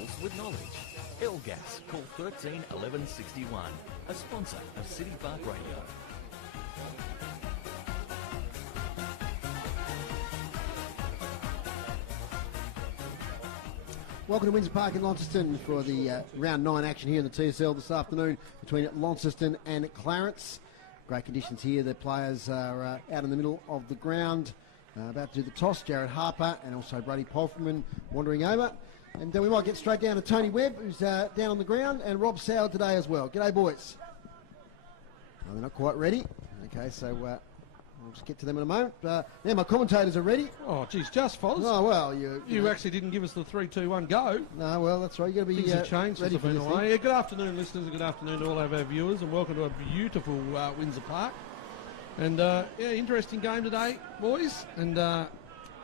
Animals with knowledge. Gas, call 13 11 61. A sponsor of City Park Radio. Welcome to Windsor Park in Launceston for the round 9 action here in the TSL this afternoon between Launceston and Clarence. Great conditions here. The players are out in the middle of the ground, about to do the toss. Jared Harper and also Brady Polferman wandering over. And we might get straight down to Tony Webb, who's down on the ground, and Rob Soward today as well. G'day, boys. Oh, they're not quite ready. Okay, so we'll just get to them in a moment. Now my commentators are ready. Oh, geez, just Foz. Oh, well, you actually didn't give us the 3-2-1 go. No, well, that's right. You've got to be Things have changed ready since for I've this been away. Yeah, good afternoon, listeners, and good afternoon to all of our viewers, and welcome to a beautiful Windsor Park. And, interesting game today, boys. And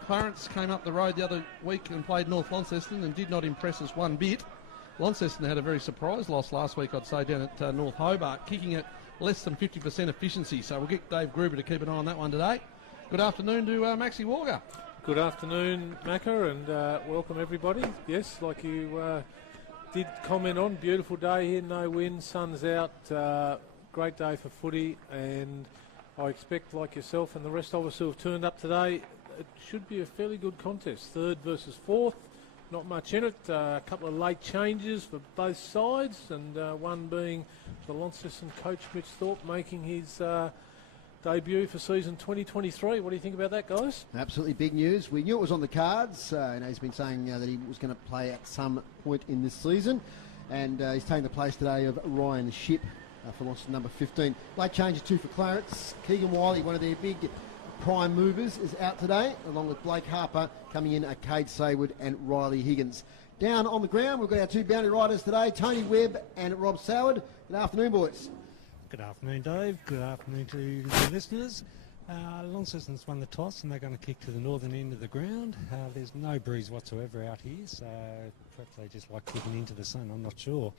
Clarence came up the road the other week and played North Launceston and did not impress us one bit. Launceston had a very surprise loss last week, I'd say, down at North Hobart, kicking at less than 50% efficiency. So we'll get Dave Gruber to keep an eye on that one today. Good afternoon to Maxie Walker. Good afternoon, Macca, and welcome everybody. Yes, like you did comment on, beautiful day here, no wind, sun's out, great day for footy, and I expect, like yourself and the rest of us who have turned up today, it should be a fairly good contest. Third versus fourth, not much in it. A couple of late changes for both sides, and one being the Launceston coach, Mitch Thorpe, making his debut for season 2023. What do you think about that, guys? Absolutely big news. We knew it was on the cards. He's been saying that he was going to play at some point in this season, and he's taking the place today of Ryan Shipp for Launceston number 15. Late changes too for Clarence. Keegan Wiley, one of their big prime movers, is out today, along with Blake Harper coming in, Cade Sayward and Riley Higgins. Down on the ground, we've got our two boundary riders today, Tony Webb and Rob Soward. Good afternoon, boys. Good afternoon, Dave. Good afternoon to the listeners. Launceston's won the toss and they're going to kick to the northern end of the ground. There's no breeze whatsoever out here, so perhaps they just like kicking into the sun, I'm not sure.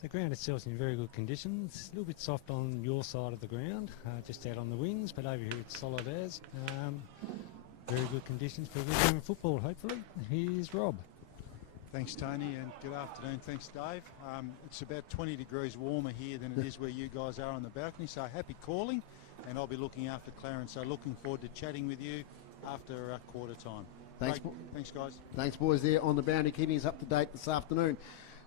The ground itself is in very good conditions. A little bit soft on your side of the ground, just out on the wings, but over here it's solid as. Very good conditions for a good game of football, hopefully. Here's Rob. Thanks, Tony, and good afternoon. Thanks, Dave. It's about 20 degrees warmer here than it is where you guys are on the balcony, so happy calling, and I'll be looking after Clarence, so looking forward to chatting with you after quarter time. Thanks, Thanks, guys. Thanks, boys, there on the boundary, keeping us up to date this afternoon.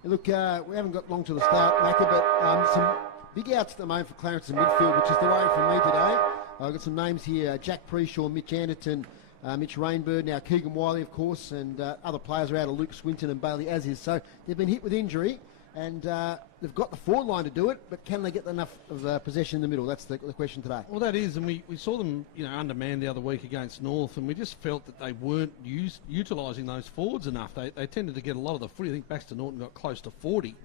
Look, we haven't got long to the start, Macca, but some big outs at the moment for Clarence in midfield, which is the way for me today. I've got some names here, Jack Preshaw, Mitch Anderton, Mitch Rainbird, now Keegan Wiley, of course, and other players are out of Luke Swinton and Bailey as is. So they've been hit with injury, and they've got the forward line to do it, but can they get enough of possession in the middle? That's the question today. Well, that is, and we saw them, undermanned the other week against North, and we just felt that they weren't utilising those forwards enough. They tended to get a lot of the footy. I think Baxter Norton got close to 40,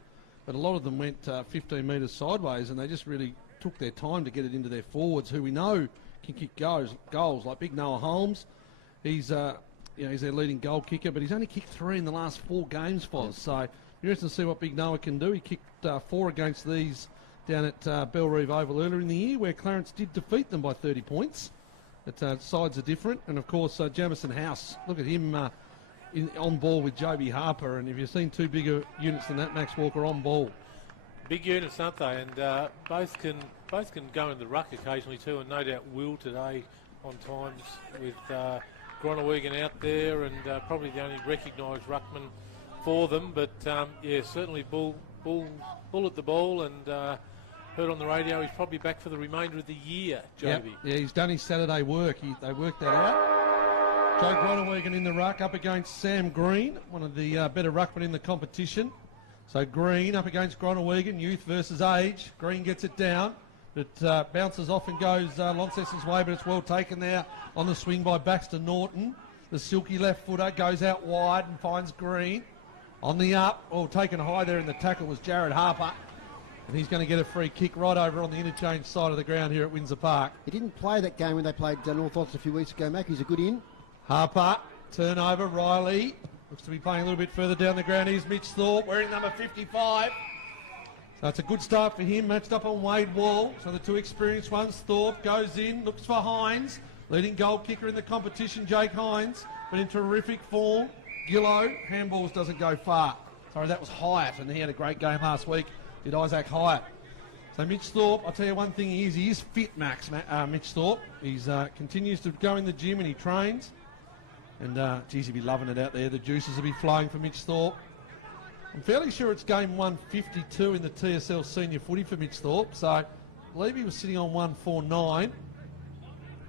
but a lot of them went 15 metres sideways, and they just really took their time to get it into their forwards, who we know can kick goals like big Noah Holmes. He's he's their leading goal kicker, but he's only kicked 3 in the last 4 games, Foz. So you're interested to see what big Noah can do. He kicked 4 against these down at Bellerive Oval earlier in the year, where Clarence did defeat them by 30 points. But sides are different, and of course Jamison House. Look at him on ball with Joby Harper, and if you've seen 2 bigger units than that, Max Walker on ball. Big units, aren't they? And both can go in the ruck occasionally too, and no doubt will today on times with Groenewegen out there, and probably the only recognised ruckman for them. But certainly Bull at the ball, and heard on the radio he's probably back for the remainder of the year, Joby. Yep. Yeah, he's done his Saturday work. They worked that out. Joe Groenewegen in the ruck up against Sam Green, one of the better ruckmen in the competition. So Green up against Groenewegen, youth versus age. Green gets it down. It bounces off and goes Launceston's way, but it's well taken there on the swing by Baxter Norton. The silky left footer goes out wide and finds Green. On the up, taken high there in the tackle was Jared Harper. And he's going to get a free kick right over on the interchange side of the ground here at Windsor Park. He didn't play that game when they played North Launceston a few weeks ago, Mac. He's a good in. Harper, turnover, Riley. Looks to be playing a little bit further down the ground. Here's Mitch Thorpe wearing number 55. So it's a good start for him, matched up on Wade Wall. So the 2 experienced ones. Thorpe goes in, looks for Hines. Leading goal kicker in the competition, Jake Hines. But in terrific form. Gillow, handballs doesn't go far. Sorry, that was Hyatt, and he had a great game last week. Did Isaac Hyatt. So Mitch Thorpe, I'll tell you one thing, he is fit, Mitch Thorpe. He's continues to go in the gym and he trains. And, geez, he'll be loving it out there. The juices will be flowing for Mitch Thorpe. I'm fairly sure it's game 152 in the TSL senior footy for Mitch Thorpe. So I believe he was sitting on 149.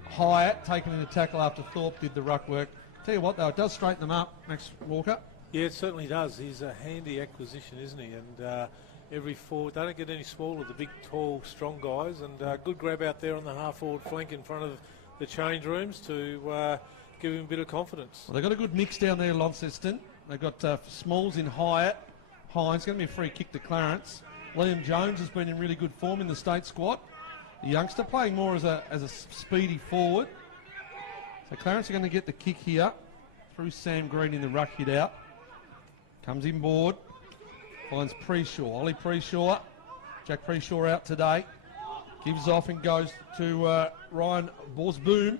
Hyatt taking in a tackle after Thorpe did the ruck work. Tell you what, though, it does straighten them up, Max Walker. Yeah, it certainly does. He's a handy acquisition, isn't he? And every forward, they don't get any smaller, the big, tall, strong guys. And good grab out there on the half-forward flank in front of the change rooms to give him a bit of confidence. Well, they've got a good mix down there, Launceston. They've got Smalls in Hyatt. Hines, going to be a free kick to Clarence. Liam Jones has been in really good form in the state squad. The youngster playing more as a speedy forward. So Clarence are going to get the kick here through Sam Green in the ruck hit out. Comes inboard. Finds Preshaw. Ollie Preshaw. Jack Preshaw out today. Gives off and goes to Ryan Borsboom.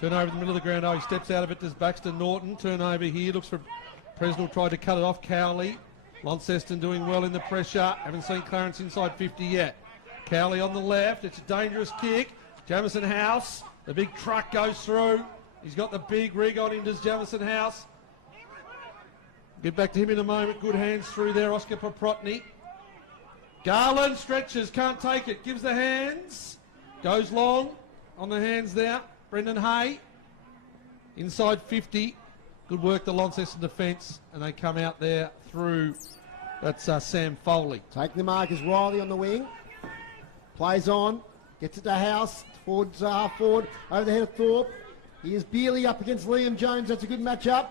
Turnover in the middle of the ground. Oh, he steps out of it. Does Baxter Norton. Turnover here. Looks for Presnell. Tried to cut it off. Cowley. Launceston doing well in the pressure. Haven't seen Clarence inside 50 yet. Cowley on the left. It's a dangerous kick. Jamison House. The big truck goes through. He's got the big rig on him, does Jamison House. Get back to him in a moment. Good hands through there. Oscar Paprotny. Garland stretches. Can't take it. Gives the hands. Goes long on the hands there. Brendan Hay. Inside 50. Good work, the Launceston defence. And they come out there through. That's Sam Foley. Taking the mark is Riley on the wing. Plays on. Gets it to House. Forwards half forward. Over the head of Thorpe. Here's Bealey up against Liam Jones. That's a good matchup.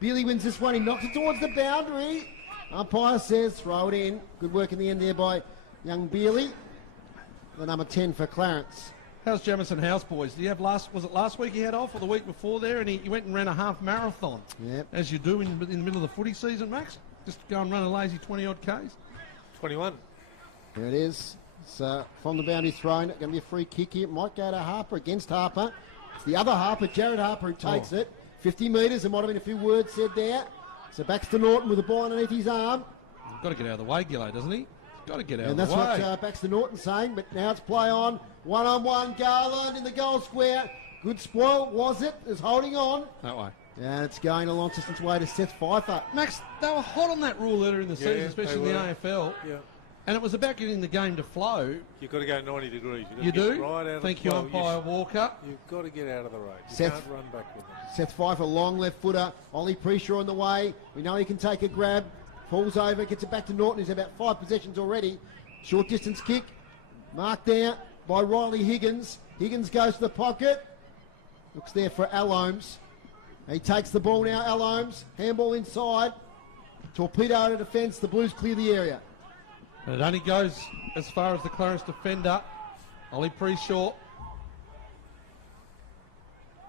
Bealey wins this one. He knocks it towards the boundary. Umpire says throw it in. Good work in the end there by young Bealey. The number 10 for Clarence. How's Jamison House, boys? Do you have was it last week he had off or the week before there? And he went and ran a half marathon. Yep. As you do in the middle of the footy season, Max. Just go and run a lazy 20-odd Ks. 21. There it is. It's from the boundary thrown. Going to be a free kick here. It might go to Harper against Harper. It's the other Harper, Jared Harper, who takes it. 50 metres. There might have been a few words said there. So Baxter Norton with a ball underneath his arm. He's got to get out of the way, Gillo, doesn't he? He's got to get out of the way. And that's what Baxter Norton's saying. But now it's play on. One-on-one. Garland in the goal square. Good spoil, was it? Is holding on. That way. And it's going to Launceston's way to Seth Pfeiffer. Max, they were hot on that rule earlier in the season, especially in the AFL. Yeah. And it was about getting the game to flow. You've got to go 90 degrees. You do? Right out Thank you, umpire Walker. You've got to get out of the road. You Seth, can't run back with them. Seth Pfeiffer, long left footer. Ollie Preshaw on the way. We know he can take a grab. Falls over, gets it back to Norton, who's about 5 possessions already. Short distance kick. Marked there by Riley Higgins. Higgins goes to the pocket. Looks there for Alomes. He takes the ball now, Alomes. Handball inside. Torpedo to defence. The Blues clear the area. And it only goes as far as the Clarence defender. Ollie Preshaw.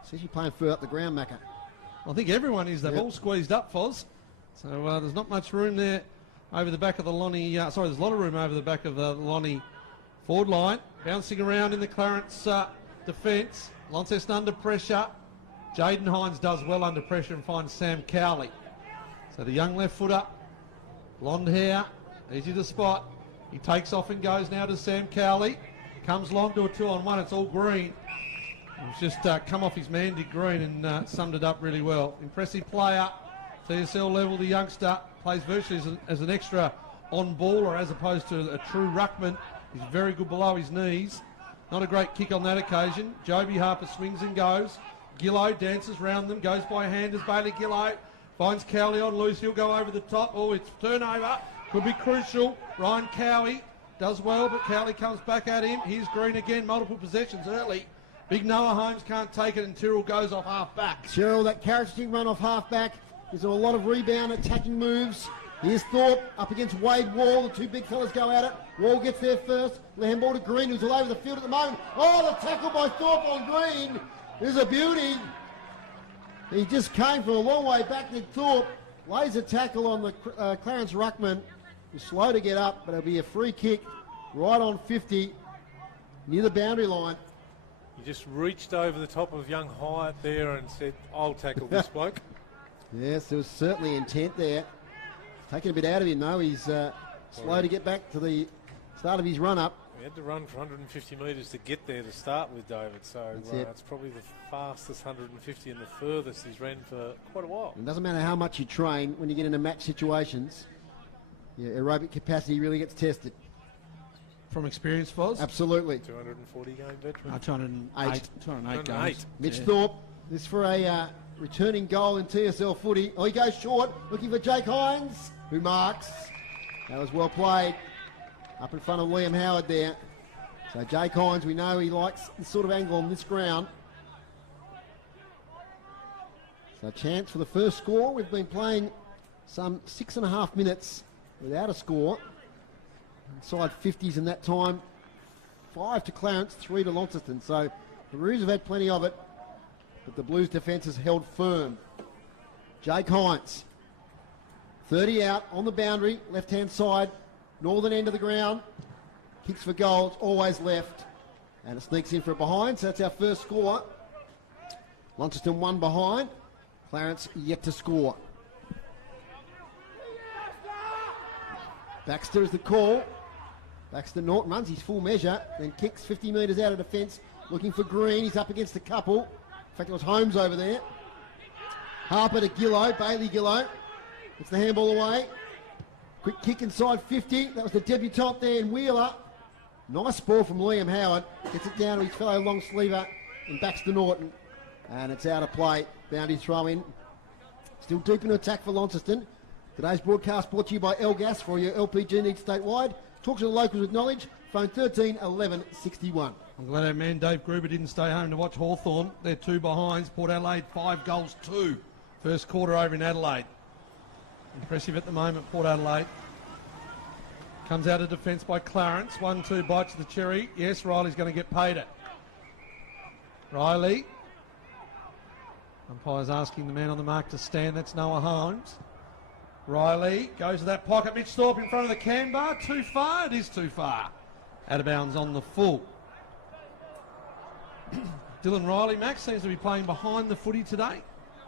Says you're playing further up the ground, Macca. I think everyone is. They've all squeezed up, Foz. So there's not much room there over the back of the Lonnie. There's a lot of room over the back of the Lonnie forward line. Bouncing around in the Clarence defence. Launceston under pressure. Jaden Hines does well under pressure and finds Sam Cowley. So the young left footer, blonde hair, easy to spot. He takes off and goes now to Sam Cowley. Comes long to a 2-on-1. It's all Green. He's just come off his man, Dick Green, and summed it up really well. Impressive player. TSL level, the youngster plays virtually as an extra on-baller as opposed to a true ruckman. He's very good below his knees. Not a great kick on that occasion. Joby Harper swings and goes. Gillo dances round them, goes by hand as Bailey Gillo finds Cowley on loose. He'll go over the top. Oh, it's turnover. Could be crucial. Ryan Cowley does well, but Cowley comes back at him. Here's Green again, multiple possessions early. Big Noah Holmes can't take it and Tyrrell goes off half back. Cheryl, that Carriage run off half back. There's a lot of rebound attacking moves. Here's Thorpe up against Wade Wall. The two big fellas go at it. Wall gets there first. The handball to Green, who's all over the field at the moment. Oh, the tackle by Thorpe on Green is a beauty. He just came from a long way back. Then Thorpe lays a tackle on the Clarence ruckman. He's slow to get up, but it'll be a free kick right on 50 near the boundary line. He just reached over the top of young Hyatt there and said, I'll tackle this bloke. Yes, there was certainly intent there. taking a bit out of him, though. He's slow to get back to the start of his run-up. He had to run for 150 metres to get there to start with, David, so it's probably the fastest 150 and the furthest he's ran for quite a while. It doesn't matter how much you train, when you get into match situations, your aerobic capacity really gets tested. From experience, Foz? Absolutely. 240 game veteran. 208 games. Mitch Thorpe, this for a returning goal in TSL footy. Oh, he goes short, looking for Jake Hines, who marks. That was well played. Up in front of Liam Howard there. So Jake Hines, we know he likes this sort of angle on this ground. So a chance for the first score. We've been playing some 6.5 minutes without a score. Inside 50s in that time. 5 to Clarence, 3 to Launceston. So the Roos have had plenty of it, but the Blues defence has held firm. Jake Hines. 30 out on the boundary, left-hand side, northern end of the ground. Kicks for goals, always left. And it sneaks in for a behind, so that's our first score. Launceston 1 behind. Clarence yet to score. Baxter is the call. Baxter Norton runs his full measure, then kicks 50 metres out of defence, looking for Green. He's up against a couple. In fact, it was Holmes over there. Harper to Gillow, Bailey Gillow. It's the handball away. Quick kick inside 50. That was the debutant there in Wheeler. Nice ball from Liam Howard. Gets it down to his fellow long sleever in Baxter Norton. And it's out of play. Boundary throw in. Still deep into attack for Launceston. Today's broadcast brought to you by Elgas for your LPG needs statewide. Talk to the locals with knowledge. Phone 13 11 61. I'm glad our man Dave Gruber didn't stay home to watch Hawthorn. They're 2 behinds. Port Adelaide 5 goals 2. First quarter over in Adelaide. Impressive at the moment, Port Adelaide. Comes out of defence by Clarence. 1-2 bites the cherry. Yes, Riley's going to get paid it. Riley. Umpire's asking the man on the mark to stand. That's Noah Holmes. Riley goes to that pocket. Mitch Thorpe in front of the can bar. Too far. It is too far. Out of bounds on the full. Dylan Riley, Max, seems to be playing behind the footy today.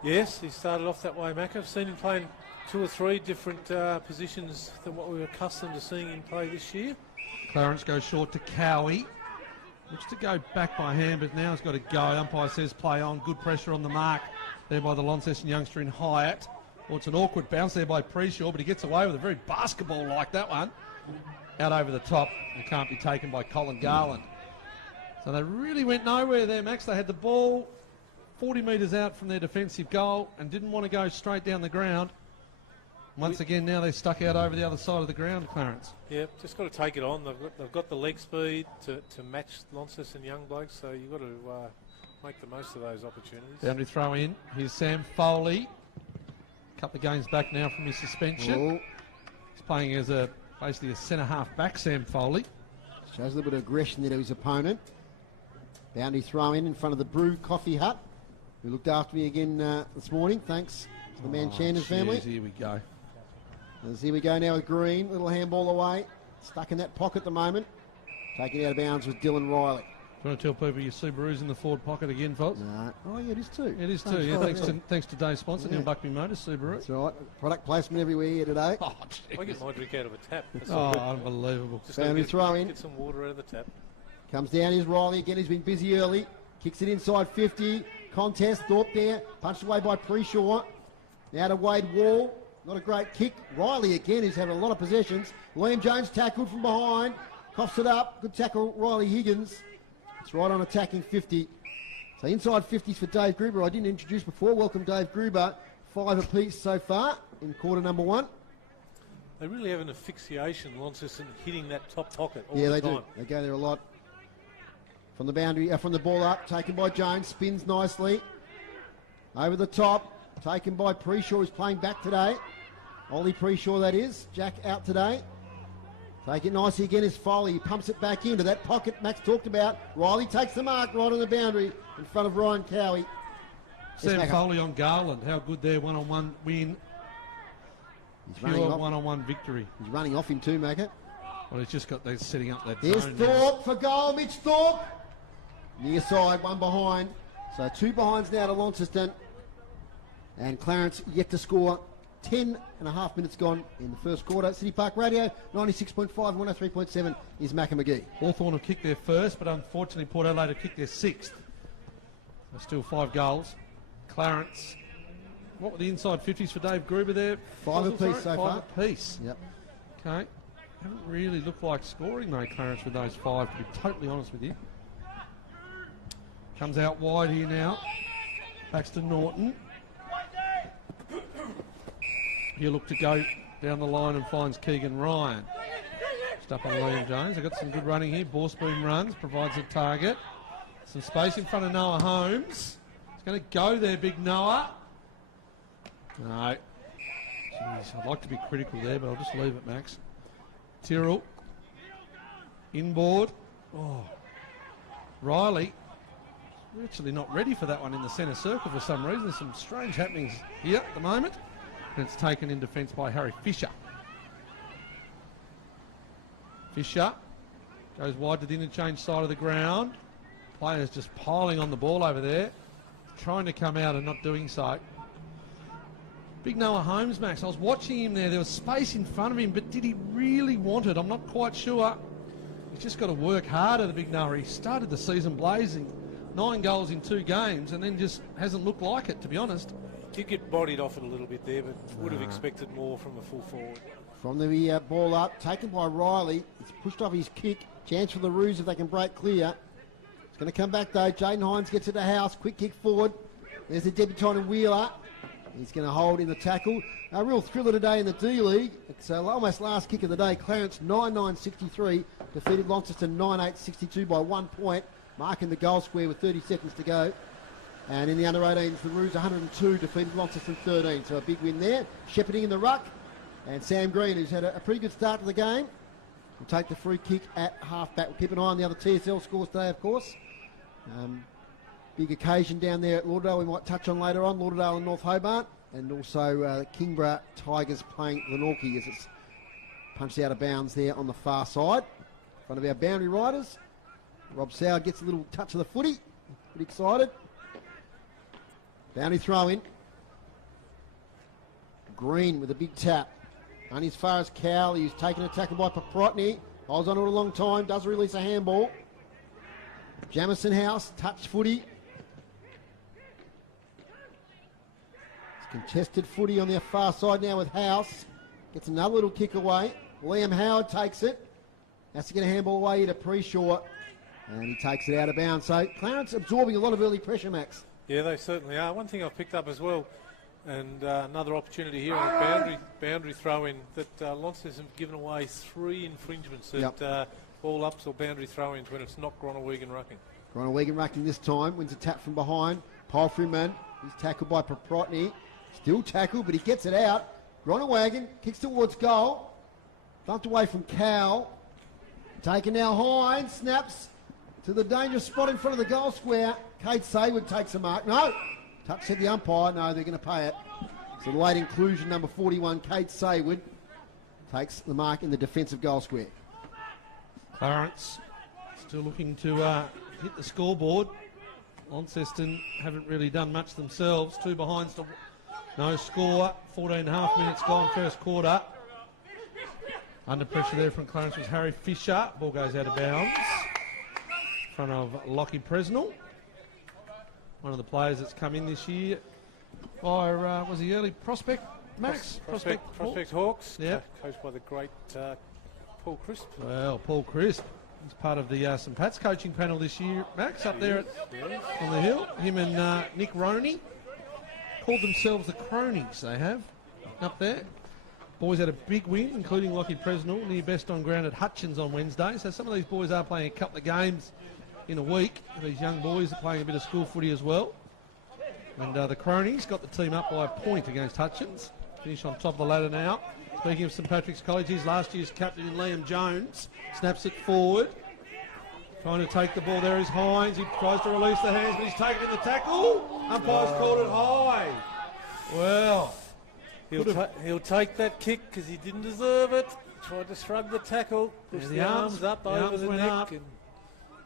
Yes, he started off that way, Mac. I've seen him playing 2 or 3 different positions than what we were accustomed to seeing him play this year. Clarence goes short to Cowie. Looks to go back by hand, but now he's got to go. Umpire says play on. Good pressure on the mark there by the Launceston youngster in Hyatt. Well, it's an awkward bounce there by Preshaw, but he gets away with a very basketball-like that one. Out over the top. It can't be taken by Colin Garland. So they really went nowhere there, Max. They had the ball 40 metres out from their defensive goal and didn't want to go straight down the ground. Once again, now they're stuck out over the other side of the ground, Clarence. Yeah, just got to take it on. They've got the leg speed to match Launceston young blokes, so you've got to make the most of those opportunities. Boundary throw in. Here's Sam Foley. A couple of games back now from his suspension. Oh. He's playing as basically a centre-half back, Sam Foley. Shows a little bit of aggression there to his opponent. Boundary throw in front of the Brew Coffee Hut, who looked after me again this morning. Thanks to the Manchanders family. Here we go. As here we go now with Green. Little handball away. Stuck in that pocket at the moment. Taken out of bounds with Dylan Riley. Do you want to tell people your Subaru's in the forward pocket again, Foz? No. Oh, yeah, it is too. It is too, yeah. Thanks to Dave's sponsor, Neil Buckby Motors, Subaru. That's right. Product placement everywhere here today. Oh, I get my drink out of a tap. That's unbelievable. Just gotta Boundary throw in. Get some water out of the tap. Comes down, here's Riley again. He's been busy early. Kicks it inside 50. Contest. Thorpe there. Punched away by Preshaw. Now to Wade Wall. Not a great kick. Riley again, who's having a lot of possessions. Liam Jones tackled from behind. Coughs it up. Good tackle, Riley Higgins. It's right on attacking 50. So inside 50s for Dave Gruber. I didn't introduce before. Welcome, Dave Gruber. 5 apiece so far in quarter number 1. They really have an asphyxiation, Launceston, hitting that top pocket all Yeah, the they time. do. They go there a lot. From the boundary, from the ball up, taken by Jones, spins nicely. Over the top, taken by Preshaw, who's playing back today. Ollie Preshaw, that is. Jack out today. Take it nicely again is Foley. He pumps it back into that pocket Max talked about. Riley takes the mark right on the boundary in front of Ryan Cowie. Sam Foley on Garland. How good their one-on-one win. He's running off. One-on-one victory. He's running off him too, Macca. Well, he's just got, they're setting up that Here's zone. Thorpe for goal. Mitch Thorpe. Near side, 1 behind. So 2 behinds now to Launceston. And Clarence yet to score 10.5 minutes gone in the first quarter. City Park Radio, 96.5, 103.7 is Macca McGee. Hawthorn have kicked their first, but unfortunately Port Adelaide have kicked their sixth. So still 5 goals. Clarence. What were the inside 50s for Dave Gruber there? 5 apiece so far. 5 apiece. Yep. Okay. Haven't really looked like scoring though, Clarence, with those 5, to be totally honest with you. Comes out wide here now. Baxter Norton. He'll look to go down the line and finds Keegan Ryan. Just up on Liam Jones. They've got some good running here. Borsboom runs, provides a target. Some space in front of Noah Holmes. He's going to go there, big Noah. No. Jeez, I'd like to be critical there, but I'll just leave it, Max. Tyrrell. Inboard. Oh. Riley. Actually not ready for that one in the centre circle for some reason. There's some strange happenings here at the moment. And it's taken in defence by Harry Fisher. Fisher goes wide to the interchange side of the ground. Players just piling on the ball over there, trying to come out and not doing so. Big Noah Holmes, Max. I was watching him there. There was space in front of him, but did he really want it? I'm not quite sure. He's just got to work harder, the big Noah. He started the season blazing. 9 goals in 2 games and then just hasn't looked like it, to be honest. Did get bodied off it a little bit there, but would have expected more from a full forward. From the ball up, taken by Riley. He's pushed off his kick. Chance for the Roos if they can break clear. It's going to come back though. Jaden Hines gets to the house. Quick kick forward. There's the debutant in Wheeler. He's going to hold in the tackle. A real thriller today in the D-League. It's almost last kick of the day. Clarence 9-9-63. Defeated Launceston 9-8-62 by 1 point. Marking the goal square with 30 seconds to go. And in the under-18s, the Roos 102 defeated Launceston 13. So a big win there. Shepherding in the ruck. And Sam Green, who's had a pretty good start to the game, will take the free kick at half-back. We'll keep an eye on the other TSL scores today, of course. Big occasion down there at Lauderdale we might touch on later on. Lauderdale and North Hobart. And also Kingborough Tigers playing Glenorchy as it's punched out of bounds there on the far side. In front of our boundary riders. Rob Sauer gets a little touch of the footy. Pretty excited. Boundary throw in. Green with a big tap. Only as far as Cowley, who's taken a tackle by Paprotny. Holds on to it a long time. Does release a handball. Jamison House, touch footy. It's contested footy on their far side now with House. Gets another little kick away. Liam Howard takes it. Has to get a handball away to Preshaw. And he takes it out of bounds. So Clarence absorbing a lot of early pressure, Max. Yeah, they certainly are. One thing I've picked up as well, and another opportunity here on a boundary throw-in, that Launceston have given away 3 infringements at ball ups or boundary throw-ins when it's not Groningen rucking. Groningen rucking this time. Wins a tap from behind. Palfreyman. He's tackled by Paprotny. Still tackled, but he gets it out. Groningen kicks towards goal. Bumped away from Cow. Taken now Hines. Snaps to the dangerous spot in front of the goal square. Kate Saywood takes a mark. No! Touch said the umpire. No, they're going to pay it. So the late inclusion, number 41, Kate Saywood, takes the mark in the defensive goal square. Clarence still looking to hit the scoreboard. Launceston haven't really done much themselves. 2 behinds to no score. 14.5 minutes gone first quarter. Under pressure there from Clarence was Harry Fisher. Ball goes out of bounds. In front of Lockie Presnell. One of the players that's come in this year by, was he early prospect, Max? Prospect Hawks. Yeah. Coached by the great Paul Crisp. Well, Paul Crisp. He's part of the St Pat's coaching panel this year, Max, up there on the hill. Him and Nick Roney called themselves the Cronies, they have, up there. Boys had a big win, including Lockie Presnell, near best on ground at Hutchins on Wednesday. So some of these boys are playing a couple of games in a week. These young boys are playing a bit of school footy as well. And the Cronies got the team up by a point against Hutchins. Finish on top of the ladder now. Speaking of St Patrick's College, he's last year's captain in Liam Jones. Snaps it forward. Trying to take the ball there is Hines. He tries to release the hands, but he's taken in the tackle. Umpire's called it high. Well, he'll take that kick because he didn't deserve it. Tried to shrug the tackle. Push the arms up over the neck.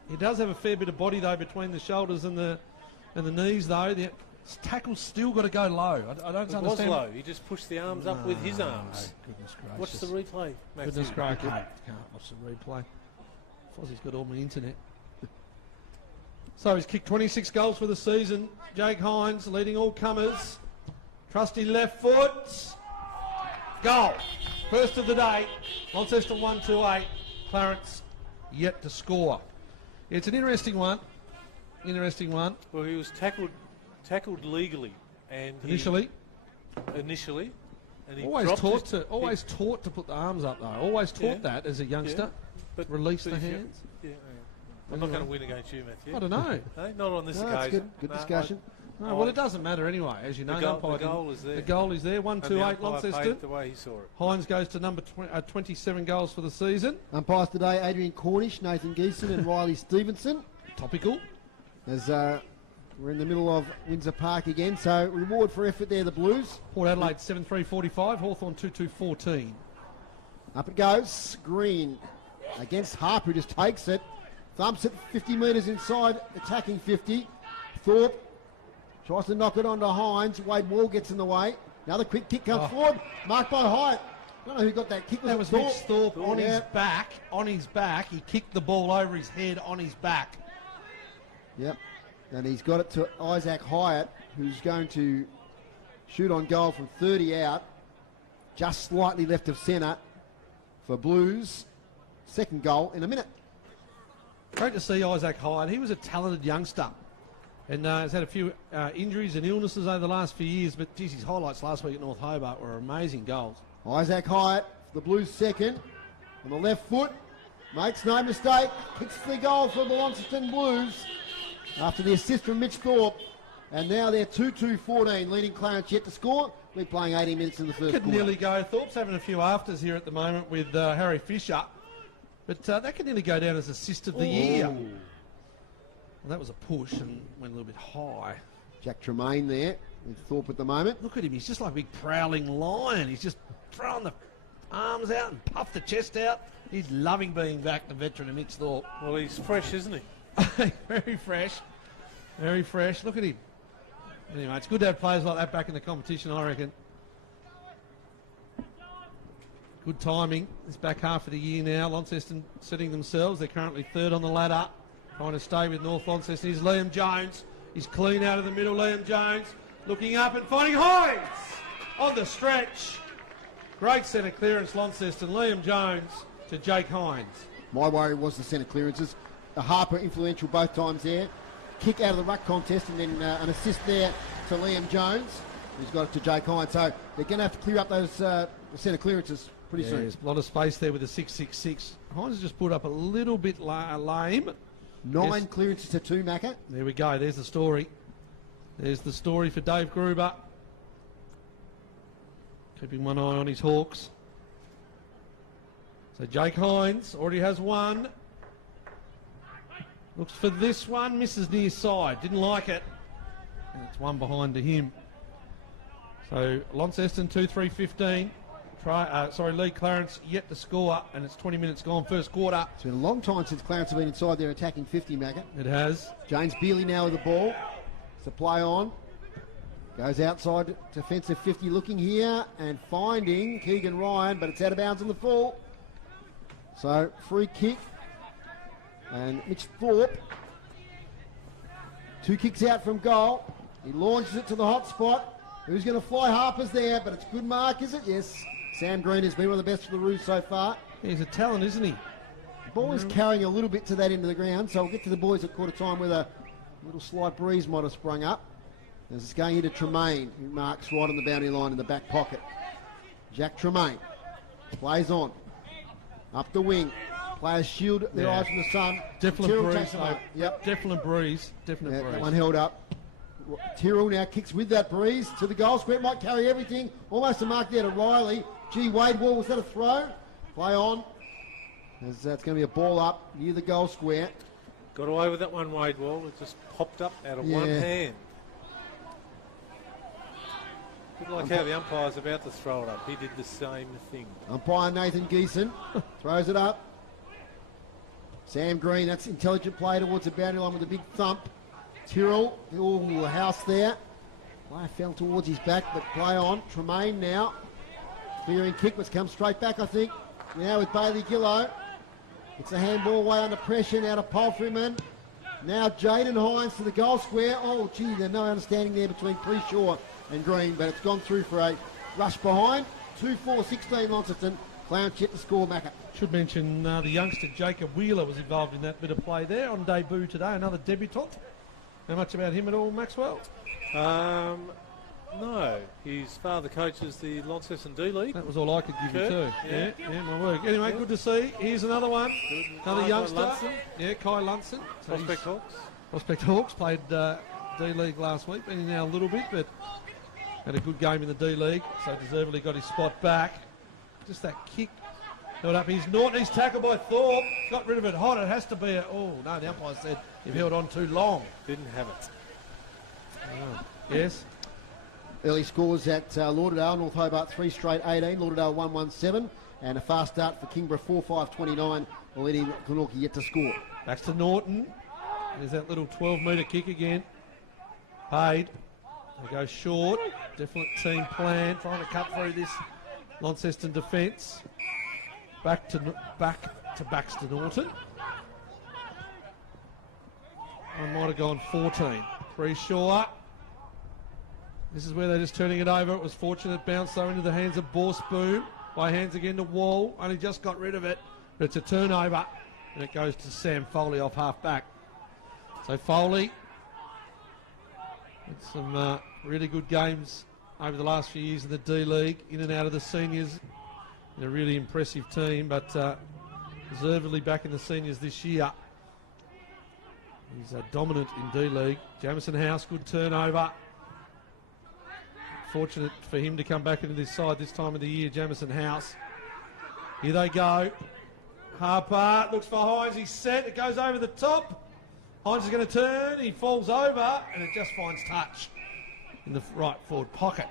He does have a fair bit of body though between the shoulders and the knees though. This tackle's still got to go low. I don't It was understand. low. He just pushed the arms up with his arms. Goodness gracious. Watch the replay, Matthew. Goodness gracious. Can't watch the replay. Fozzie's got all my internet. So he's kicked 26 goals for the season. Jake Hines leading all comers. Trusty left foot. Goal. First of the day. Launceston 1-2-8. Clarence yet to score. It's an interesting one. Interesting one. Well, he was tackled legally, and Initially. and he Always dropped taught his- taught to put the arms up though. Always taught Yeah. that as a youngster. But Release the if you- hands. Yeah, I'm not going to win against you, Matthew. I don't know. No, not on this No, it's occasion. good No, discussion. No, well, it doesn't matter anyway, as you know. The umpire goal is there. The goal is there. And 1-2-8 the umpire Launceston. paid it the way he saw it. Hines goes to number 27 goals for the season. Umpires today, Adrian Cornish, Nathan Geeson and Riley Stevenson. Topical. As we're in the middle of Windsor Park again, so reward for effort there, the Blues. Port Adelaide 7-3-45. Hawthorn 2-2-14. Up it goes. Green against Harper, who just takes it. Thumps it 50 metres inside, attacking 50. Thorpe tries to knock it onto Hines. Wade Wall gets in the way. Another quick kick comes forward, marked by Hyatt. I don't know who got that kick. That was Thorpe. Mitch Thorpe on Yeah. his back. On his back. He kicked the ball over his head on his back. Yep. And he's got it to Isaac Hyatt, who's going to shoot on goal from 30 out. Just slightly left of centre for Blues. Second goal in a minute. Great to see Isaac Hyde. He was a talented youngster and has had a few injuries and illnesses over the last few years, but geez, his highlights last week at North Hobart were amazing goals. Isaac Hyatt for the Blues second. On the left foot. Makes no mistake. Kicks the goal for the Launceston Blues after the assist from Mitch Thorpe. And now they're 2-2-14, leading Clarence yet to score. We're playing 80 minutes in the first Could quarter. nearly go. Thorpe's having a few afters here at the moment with Harry Fisher, but that could nearly go down as assist of the year. Well, that was a push and went a little bit high. Jack Tremaine there with Thorpe at the moment. Look at him. He's just like a big prowling lion. He's just throwing the arms out and puffed the chest out. He's loving being back, the veteran of Mitch Thorpe. Well, he's fresh, isn't he? Very fresh. Very fresh. Look at him. Anyway, it's good to have players like that back in the competition, I reckon. Good timing. This back half of the year now. Launceston setting themselves. They're currently third on the ladder. Trying to stay with North Launceston. Here's Liam Jones. He's clean out of the middle. Liam Jones looking up and finding Hines on the stretch. Great centre clearance, Launceston. Liam Jones to Jake Hines. My worry was the centre clearances. The Harper influential both times there. Kick out of the ruck contest and then an assist there to Liam Jones. He's got it to Jake Hines. So they're going to have to clear up those centre clearances pretty soon. There's a lot of space there with the 6-6-6. Hines has just put up a little bit lame. 9 clearances to 2, Macca. There we go. There's the story. There's the story for Dave Gruber. Keeping one eye on his Hawks. So Jake Hines already has one. Looks for this one. Misses near side. Didn't like it. And it's one behind to him. So Launceston 2-3-15. Lee Clarence yet to score, and it's 20 minutes gone, first quarter. It's been a long time since Clarence have been inside there attacking 50, Macca. It has. James Bealey now with the ball. It's a play on. Goes outside defensive 50 looking here and finding Keegan Ryan, but it's out of bounds on the full. So free kick. And Mitch Thorpe. 2 kicks out from goal. He launches it to the hot spot. Who's going to fly? Harper's there, but it's good mark, is it? Yes. Sam Green has been one of the best for the Roos so far. He's a talent, isn't he? The ball is carrying a little bit to that end of the ground, so we'll get to the boys at quarter time where a little slight breeze might have sprung up. As it's going into Tremaine, who marks right on the boundary line in the back pocket. Jack Tremaine plays on. Up the wing. Players shield their eyes from the sun. Definite Tyrrell breeze. takes them up. Yep. Definite breeze. Definite Yeah, breeze. that one held up. Tyrrell now kicks with that breeze to the goal square. Might carry everything. Almost a mark there to Riley. Gee, Wade Wall, was that a throw? Play on. As that's going to be a ball up near the goal square. Got away with that one, Wade Wall. It just popped up out of one hand. Bit like how the umpire's about to throw it up. He did the same thing. Umpire Nathan Geeson throws it up. Sam Green, that's intelligent play towards the boundary line with a big thump. Tyrrell, a house there. Player fell towards his back, but play on. Tremaine now. Clearing kick, which comes straight back, I think. Now with Bailey Gillow. It's a handball way under pressure now to Palfreyman. Now Jaden Hines to the goal square. Oh, gee, there's no understanding there between Preshaw and Green, but it's gone through for a rush behind. 2-4-16 Launceston. Clarence yet to score, Macca. Should mention the youngster Jacob Wheeler was involved in that bit of play there on debut today, another debutant. How much about him at all, Maxwell? No, his father coaches the Launceston D-League. That was all I could give you too. Yeah. Yeah, my work. Anyway, good to see. Here's another one. Another youngster. Lunson. Yeah, Kai Lunson. So Prospect Hawks. Prospect Hawks played D-League last week, been in now a little bit, but had a good game in the D-League, so deservedly got his spot back. Just that kick. Held up. He's Norton. He's tackled by Thorpe. Got rid of it hot. It has to be a... Oh, no, the umpire said he held on too long. Didn't have it. Oh, yes. Early scores at Lauderdale. North Hobart 3 straight 18. Lauderdale 1-1-7. And a fast start for Kingborough 4-5-29. Leading Glenorchy yet to score. Back to Norton. There's that little 12-metre kick again. Paid. They go short. Definite team plan. Trying to cut through this Launceston defence. Back to Baxter Norton. I might have gone 14. Preshaw. This is where they're just turning it over. It was fortunate bounce though into the hands of Borsboom. By hands again to Wall. Only just got rid of it. But it's a turnover. And it goes to Sam Foley off half back. So Foley. With some really good games over the last few years in the D-League. In and out of the seniors. In a really impressive team. But deservedly back in the seniors this year. He's dominant in D-League. Jamison House, good turnover. Fortunate for him to come back into this side this time of the year, Jamison House. Here they go. Harper looks for Hines. He's set. It goes over the top. Hines is going to turn. He falls over, and it just finds touch in the right forward pocket.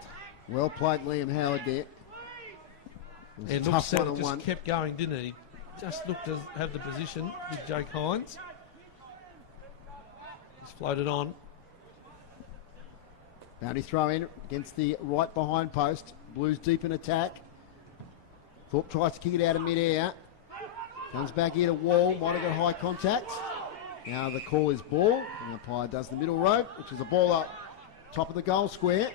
Well played, Liam Howard there. And looks set. It just kept going, didn't it? He just looked to have the position with Jake Hines. Just floated on. Bounty throw in against the right behind post. Blues deep in attack. Thorpe tries to kick it out of mid-air. Comes back here to Wall. Might have got high contact. Now the call is ball. And the umpire does the middle rope, which is a ball up top of the goal square.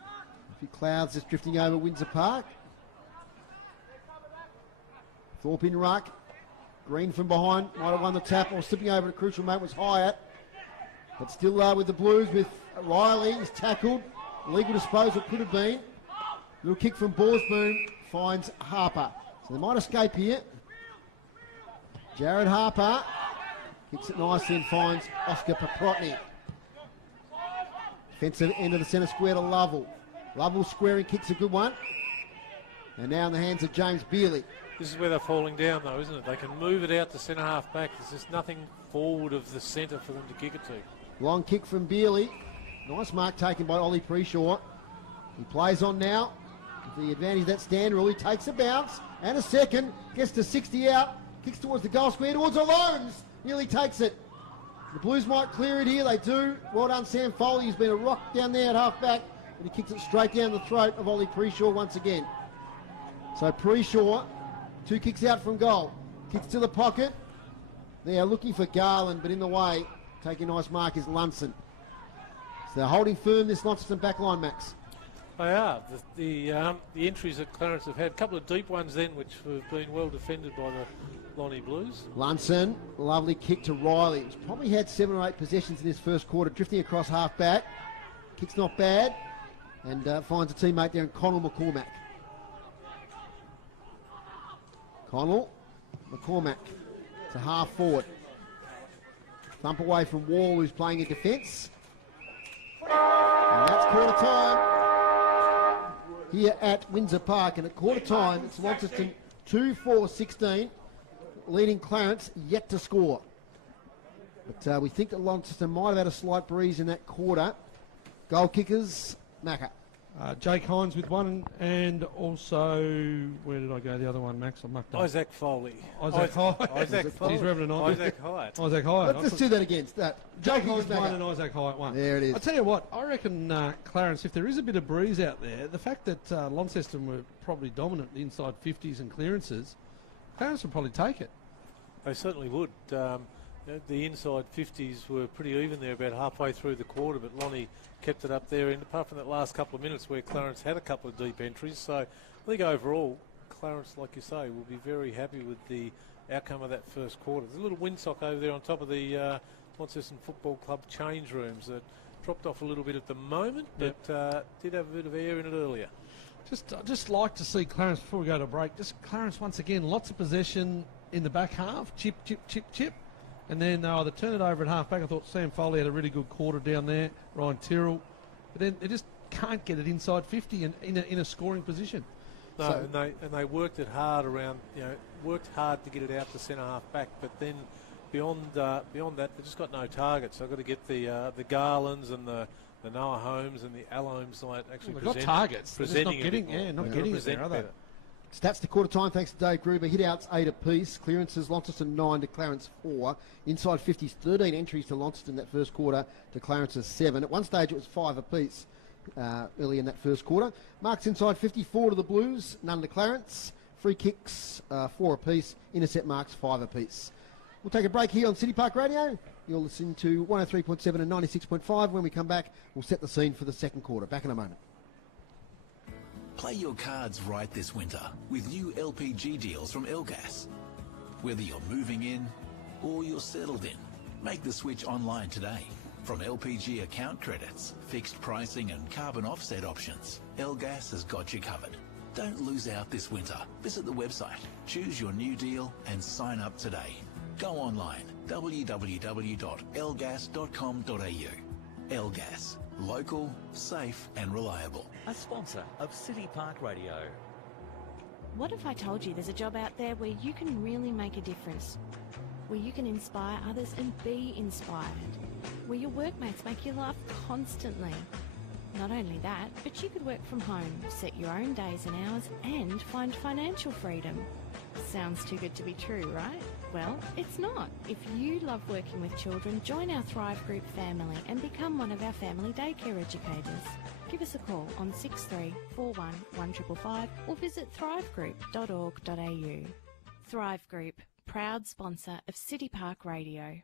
A few clouds just drifting over Windsor Park. Thorpe in ruck. Green from behind. Might have won the tap or slipping over to crucial moment was Hyatt. But still with the Blues with Riley. He's tackled. Legal disposal could have been. Little kick from Borsboom finds Harper. So they might escape here. Jared Harper kicks it nicely and finds Oscar Paprotny. Defensive end of the centre square to Lovell. Lovell squaring kicks a good one. And now in the hands of James Beerley. This is where they're falling down though, isn't it? They can move it out to centre half back. There's just nothing forward of the centre for them to kick it to. Long kick from Beerley. Nice mark taken by Ollie Preshaw. He plays on now. With the advantage of that stand rule, he takes a bounce and a second. Gets to 60 out. Kicks towards the goal square, towards Alones. Nearly takes it. The Blues might clear it here. They do. Well done, Sam Foley. He's been a rock down there at half back. And he kicks it straight down the throat of Ollie Preshaw once again. So Preshaw, 2 kicks out from goal. Kicks to the pocket. They are looking for Garland, but in the way, taking a nice mark is Lunson. So they're holding firm this Launceston back line, Max. They are. The entries that Clarence have had, a couple of deep ones then, which have been well defended by the Lonnie Blues. Lunson, lovely kick to Riley. He's probably had 7 or 8 possessions in this first quarter, drifting across half back. Kick's not bad, and finds a teammate there in Connell McCormack. Connell, McCormack. It's a half forward. Thump away from Wall, who's playing in defence. And that's quarter time here at Windsor Park. And at quarter time, it's Launceston 2-4-16, leading Clarence yet to score. But we think that Launceston might have had a slight breeze in that quarter. Goal kickers, Macca. Jake Hines with one, and also, where did I go? The other one, Max? I mucked up. Isaac Foley. Isaac Hyatt. Isaac Foley. He's Reverend Knight. Isaac Hyatt. Isaac Hyatt. Let's do that again. Jake Hines won and Isaac Hyatt won. There it is. I tell you what, I reckon, Clarence, if there is a bit of breeze out there, the fact that Launceston were probably dominant inside 50s and clearances, Clarence would probably take it. They certainly would. The inside 50s were pretty even there about halfway through the quarter, but Lonnie kept it up there, and apart from that last couple of minutes where Clarence had a couple of deep entries. So I think overall, Clarence, like you say, will be very happy with the outcome of that first quarter. There's a little windsock over there on top of the Launceston Football Club change rooms that dropped off a little bit at the moment, but did have a bit of air in it earlier. Just like to see Clarence, before we go to break, just Clarence once again, lots of possession in the back half, chip, and then they either turn it over at half back. I thought Sam Foley had a really good quarter down there, Ryan Tyrrell, but then they just can't get it inside 50 and in a scoring position. No, So, and they worked it hard around, worked hard to get it out to centre half back, but then beyond that, they just got no targets. So I've got to get the Garlands and the Noah Holmes and the Alholmes like actually they've got targets. They're just not getting it there, are they? Stats to quarter time, thanks to Dave Gruber. Hit outs 8 apiece. Clearances, Launceston 9 to Clarence 4. Inside 50s, 13 entries to Launceston that first quarter to Clarence's 7. At one stage it was 5 apiece early in that first quarter. Marks inside 54 to the Blues, none to Clarence. Free kicks 4 apiece. Intercept marks 5 apiece. We'll take a break here on City Park Radio. You'll listen to 103.7 and 96.5. When we come back, we'll set the scene for the second quarter. Back in a moment. Play your cards right this winter with new LPG deals from Elgas. Whether you're moving in or you're settled in, make the switch online today. From LPG account credits, fixed pricing and carbon offset options, Elgas has got you covered. Don't lose out this winter. Visit the website, choose your new deal and sign up today. Go online, www.elgas.com.au. Elgas. Local, safe and reliable. A sponsor of City Park Radio. What if I told you there's a job out there where you can really make a difference? Where you can inspire others and be inspired? Where your workmates make you laugh constantly? Not only that, but you could work from home, set your own days and hours and find financial freedom. Sounds too good to be true, right? Well, it's not. If you love working with children, join our Thrive Group family and become one of our family daycare educators. Give us a call on 6341 1555 or visit thrivegroup.org.au. Thrive Group, proud sponsor of City Park Radio.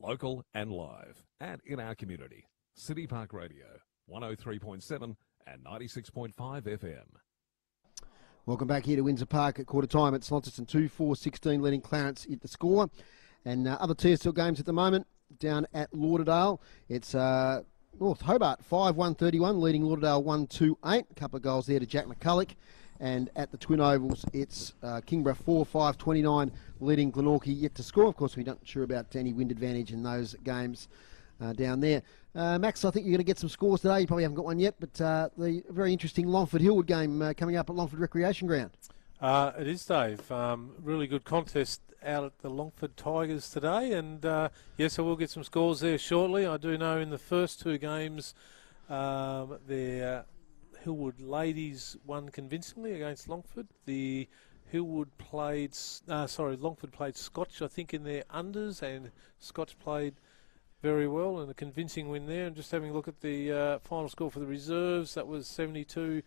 Local and live and in our community. City Park Radio, 103.7 and 96.5 FM. Welcome back here to Windsor Park at quarter time. It's Launceston 2-4-16 leading Clarence at the score. And other TSL games at the moment down at Lauderdale. It's North Hobart 5-1-31 leading Lauderdale 1-2-8. A couple of goals there to Jack McCulloch. And at the Twin Ovals, it's Kingborough 4-5-29 leading Glenorchy yet to score. Of course, we're not sure about any wind advantage in those games down there. Max, I think you're going to get some scores today. You probably haven't got one yet, but the very interesting Longford-Hillwood game coming up at Longford Recreation Ground. It is, Dave. Really good contest out at the Longford Tigers today, and yes, I will get some scores there shortly. I do know in the first two games, the Hillwood ladies won convincingly against Longford. The Longford played Scotch, I think, in their unders, and Scotch played very well and a convincing win there. And just having a look at the final score for the reserves, that was 72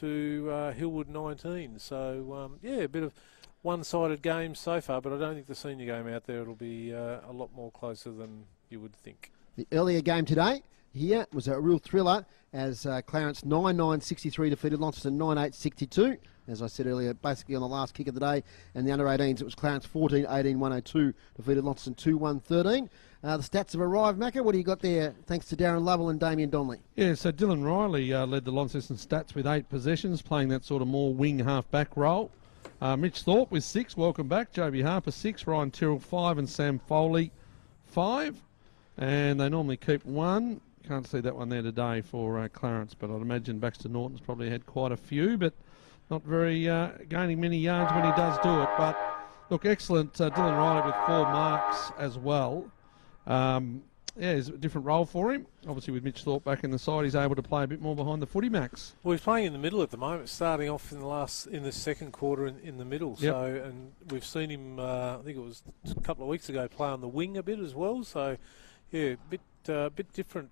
to Hillwood 19. So, a bit of one-sided game so far, but I don't think the senior game out there it'll be a lot more closer than you would think. The earlier game today here was a real thriller as Clarence 9-9-63 defeated Launceston 9-8-62. As I said earlier, basically on the last kick of the day. And the under-18s, it was Clarence 14-18-102 defeated Launceston 2-1-13. The stats have arrived, Macca. What do you got there, thanks to Darren Lovell and Damien Donnelly? Yeah, so Dylan Riley led the Launceston stats with 8 possessions, playing that sort of more wing half-back role. Mitch Thorpe with 6, welcome back. Joby Harper 6, Ryan Tyrrell 5, and Sam Foley 5. And they normally keep 1. Can't see that one there today for Clarence, but I'd imagine Baxter Norton's probably had quite a few, but not very gaining many yards when he does do it. But look, excellent Dylan Riley with 4 marks as well. there's a different role for him. Obviously, with Mitch Thorpe back in the side, he's able to play a bit more behind the footy, Max. Well, he's playing in the middle at the moment, starting off in the second quarter in the middle. Yep. So, and we've seen him. I think it was a couple of weeks ago, play on the wing a bit as well. So, yeah, a bit different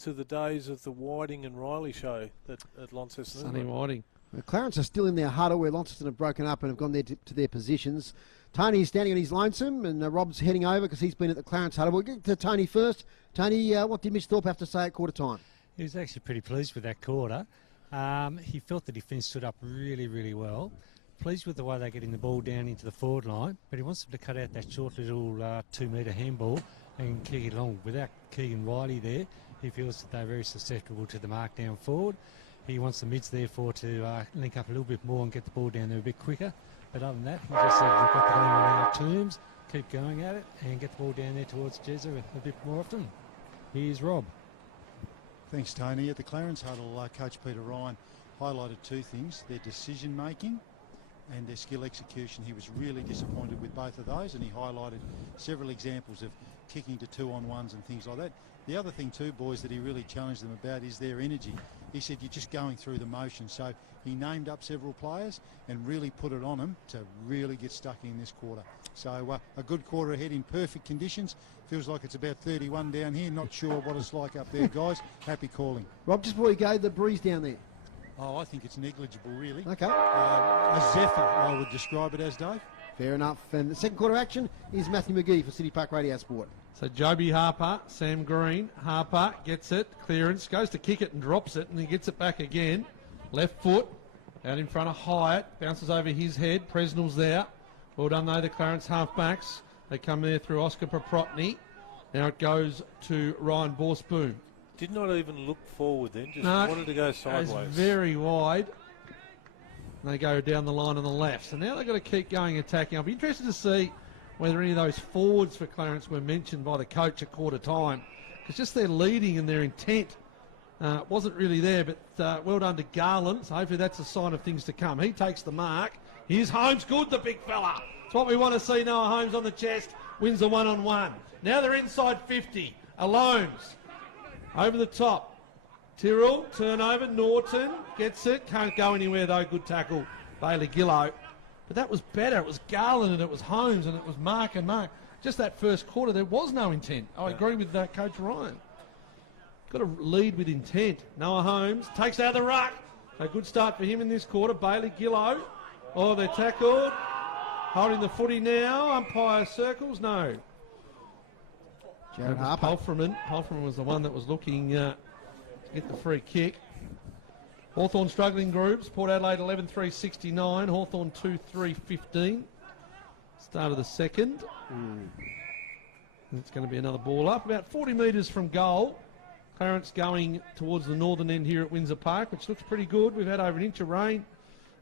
to the days of the Whiting and Riley show at Launceston. Sonny Whiting. Well, Clarence are still in their huddle where Launceston have broken up and have gone there to their positions. Tony is standing on his lonesome, and Rob's heading over because he's been at the Clarence huddle. We'll get to Tony first. Tony, what did Mitch Thorpe have to say at quarter time? He was actually pretty pleased with that quarter. He felt the defence stood up really, really well. Pleased with the way they're getting the ball down into the forward line, but he wants them to cut out that short little 2-metre handball and kick it along. Without Keegan Riley there, he feels that they're very susceptible to the mark down forward. He wants the mids therefore to link up a little bit more and get the ball down there a bit quicker. But other than that, he just said we've got the game on our terms, keep going at it and get the ball down there towards Jezza a bit more often. Here's Rob. Thanks, Tony. At the Clarence huddle, Coach Peter Ryan highlighted two things: their decision making and their skill execution. He was really disappointed with both of those, and he highlighted several examples of kicking to 2-on-1s and things like that. The other thing too, boys, that he really challenged them about is their energy. He said you're just going through the motion. So he named up several players and really put it on them to really get stuck in this quarter. So a good quarter ahead in perfect conditions. Feels like it's about 31 down here. Not sure what it's like up there, guys. Happy calling. Rob, just before you go, the breeze down there. Oh, I think it's negligible, really. Okay. A zephyr, I would describe it as, Dave. Fair enough. And the second quarter action is Matthew McGee for City Park Radio Sport. So Joby Harper, Sam Green, Harper gets it, clearance, goes to kick it and drops it, and he gets it back again. Left foot, out in front of Hyatt, bounces over his head, Presnell's there. Well done though, the Clarence halfbacks. They come there through Oscar Paprotny. Now it goes to Ryan Borsboom. Did not even look forward then, just No, wanted to go sideways. It's very wide. And they go down the line on the left. So now they've got to keep going attacking. I'll be interested to see whether any of those forwards for Clarence were mentioned by the coach at quarter time. Because just their leading and their intent wasn't really there. But well done to Garland. So hopefully that's a sign of things to come. He takes the mark. Here's Holmes. Good, the big fella. It's what we want to see. Noah Holmes on the chest. Wins the one-on-one. Now they're inside 50. Alones. Over the top. Tyrrell. Turnover. Norton. Gets it. Can't go anywhere though. Good tackle. Bailey Gillow. But that was better. It was Garland and it was Holmes and it was Mark and Mark. Just that first quarter, there was no intent. I agree with Coach Ryan. Got to lead with intent. Noah Holmes takes out the ruck. A good start for him in this quarter. Bailey Gillow. Oh, they're tackled. Holding the footy now. Umpire circles. No. Jared Harper. Palfreman was the one that was looking to get the free kick. Hawthorn struggling groups. Port Adelaide 11-3-69. Hawthorn 2-3-15. Start of the second. It's going to be another ball up. About 40 metres from goal. Clarence going towards the northern end here at Windsor Park, which looks pretty good. We've had over an inch of rain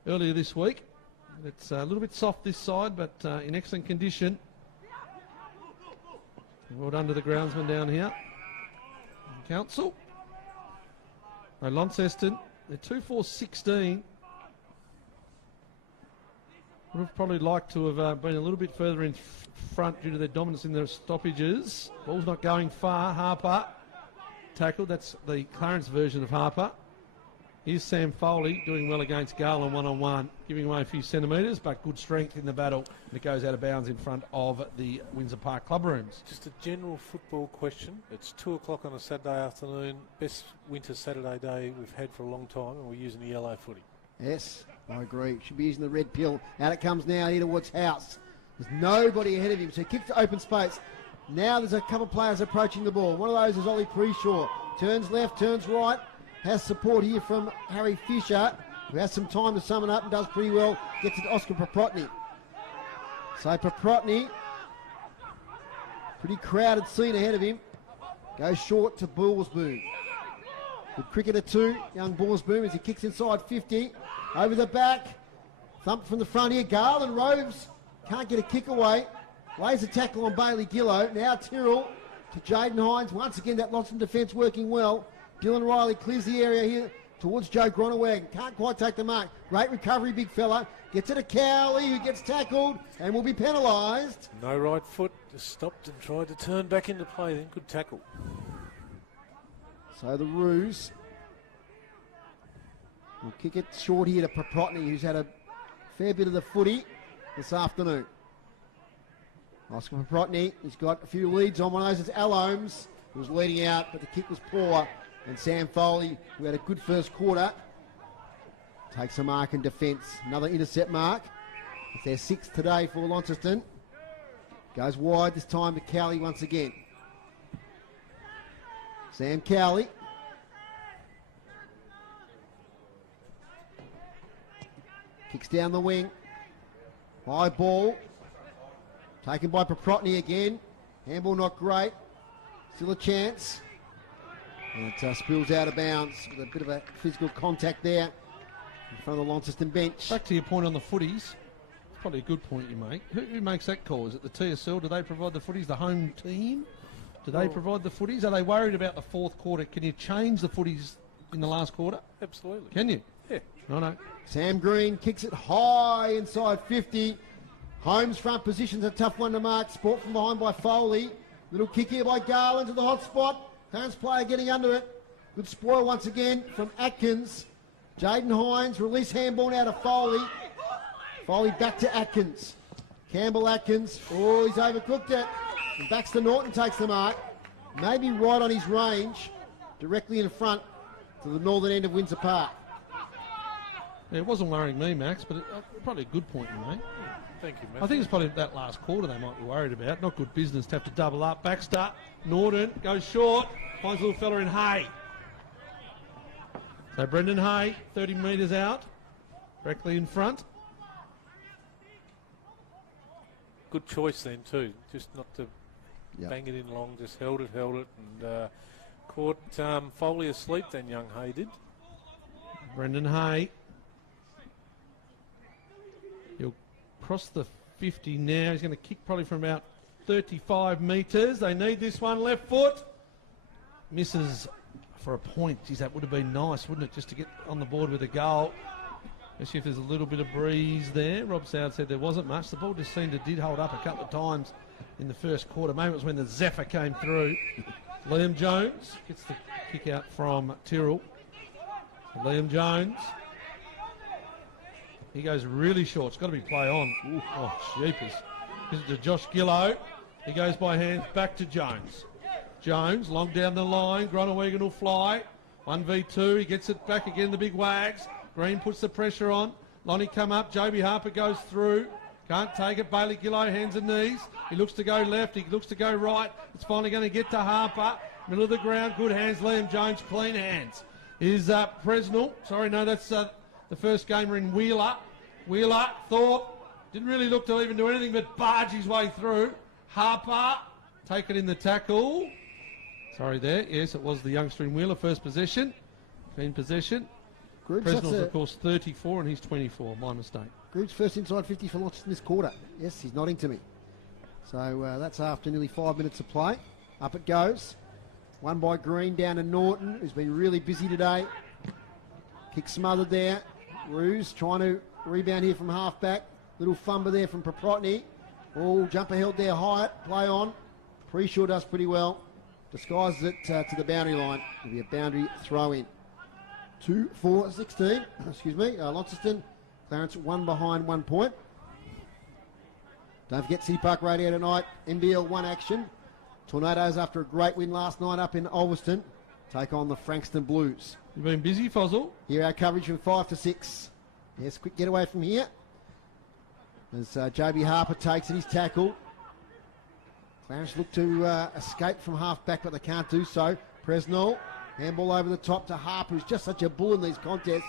earlier this week. It's a little bit soft this side, but in excellent condition. Well done to the groundsman down here. Council. Launceston. They're 2-4-16. Would have probably liked to have been a little bit further in front due to their dominance in their stoppages. Ball's not going far. Harper tackled. That's the Clarence version of Harper. Here's Sam Foley doing well against Garland one-on-one, giving away a few centimetres, but good strength in the battle. And it goes out of bounds in front of the Windsor Park club rooms. Just a general football question. It's 2 o'clock on a Saturday afternoon. Best winter Saturday day we've had for a long time, and we're using the yellow footy. Yes, I agree. Should be using the red pill. Out it comes now here towards House. There's nobody ahead of him, so he kicks to open space. Now there's a couple of players approaching the ball. One of those is Ollie Preshaw. Turns left, turns right. Has support here from Harry Fisher, who has some time to sum it up and does pretty well. Gets it to Oscar Paprotny. So Paprotny, pretty crowded scene ahead of him. Goes short to Borsboom. Good cricketer too, young Borsboom, as he kicks inside 50. Over the back. Thump from the front here. Garland roves. Can't get a kick away. Lays a tackle on Bailey Gillow. Now Tyrrell to Jaden Hines. Once again, that Launceston defence working well. Dylan Riley clears the area here towards Joe Groneweg. Can't quite take the mark. Great recovery, big fella. Gets it to Cowley, who gets tackled and will be penalised. No right foot, just stopped and tried to turn back into play then. Good tackle. So the Roos will kick it short here to Paprotny, who's had a fair bit of the footy this afternoon. Oscar Paprotny, he's got a few leads on one of those. It's Allomes, who was leading out, but the kick was poor. And Sam Foley, who had a good first quarter, takes a mark in defence. Another intercept mark. It's their sixth today for Launceston. Goes wide this time to Cowley once again. Sam Cowley. Kicks down the wing. High ball. Taken by Paprotny again. Handball not great. Still a chance. And it spills out of bounds with a bit of a physical contact there in front of the Launceston bench. Back to your point on the footies. It's probably a good point you make. Who makes that call? Is it the TSL? Do they provide the footies? The home team? Do they provide the footies? Are they worried about the fourth quarter? Can you change the footies in the last quarter? Absolutely. Can you? Yeah. No. Sam Green kicks it high inside 50. Holmes front position's a tough one to mark. Sport from behind by Foley. Little kick here by Garland to the hot spot. Clarence player getting under it. Good spoil once again from Atkins. Jaden Hines, release handball out of Foley. Foley back to Atkins. Campbell Atkins. Oh, he's overcooked it. And Baxter Norton takes the mark. Maybe right on his range. Directly in front to the northern end of Windsor Park. Yeah, it wasn't worrying me, Max, but probably a good point you made. Thank you, Max. I think it's probably that last quarter they might be worried about. Not good business to have to double up. Baxter, Norton, goes short, finds a little fella in Hay. So Brendan Hay, 30 metres out, directly in front. Good choice then too, just not to bang it in long, just held it, and caught Foley asleep then, young Hay did. Brendan Hay. He'll cross the 50 now. He's going to kick probably from about 35 metres. They need this one, left foot. Misses for a point. Geez, that would have been nice, wouldn't it, just to get on the board with a goal. Especially if there's a little bit of breeze there. Rob Sowd said there wasn't much. The ball just did hold up a couple of times in the first quarter. Maybe it was when the Zephyr came through. Liam Jones gets the kick out from Tyrrell. Liam Jones. He goes really short. It's got to be play on. Ooh, oh, jeepers. Gives it to Josh Gillow. He goes by hands back to Jones. Jones, long down the line. Gronewegan will fly. 1v2. He gets it back again, the big wags. Green puts the pressure on. Lonnie come up. Joby Harper goes through. Can't take it. Bailey Gillow, hands and knees. He looks to go left. He looks to go right. It's finally going to get to Harper. Middle of the ground. Good hands. Liam Jones, clean hands. Is Presnell. Sorry, no, that's the first gamer in Wheeler. Wheeler, Thorpe. Didn't really look to even do anything but barge his way through. Harper, taken in the tackle. Sorry there. Yes, it was the youngster in Wheeler. First possession. Clean possession. Presnell's, of course, 34 and he's 24. My mistake. Group's first inside 50 for Launceston this quarter. Yes, he's nodding to me. So that's after nearly 5 minutes of play. Up it goes. One by Green down to Norton, who's been really busy today. Kick smothered there. Roos trying to rebound here from half-back. Little fumble there from Paprotny. Oh, jumper held there, Hyatt. Play on. Preshaw does pretty well. Disguises it to the boundary line. It'll be a boundary throw-in. 2-4-16. Excuse me. Launceston. Clarence 1 behind 1 point. Don't forget City Park Radio tonight. NBL 1 action. Tornadoes, after a great win last night up in Ulverston, take on the Frankston Blues. You've been busy, Fozzle. Here our coverage from 5 to 6. Yes, quick getaway from here. As Joby Harper takes it, his tackle. Clarence look to escape from half-back, but they can't do so. Presnell, handball over the top to Harper, who's just such a bull in these contests.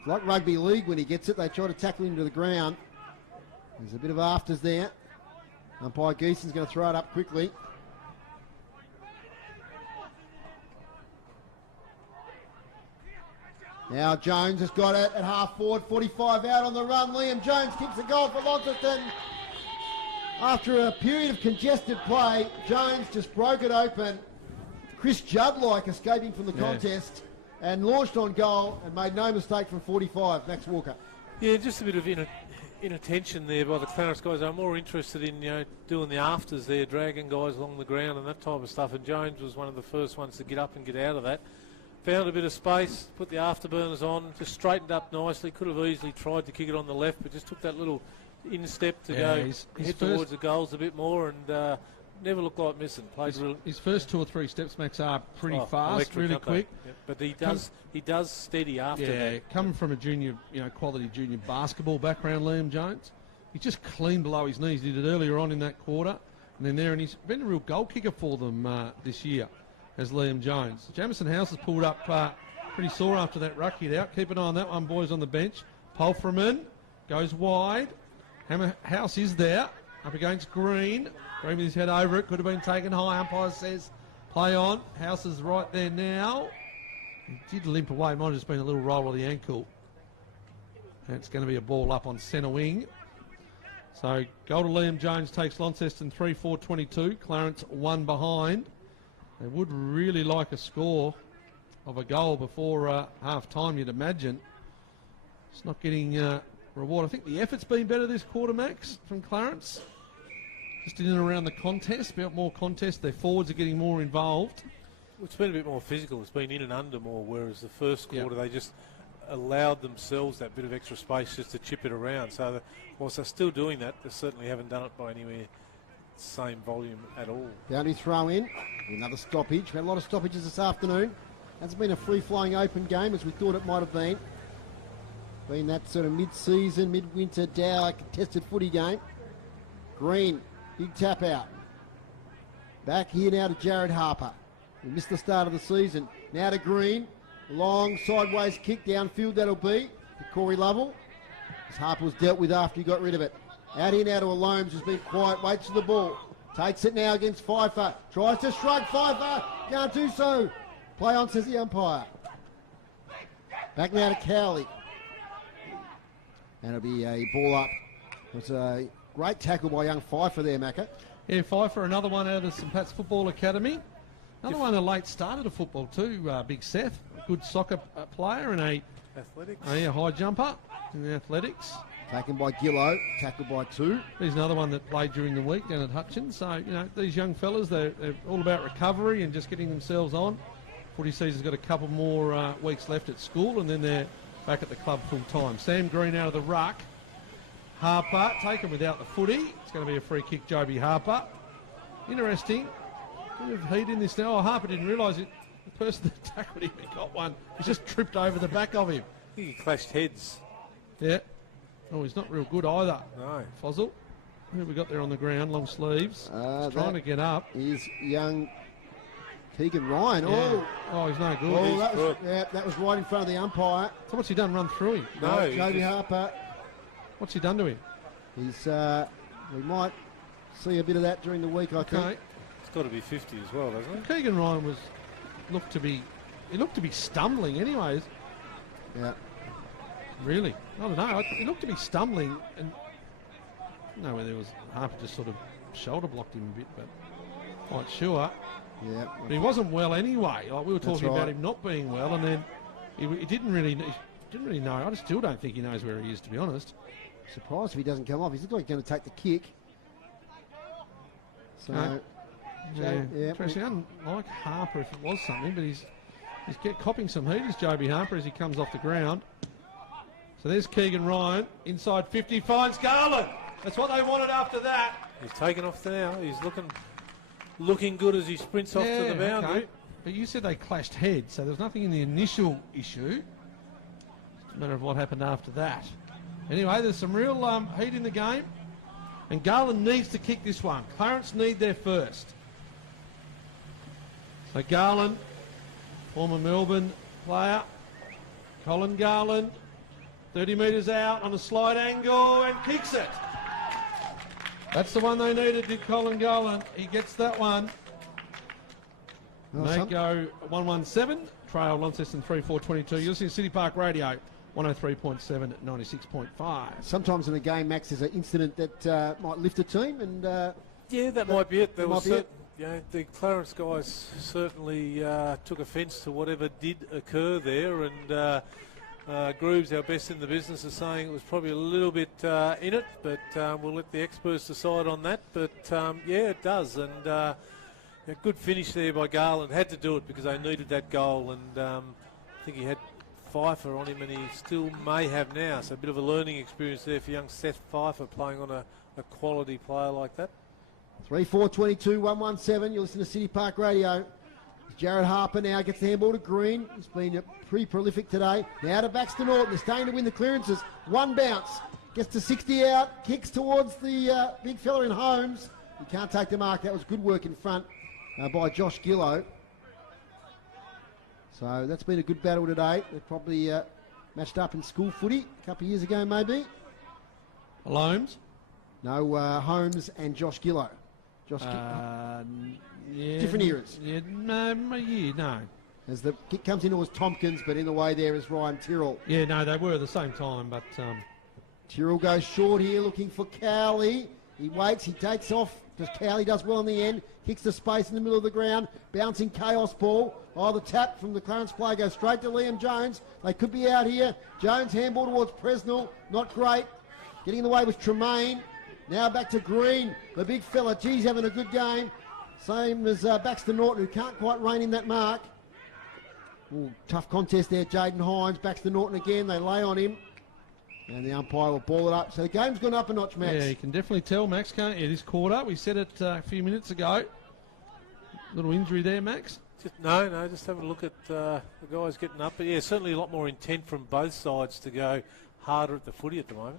It's like rugby league when he gets it. They try to tackle him to the ground. There's a bit of afters there. Umpire Geeson's going to throw it up quickly. Now Jones has got it at half forward, 45 out on the run. Liam Jones kicks a goal for Launceston. After a period of congested play, Jones just broke it open. Chris Judd-like escaping from the contest. and launched on goal and made no mistake from 45, Max Walker. Yeah, just a bit of inattention there by the Clarence guys. They're more interested in doing the afters there, dragging guys along the ground and that type of stuff. And Jones was one of the first ones to get up and get out of that. Found a bit of space, put the afterburners on, just straightened up nicely. Could have easily tried to kick it on the left, but just took that little instep to go head towards the goals a bit more, and never looked like missing. His first 2 or 3 steps, Max, are pretty fast, really quick. Yep. But he does steady after that. Yeah, coming from a junior, quality junior basketball background, Liam Jones, he's just clean below his knees. He did it earlier on in that quarter, and then there, and he's been a real goal kicker for them this year, as Liam Jones. Jamison House has pulled up pretty sore after that ruck hit out. Keep an eye on that one, boys, on the bench. Polframan goes wide. House is there, up against Green. Green with his head over it, could have been taken high. Umpire says play on. House is right there now. He did limp away, might have just been a little roll of the ankle. And it's going to be a ball up on centre wing. So goal to Liam Jones takes Launceston 3-4-22. Clarence 1 behind. They would really like a score of a goal before half time, you'd imagine. It's not getting reward. I think the effort's been better this quarter, Max, from Clarence. Just in and around the contest, a bit more contest. Their forwards are getting more involved. It's been a bit more physical. It's been in and under more, whereas the first quarter they just allowed themselves that bit of extra space just to chip it around. So whilst they're still doing that, they certainly haven't done it by anywhere same volume at all. Boundary throw in. Another stoppage. We've had a lot of stoppages this afternoon. Hasn't been a free-flowing open game as we thought it might have been. Been that sort of mid-season, mid-winter dour contested footy game. Green, big tap out. Back here now to Jared Harper. We missed the start of the season. Now to Green. Long sideways kick downfield, that'll be to Corey Lovell. As Harper was dealt with after he got rid of it. Out here now to Alomes, who's been quiet, waits for the ball. Takes it now against Pfeiffer. Tries to shrug Pfeiffer. Can't do so. Play on, says the umpire. Back now to Cowley. And it'll be a ball up. It's a great tackle by young Pfeiffer there, Macca. Yeah, Pfeiffer, another one out of St Pat's Football Academy. Another one a late starter to football too, Big Seth. A good soccer player and a high jumper in the athletics. Taken by Gillow, tackled by 2. He's another one that played during the week down at Hutchins. So, these young fellas, they're all about recovery and just getting themselves on. Footy season's got a couple more weeks left at school, and then they're back at the club full time. Sam Green out of the ruck. Harper taken without the footy. It's going to be a free kick, Joby Harper. Interesting. Bit of heat in this now. Oh, Harper didn't realise it. The person that tackled him and got one, he just tripped over the back of him. I think he clashed heads. Yeah. Oh, he's not real good either. No. Fozzle. Who have we got there on the ground? Long sleeves. He's trying to get up. Is young Keegan Ryan. Yeah. Oh, he's no good. Oh, that was right in front of the umpire. So what's he done? Run through him? No. Joby Harper. What's he done to him? He's. We might see a bit of that during the week, I think. It's got to be 50 as well, doesn't it? Keegan Ryan looked to be stumbling anyways. Yeah. Really? I don't know. He looked to be stumbling, and I don't know whether Harper just sort of shoulder blocked him a bit, but quite sure. Yeah. But he wasn't well anyway. Like we were talking right. about him not being well, and then he didn't really know. I still don't think he knows where he is, to be honest. Surprised if he doesn't come off. He's looking like he's going to take the kick. So, Tracy, unlike Harper if it was something, but he's copping some heat, is Joby Harper, as he comes off the ground. So there's Keegan Ryan, inside 50, finds Garland. That's what they wanted after that. He's taken off now. He's looking good as he sprints off to the boundary. Okay. But you said they clashed heads, so there's nothing in the initial issue. It's a matter of what happened after that. Anyway, there's some real heat in the game, and Garland needs to kick this one. Clarence need their first. So Garland, former Melbourne player, Colin Garland, 30 metres out on a slight angle and kicks it. That's the one they needed, did Colin Garland. He gets that one. They go 117, trail Launceston 3-4-22. You're listening to City Park Radio, 103.7, 96.5. Sometimes in a game, Max, there's an incident that might lift a team, and yeah, that might be it. the Clarence guys certainly took offence to whatever did occur there, and Grooves, our best in the business, is saying it was probably a little bit in it, but we'll let the experts decide on that. But yeah, it does, and a good finish there by Garland. Had to do it because they needed that goal, and I think he had Pfeiffer on him, and he still may have now. So a bit of a learning experience there for young Seth Pfeiffer playing on a quality player like that. 3-4-22, 117. You listen to City Park Radio. Jared Harper now gets the handball to Green. He's been pretty prolific today. Now to Baxter Norton. They're staying to win the clearances. One bounce. Gets to 60 out. Kicks towards the big fella in Holmes. He can't take the mark. That was good work in front by Josh Gillow. So that's been a good battle today. They're probably matched up in school footy a couple of years ago maybe. Holmes? No, Holmes and Josh Gillow. Yeah, different eras. Yeah, no. As the kick comes in, it was Tompkins, but in the way there is Ryan Tyrrell. Yeah, no, they were at the same time, but... Tyrrell goes short here, looking for Cowley. He waits, he takes off. Cowley does well in the end. Kicks the space in the middle of the ground. Bouncing chaos ball. Oh, the tap from the Clarence player goes straight to Liam Jones. They could be out here. Jones handball towards Presnell. Not great. Getting in the way was Tremaine. Now back to Green, the big fella. Geez, having a good game. Same as Baxter Norton, who can't quite rein in that mark. Ooh, tough contest there, Jaden Hines. Baxter Norton again, they lay on him. And the umpire will ball it up. So the game's gone up a notch, Max. Yeah, you can definitely tell, Max, can't you? This quarter, we said it a few minutes ago. Little injury there, Max? No, just having a look at the guys getting up. But yeah, certainly a lot more intent from both sides to go harder at the footy at the moment.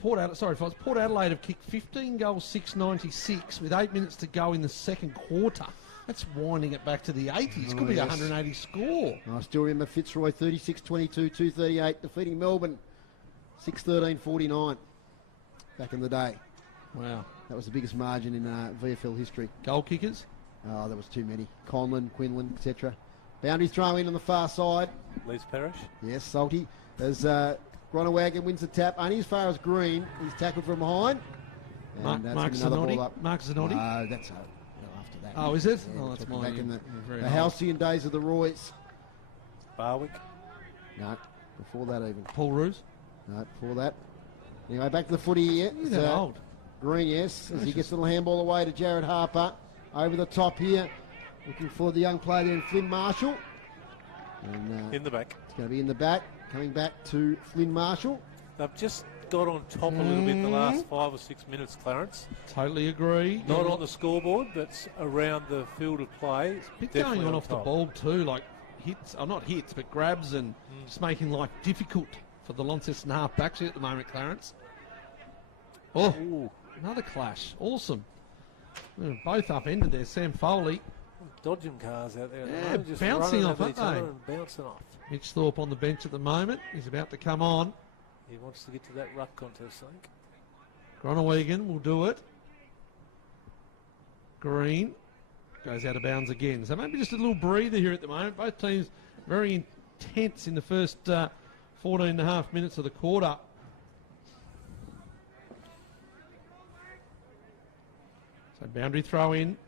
Port Adelaide have kicked 15 goals, 696 with 8 minutes to go in the second quarter. That's winding it back to the 80s. Could be a 180 score. I still remember Fitzroy 36-22, 238, defeating Melbourne 6-13-49 back in the day. Wow. That was the biggest margin in VFL history. Goal kickers? Oh, there was too many. Conlon, Quinlan, etc. Boundary throw in on the far side. Les Parrish. Yes, Salty. As Gronewagen wins the tap, only as far as Green. He's tackled from behind. And Mark Zanotti. No, that's after that. Oh, is it? Yeah, oh, that's back in the high. halcyon days of the Roys. Barwick. No, before that even. Paul Roos. No, before that. Anyway, back to the footy here. He's that old. Green, yes, as he gets a little handball away to Jared Harper. Over the top here, looking for the young player there in Flynn Marshall. And, in the back. It's going to be in the back. Coming back to Flynn Marshall. They've just got on top a little bit in the last 5 or 6 minutes, Clarence. Totally agree. Not on the scoreboard, but around the field of play. It's a bit going on off the ball too, like hits, not hits, but grabs and just making life difficult for the Launceston half-backs at the moment, Clarence. Oh, ooh. Another clash. Awesome. They're both upended there. Sam Foley. Dodging cars out there. Yeah, just bouncing off, aren't they? And bouncing off. Mitch Thorpe on the bench at the moment. He's about to come on. He wants to get to that ruck contest, I think. Gronewagen will do it. Green goes out of bounds again. So maybe just a little breather here at the moment. Both teams very intense in the first 14 and a half minutes of the quarter. So boundary throw in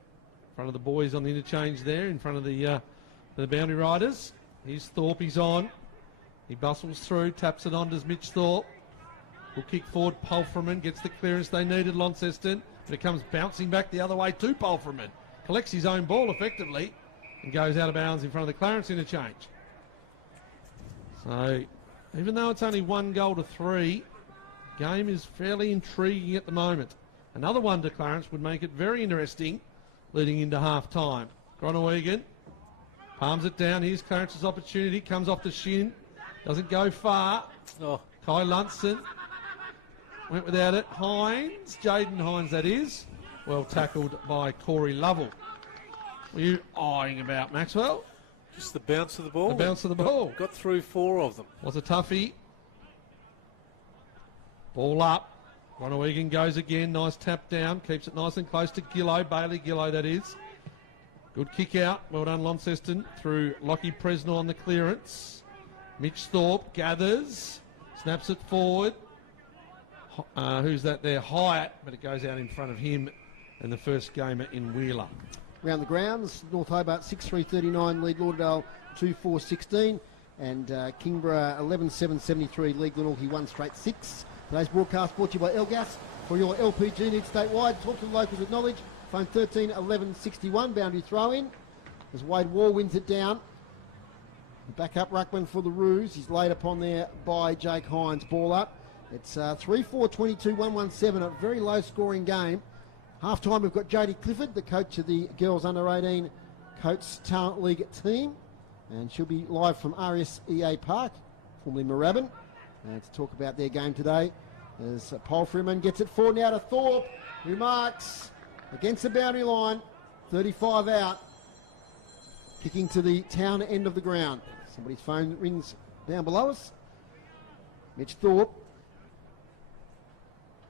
front of the boys on the interchange there, in front of the boundary riders. Here's Thorpe, he's on. He bustles through, taps it on to Mitch Thorpe. Will kick forward, Pulfreman gets the clearance they needed, Launceston. But it comes bouncing back the other way to Pulfreman. Collects his own ball effectively and goes out of bounds in front of the Clarence interchange. So even though it's only 1-3, game is fairly intriguing at the moment. Another one to Clarence would make it very interesting leading into half-time. Gronewagen palms it down. Here's Clarence's opportunity. Comes off the shin. Doesn't go far. Oh. Kai Lunston went without it. Hines, Jaden Hines that is. Well tackled by Corey Lovell. Were you eyeing about, Maxwell? Just the bounce of the ball. The bounce of the ball. Got through 4 of them. Was a toughie. Ball up. Gronewagen goes again. Nice tap down. Keeps it nice and close to Gillow. Bailey Gillow, that is. Good kick out. Well done, Launceston. Through Lockie Presnell on the clearance. Mitch Thorpe gathers. Snaps it forward. Who's that there? Hyatt. But it goes out in front of him and the first gamer in Wheeler. Around the grounds, North Hobart 6-3-39, lead Lauderdale 2-4-16, and Kingborough 11-7-73, lead Glenorchy 1 straight 6. Today's broadcast brought to you by Elgas. For your LPG needs statewide, talk to the locals with knowledge. Phone 13 11 61, boundary throw in. As Wade Wall wins it down. The backup ruckman for the Roos. He's laid upon there by Jake Hines. Ball up. It's 3-4-22, 1-1-7, a very low scoring game. Half time we've got Jodie Clifford, the coach of the girls under 18 Coates Talent League team. And she'll be live from RSEA Park, formerly Moorabbin, to talk about their game today. As Paul Freeman gets it forward now to Thorpe, who marks against the boundary line, 35 out, kicking to the town end of the ground. Somebody's phone rings down below us. Mitch Thorpe.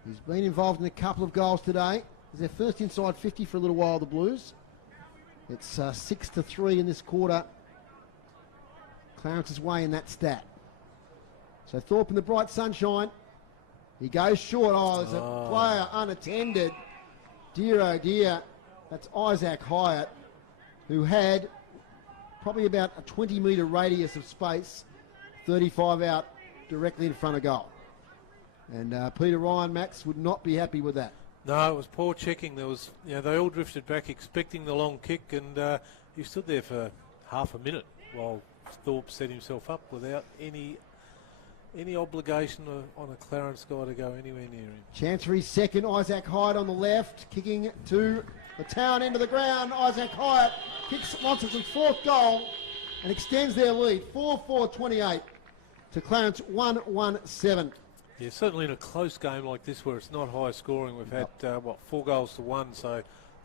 He's been involved in a couple of goals today. It's their first inside 50 for a little while, the Blues. It's 6-3 in this quarter. Clarence's way in that stat. So Thorpe in the bright sunshine. He goes short. Oh, there's a player unattended. Dear, oh dear. That's Isaac Hyatt, who had probably about a 20-metre radius of space, 35 out directly in front of goal. And Peter Ryan, Max, would not be happy with that. No, it was poor checking. There was, they all drifted back expecting the long kick, and he stood there for half a minute while Thorpe set himself up without any obligation on a Clarence guy to go anywhere near him. Chancery's second, Isaac Hyatt on the left, kicking to the town end of the ground. Isaac Hyatt kicks Launceston's fourth goal and extends their lead, 4-4-28 to Clarence 1-1-7. Yeah, certainly in a close game like this where it's not high scoring, we've had, 4 goals to 1, so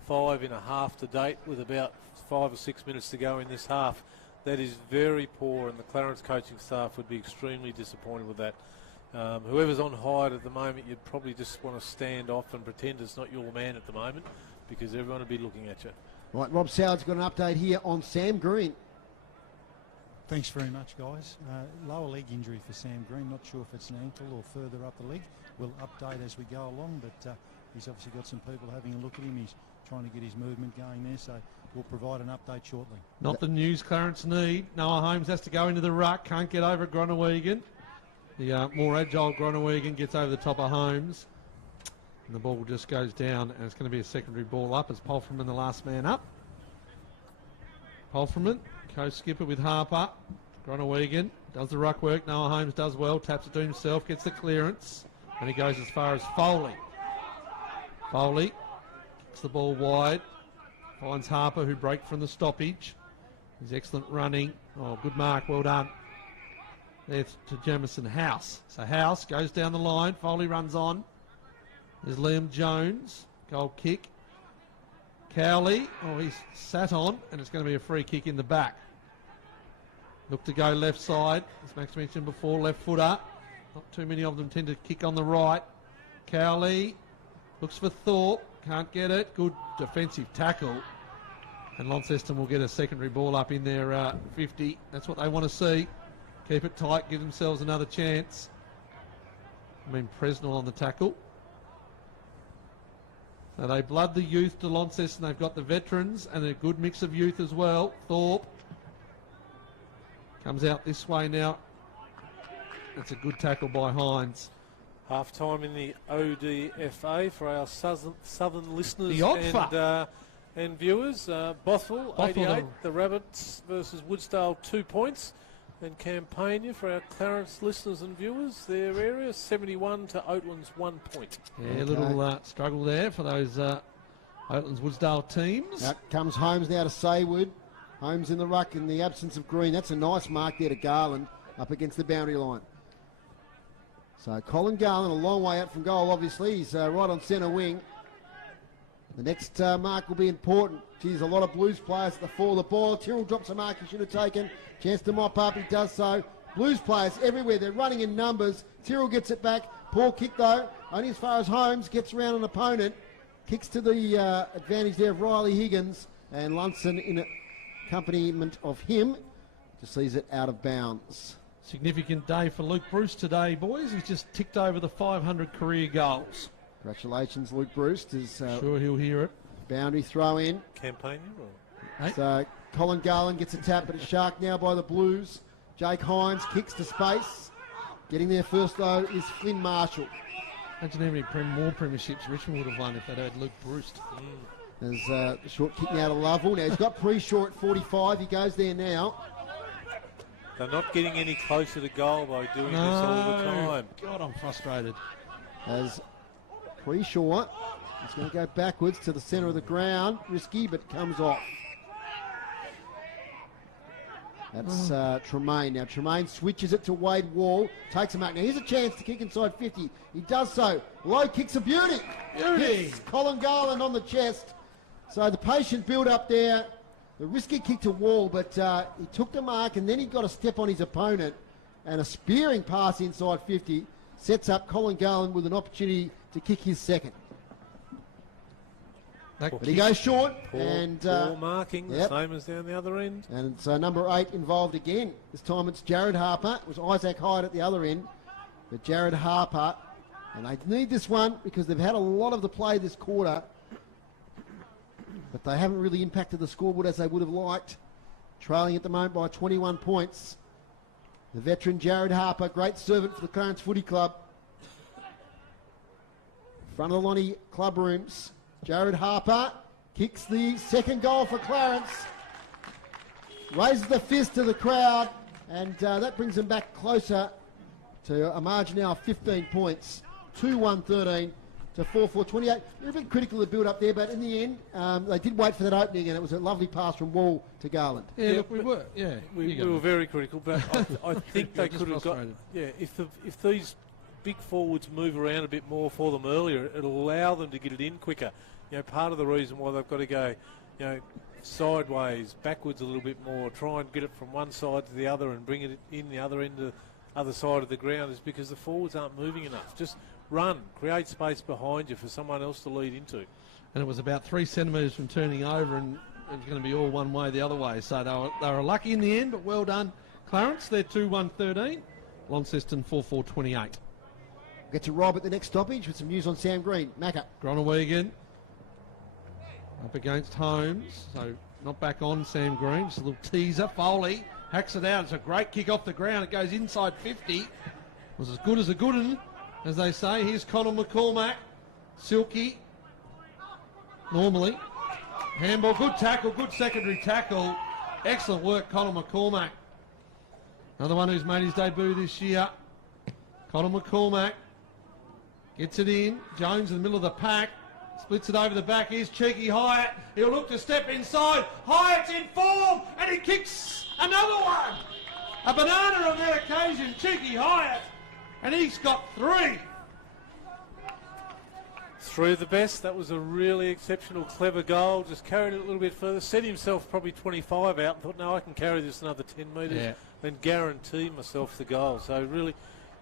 5 in a half to date with about 5 or 6 minutes to go in this half. That is very poor, and the Clarence coaching staff would be extremely disappointed with that. Whoever's on Hyatt at the moment, you'd probably just want to stand off and pretend it's not your man at the moment, because everyone will be looking at you. Right, Rob Soward's got an update here on Sam Green. Thanks very much, guys. Lower leg injury for Sam Green. Not sure if it's an ankle or further up the leg. We'll update as we go along, but he's obviously got some people having a look at him. He's trying to get his movement going there, so we'll provide an update shortly. Not the news Clarence need. Noah Holmes has to go into the ruck. Can't get over Groningen. The more agile Groningen gets over the top of Holmes. And the ball just goes down, and it's going to be a secondary ball up as Polferman, the last man up. Polferman, co-skipper with Harper. Groningen does the ruck work. Noah Holmes does well. Taps it to himself. Gets the clearance. And he goes as far as Foley. Foley kicks the ball wide. Finds Harper, who broke from the stoppage. He's excellent running. Oh, good mark. Well done. There to Jamison House. So House goes down the line. Foley runs on. There's Liam Jones. Goal kick. Cowley. Oh, he's sat on, and it's going to be a free kick in the back. Look to go left side. As Max mentioned before, left footer. Not too many of them tend to kick on the right. Cowley looks for Thorpe. Can't get it. Good defensive tackle. And Launceston will get a secondary ball up in their 50. That's what they want to see. Keep it tight. Give themselves another chance. Presnell on the tackle. So they blood the youth to Launceston. They've got the veterans and a good mix of youth as well. Thorpe comes out this way now. That's a good tackle by Hines. Half time in the ODFA for our southern listeners and viewers. Bothwell 88, the Rabbits versus Woodsdale 2 points. And Campania for our Clarence listeners and viewers, their area 71 to Oatlands 1 point. Yeah, a little struggle there for those Oatlands Woodsdale teams. Out comes Holmes now to Saywood. Holmes in the ruck in the absence of Green. That's a nice mark there to Garland up against the boundary line. So Colin Garland a long way out from goal, obviously. He's right on centre wing. The next mark will be important. Geez, a lot of Blues players at the fall of the ball. Tyrrell drops a mark he should have taken. Chance to mop up, he does so. Blues players everywhere, they're running in numbers. Tyrrell gets it back. Poor kick though, only as far as Holmes gets around an opponent. Kicks to the advantage there of Riley Higgins. And Lunson in accompaniment of him just sees it out of bounds. Significant day for Luke Bruce today, boys. He's just ticked over the 500 career goals. Congratulations, Luke Bruce. Sure he'll hear it. Boundary throw in. Campaigner? Hey? So Colin Garland gets a tap, but it's shark now by the Blues. Jake Hines kicks to space. Getting there first, though, is Flynn Marshall. Imagine how many more premierships Richmond would have won if they'd had Luke Bruce. There's a short kick now to Lovell. Now he's got Pre-Shaw at 45. He goes there now. They're not getting any closer to goal by doing this all the time. God, I'm frustrated. As Pre-Shaw is going to go backwards to the centre of the ground. Risky, but comes off. That's Tremaine. Now Tremaine switches it to Wade Wall. Takes him out. Now here's a chance to kick inside 50. He does so. Low kicks a beauty. Hits Colin Garland on the chest. So the patient build up there. The risky kick to Wall, but he took the mark and then he got a step on his opponent. And a spearing pass inside 50 sets up Colin Garland with an opportunity to kick his second. But he goes short. Poor marking, the same as down the other end. And so number 8 involved again. This time it's Jared Harper. It was Isaac Hyde at the other end. But Jared Harper, and they need this one because they've had a lot of the play this quarter. But they haven't really impacted the scoreboard as they would have liked. Trailing at the moment by 21 points. The veteran Jared Harper, great servant for the Clarence Footy Club. Front of the Lonnie club rooms. Jared Harper kicks the second goal for Clarence. Raises the fist to the crowd, and that brings them back closer to a margin now of 15 points. 2-1-13 to 4-4-28. You're a bit critical of the build-up there, but in the end, they did wait for that opening, and it was a lovely pass from Wall to Garland. Yeah, look, we were. Yeah, we were very critical, but I think they could have got... Yeah, if these big forwards move around a bit more for them earlier, it'll allow them to get it in quicker. You know, part of the reason why they've got to go, you know, sideways, backwards a little bit more, try and get it from one side to the other and bring it in the other end, the other side of the ground, is because the forwards aren't moving enough. Just run, create space behind you for someone else to lead into. And it was about 3 centimetres from turning over, and it was going to be all one way the other way. So they were lucky in the end, but well done, Clarence. They're 2-1-13. Launceston 4-4-28. Get to Rob at the next stoppage with some news on Sam Green. Macca. Groenewegen up against Holmes, so not back on Sam Green. Just a little teaser. Foley hacks it out. It's a great kick off the ground. It goes inside 50. Was as good as a good one, as they say. Here's Connor McCormack. Silky. Normally. Handball. Good tackle. Good secondary tackle. Excellent work, Connor McCormack. Another one who's made his debut this year. Connor McCormack gets it in. Jones in the middle of the pack. Splits it over the back. Here's Cheeky Hyatt. He'll look to step inside. Hyatt's in form, and he kicks another one. A banana on that occasion, Cheeky Hyatt, and he's got 3. Through the best. That was a really exceptional, clever goal. Just carried it a little bit further. Set himself probably 25 out and thought, no, I can carry this another 10 metres. Yeah. Then guarantee myself the goal. So really,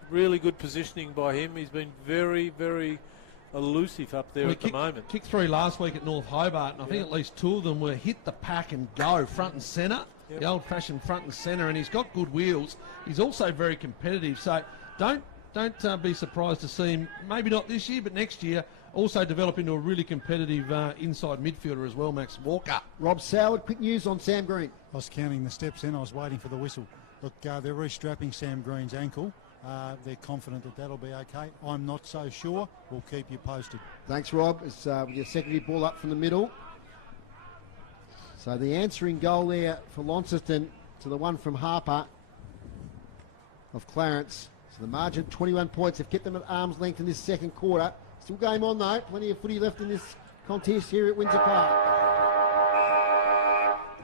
really good positioning by him. He's been very, very elusive up there at the moment. Kicked 3 last week at North Hobart, and I think at least 2 of them were hit the pack and go front and centre. The old-fashioned front and centre, and he's got good wheels. He's also very competitive, so don't be surprised to see him, maybe not this year, but next year, also develop into a really competitive inside midfielder as well, Max Walker. Rob Soward, quick news on Sam Green. I was counting the steps in. I was waiting for the whistle. Look, they're restrapping Sam Green's ankle. They're confident that that'll be okay. I'm not so sure. We'll keep you posted. Thanks, Rob. It's with your secondary ball up from the middle. So the answering goal there for Launceston to the one from Harper of Clarence. So the margin, 21 points. They've kept them at arm's length in this second quarter. Still game on, though. Plenty of footy left in this contest here at Windsor Park.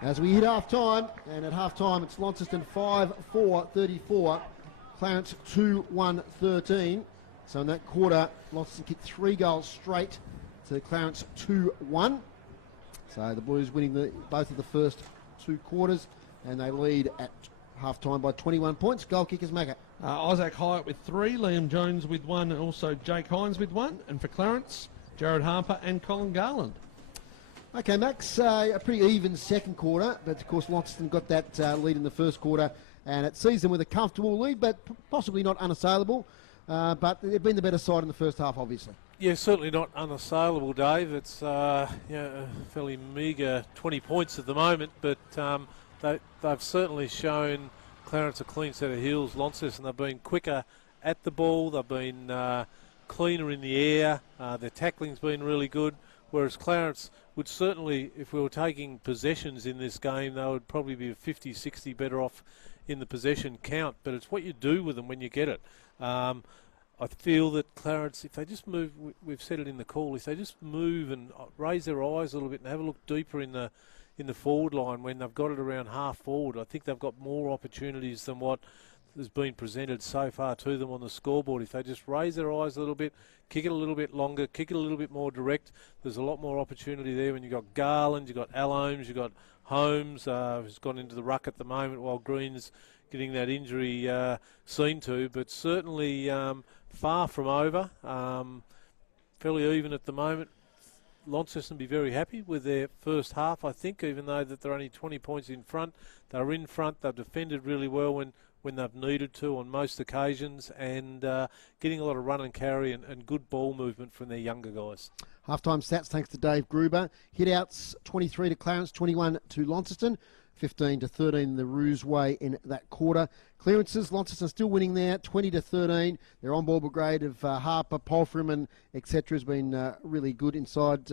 As we hit half-time, and at half-time it's Launceston 5-4-34. Clarence 2-1-13. So in that quarter, Launceston kicked 3 goals straight to Clarence 2-1. So the Blues winning both of the first 2 quarters, and they lead at half-time by 21 points. Goal kickers, Macca. Isaac Hyatt with 3, Liam Jones with 1, and also Jake Hines with 1. And for Clarence, Jared Harper and Colin Garland. Okay, Max, a pretty even second quarter, but of course Launceston got that lead in the first quarter, and it sees them with a comfortable lead, but possibly not unassailable. but they've been the better side in the first half, obviously. Yeah, certainly not unassailable, Dave. It's a fairly meagre 20 points at the moment, but they've certainly shown Clarence a clean set of heels, Launceston. They've been quicker at the ball, they've been cleaner in the air, their tackling's been really good, whereas Clarence would certainly, if we were taking possessions in this game, they would probably be 50-60 better off in the possession count, but it's what you do with them when you get it. I feel that Clarence, if they just move, we've said it in the call, if they just move and raise their eyes a little bit and have a look deeper in the forward line when they've got it around half forward, I think they've got more opportunities than what has been presented so far to them on the scoreboard. If they just raise their eyes a little bit, kick it a little bit longer, kick it a little bit more direct, there's a lot more opportunity there when you've got Garland, you've got Alholmes, you've got Holmes, who's gone into the ruck at the moment while Green's getting that injury seen to, but certainly far from over, fairly even at the moment. Launceston be very happy with their first half, I think, even though that they're only 20 points in front. They're in front, they've defended really well when they've needed to on most occasions, and getting a lot of run and carry and good ball movement from their younger guys. Half-time stats thanks to Dave Gruber. Hit-outs 23 to Clarence, 21 to Launceston, 15 to 13 the Roos way in that quarter. Clearances, Launceston still winning there, 20 to 13. Their on-ball brigade of Harper, Polfram and etc. has been really good inside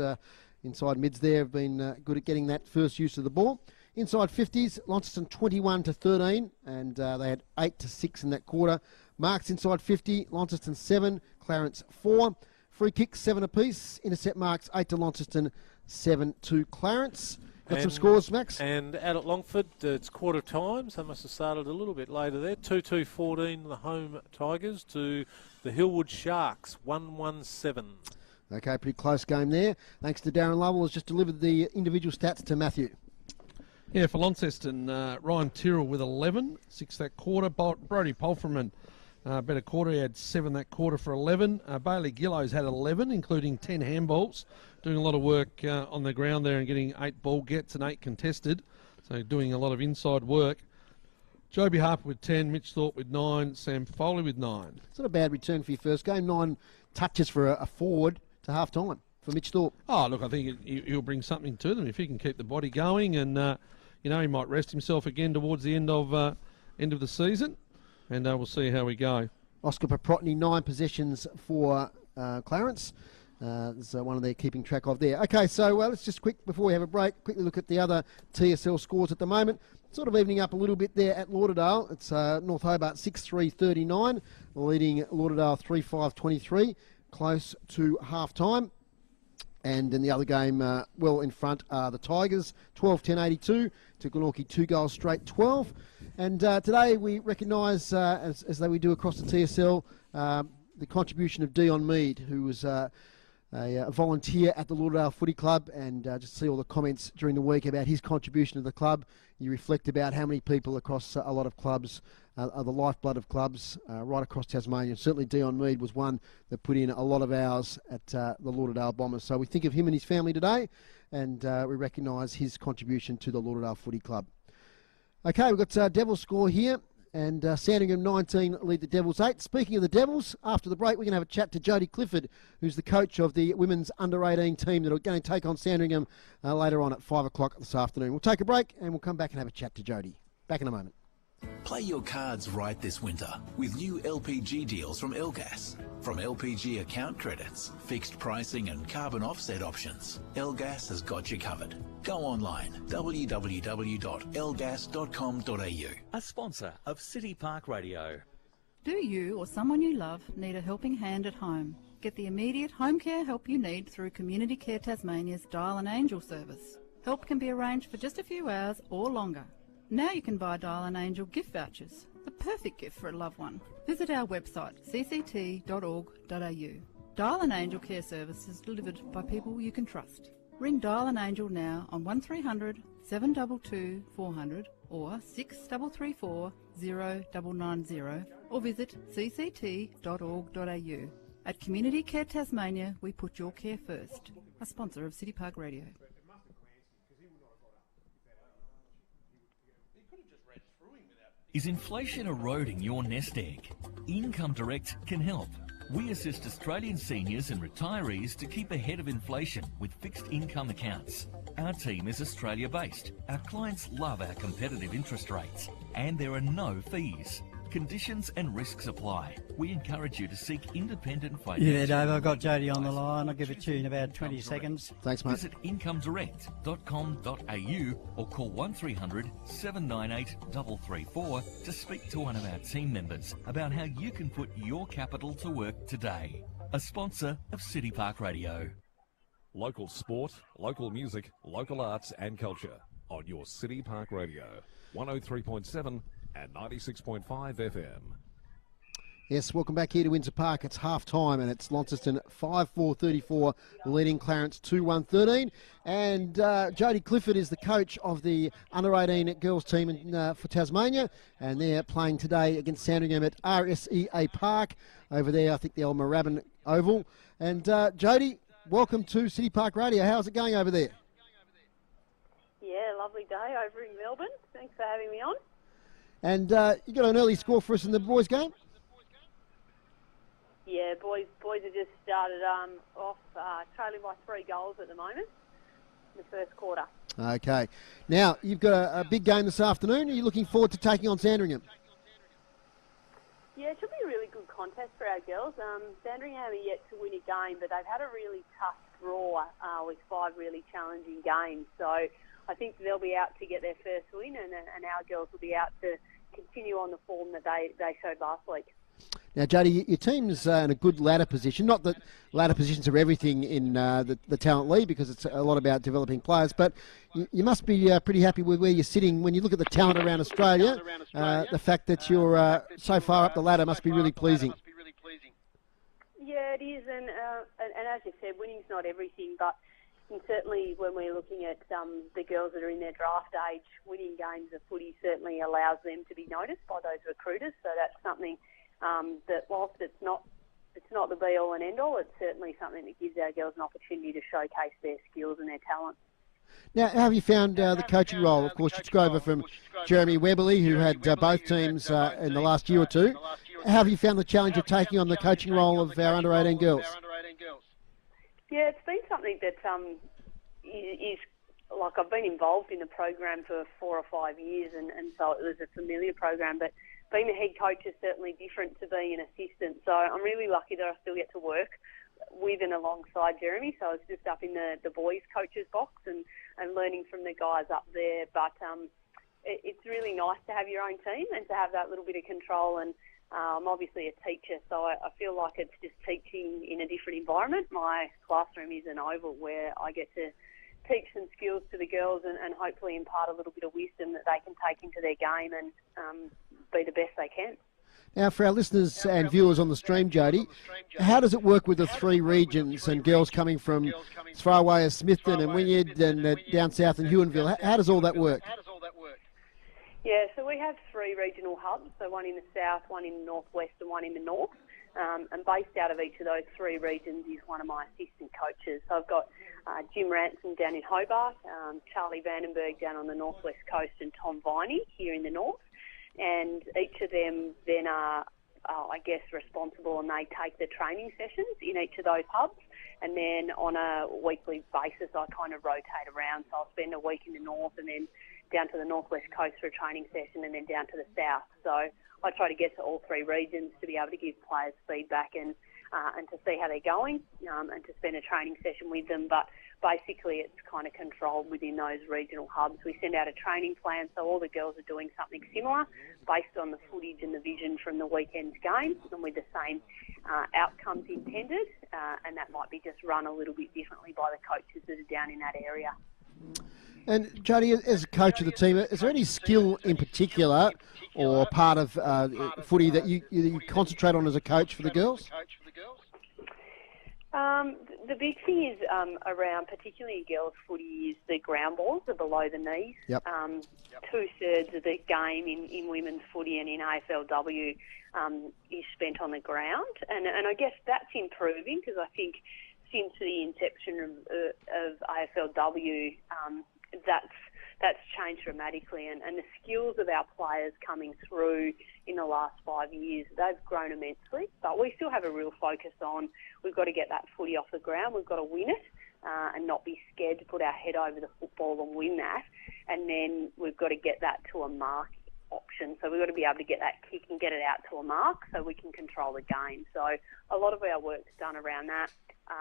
mids there, have been good at getting that first use of the ball. Inside 50s, Launceston 21 to 13, and they had 8 to 6 in that quarter. Marks inside 50, Launceston 7, Clarence 4. Free kicks 7 apiece. Intercept marks 8 to Launceston, 7 to Clarence. Got some scores, Max? And out at Longford, it's quarter time, so must have started a little bit later there. 2-2-14, the home Tigers to the Hillwood Sharks, 1-1-7. Okay, pretty close game there. Thanks to Darren Lovell, has just delivered the individual stats to Matthew. Yeah, for Launceston, Ryan Tyrrell with 11, 6 that quarter. Brodie Polfram, better quarter. He had 7 that quarter for 11. Bailey Gillows had 11, including 10 handballs. Doing a lot of work on the ground there and getting 8 ball gets and 8 contested. So doing a lot of inside work. Joby Harper with 10, Mitch Thorpe with 9, Sam Foley with 9. It's not a bad return for your first game. 9 touches for a forward to half time for Mitch Thorpe. Oh, look, I think he'll bring something to them if he can keep the body going, and he might rest himself again towards the end of the season, and we'll see how we go. Oscar Paprotny, 9 possessions for Clarence. There's one of their keeping track of there. Okay, so let's just before we have a break, quickly look at the other TSL scores at the moment. Sort of evening up a little bit there at Lauderdale. It's North Hobart 6-3-39, leading Lauderdale 3-5-23, close to half-time. And in the other game, well in front are the Tigers, 12-10-82 to Glenorchy, 2 goals straight, 12. And today we recognise, as we do across the TSL, the contribution of Dion Mead, who was a volunteer at the Lauderdale Footy Club, and just see all the comments during the week about his contribution to the club. You reflect about how many people across a lot of clubs are the lifeblood of clubs right across Tasmania. Certainly Dion Mead was one that put in a lot of hours at the Lauderdale Bombers. So we think of him and his family today, and we recognise his contribution to the Lauderdale Footy Club. Okay, we've got Devils score here. And Sandringham 19 lead the Devils 8. Speaking of the Devils, after the break, we're going to have a chat to Jodie Clifford, who's the coach of the women's under-18 team that are going to take on Sandringham later on at 5 o'clock this afternoon. We'll take a break and we'll come back and have a chat to Jodie. Back in a moment. Play your cards right this winter with new LPG deals from Elgas. From LPG account credits, fixed pricing and carbon offset options, Elgas has got you covered. Go online, www.elgas.com.au. A sponsor of City Park Radio. Do you or someone you love need a helping hand at home? Get the immediate home care help you need through Community Care Tasmania's Dial an Angel service. Help can be arranged for just a few hours or longer. Now you can buy Dial an Angel gift vouchers, the perfect gift for a loved one. Visit our website, cct.org.au. Dial an Angel care service is delivered by people you can trust. Ring Dial an Angel now on 1300 722 400 or 6334 0990 or visit cct.org.au. At Community Care Tasmania, we put your care first. A sponsor of City Park Radio. Is inflation eroding your nest egg? Income Direct can help. We assist Australian seniors and retirees to keep ahead of inflation with fixed income accounts. Our team is Australia-based. Our clients love our competitive interest rates, and there are no fees. Conditions and risks apply. We encourage you to seek independent financial... Yeah, Dave, I've got Jody on the line. I'll give it to you in about 20 seconds. Thanks, mate. Visit incomedirect.com.au or call 1300 798 334 to speak to one of our team members about how you can put your capital to work today. A sponsor of City Park Radio. Local sport, local music, local arts and culture on your City Park Radio. 103.7 and 96.5 FM. Yes, welcome back here to Windsor Park. It's half time and it's Launceston 5-4-34 leading Clarence 2-1-13. And Jody Clifford is the coach of the under-18 girls team for Tasmania, and they're playing today against Sandringham at RSEA Park over there, I think the old Moorabbin Oval. And Jody, welcome to City Park Radio. How's it going over there? Yeah, lovely day over in Melbourne. Thanks for having me on. And you got an early score for us in the boys' game? Yeah, boys have just started off trailing by 3 goals at the moment in the first quarter. Okay. Now, you've got a big game this afternoon. Are you looking forward to taking on Sandringham? Yeah, it should be a really good contest for our girls. Sandringham are yet to win a game, but they've had a really tough draw with 5 really challenging games. So I think they'll be out to get their first win, and our girls will be out to continue on the form that they showed last week. Now, Jody, your team's in a good ladder position. Not that ladder positions are everything in the Talent League, because it's a lot about developing players, but you must be pretty happy with where you're sitting when you look at the talent around Australia. The fact that you're so far up the ladder must be really pleasing. Yeah, it is, and as you said, winning's not everything, but certainly when we're looking at the girls that are in their draft age, winning games of footy certainly allows them to be noticed by those recruiters. So that's something that, whilst it's not the be-all and end-all, it's certainly something that gives our girls an opportunity to showcase their skills and their talent. Now, how have you found the coaching role? Of course, you took over from Jeremy Webberley, who had both teams in the last year or two. How have you found the challenge of taking on the coaching role of our under-18 girls? Yeah, it's been something that is like, I've been involved in the program for 4 or 5 years, and so it was a familiar program, but being the head coach is certainly different to being an assistant. So I'm really lucky that I still get to work with and alongside Jeremy. So I was just up in the boys' coaches box and learning from the guys up there. But it's really nice to have your own team and to have that little bit of control. And I'm obviously a teacher, so I feel like it's just teaching in a different environment. My classroom is an oval where I get to teach some skills to the girls and hopefully impart a little bit of wisdom that they can take into their game and be the best they can. Now, for our listeners and viewers on the stream, Jody, how does it work with the 3 regions and girls coming from as far away as Smithton and Wynyard and down south in Huonville? How does all that work? Yeah, so we have 3 regional hubs, so one in the south, one in the northwest and one in the north. And based out of each of those 3 regions is one of my assistant coaches. So I've got Jim Ransom down in Hobart, Charlie Vandenberg down on the northwest coast, and Tom Viney here in the north. And each of them then are, responsible, and they take the training sessions in each of those hubs. And then on a weekly basis, I kind of rotate around. So I'll spend a week in the north and then down to the northwest coast for a training session, and then down to the south. So I try to get to all 3 regions to be able to give players feedback and to see how they're going, and to spend a training session with them. But basically it's kind of controlled within those regional hubs. We send out a training plan, so all the girls are doing something similar based on the footage and the vision from the weekend's game, and with the same outcomes intended, and that might be just run a little bit differently by the coaches that are down in that area. And Jody, as a coach of the team, is there any skill in particular or part of footy that you concentrate on as a coach for the girls? The big thing is around, particularly in girls' footy, is the ground balls are below the knees. Yep. 2/3 of the game in women's footy and in AFLW is spent on the ground, and I guess that's improving, because I think since the inception of AFLW, that's changed dramatically, and the skills of our players coming through in the last 5 years, they've grown immensely. But we still have a real focus on, we've got to get that footy off the ground, we've got to win it, and not be scared to put our head over the football and win that. And then we've got to get that to a mark option. So we've got to be able to get that kick and get it out to a mark so we can control the game. So a lot of our work's done around that.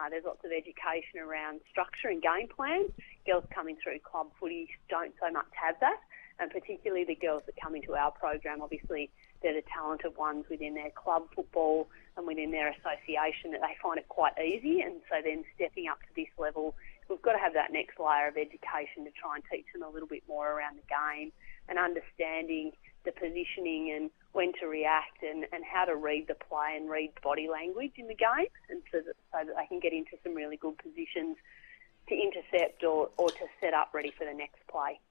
There's lots of education around structure and game plans. Girls coming through club footy don't so much have that, and particularly the girls that come into our program, obviously they're the talented ones within their club football and within their association, that they find it quite easy. And so then stepping up to this level, we've got to have that next layer of education to try and teach them a little bit more around the game and understanding the positioning and when to react and how to read the play and read body language in the game, and so that they can get into some really good positions to intercept or to set up ready for the next play.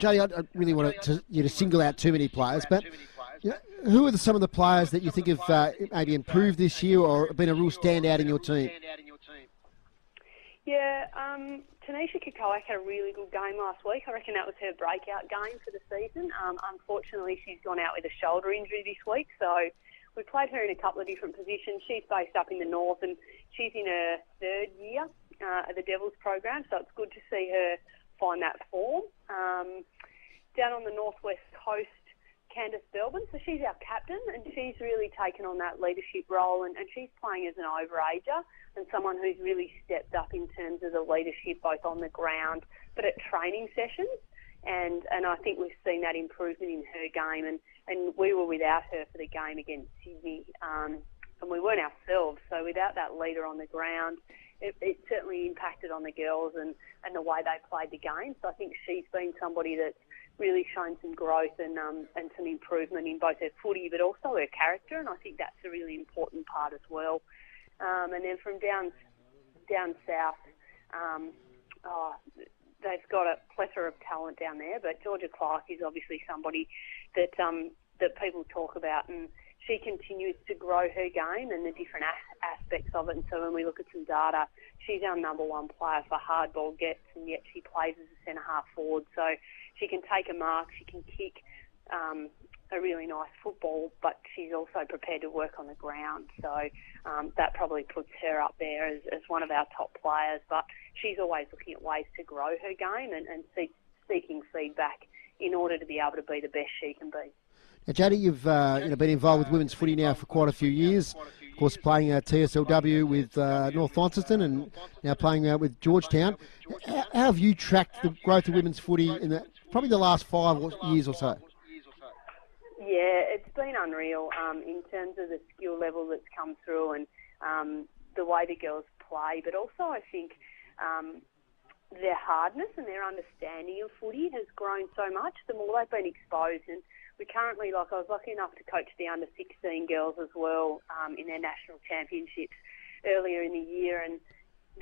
Jodie, I really want you to single out too many players, but who are some of the players that you think have maybe improved this year or been a real standout in your team? Yeah, Tanisha Kikoak had a really good game last week. I reckon that was her breakout game for the season. Unfortunately, she's gone out with a shoulder injury this week, so we played her in a couple of different positions. She's based up in the north, and she's in her third year at the Devils program, so it's good to see her find that form. Down on the northwest coast, Candice Belbin, so she's our captain, and she's really taken on that leadership role, and she's playing as an overager and someone who's really stepped up in terms of the leadership both on the ground but at training sessions, and I think we've seen that improvement in her game, and we were without her for the game against Sydney, and we weren't ourselves, so without that leader on the ground, it certainly impacted on the girls and the way they played the game. So I think she's been somebody that's really shown some growth and some improvement in both her footy but also her character, and I think that's a really important part as well. And then from down south, they've got a plethora of talent down there, but Georgia Clark is obviously somebody that people talk about, and she continues to grow her game and the different aspects of it. And so when we look at some data, she's our number one player for hardball gets, and yet she plays as a centre-half forward. So she can take a mark, she can kick a really nice football, but she's also prepared to work on the ground. So that probably puts her up there as one of our top players. But she's always looking at ways to grow her game and seeking feedback in order to be able to be the best she can be. Now, Jodie, you've been involved with women's footy now for quite a few years. Of course, playing TSLW with North Launceston and now playing with Georgetown. How have you tracked the growth of women's footy in probably the last 5 years or so? Yeah, it's been unreal in terms of the skill level that's come through and the way the girls play, but also I think their hardness and their understanding of footy has grown so much the more they've been exposed. And we currently, I was lucky enough to coach the under-16 girls as well in their national championships earlier in the year, and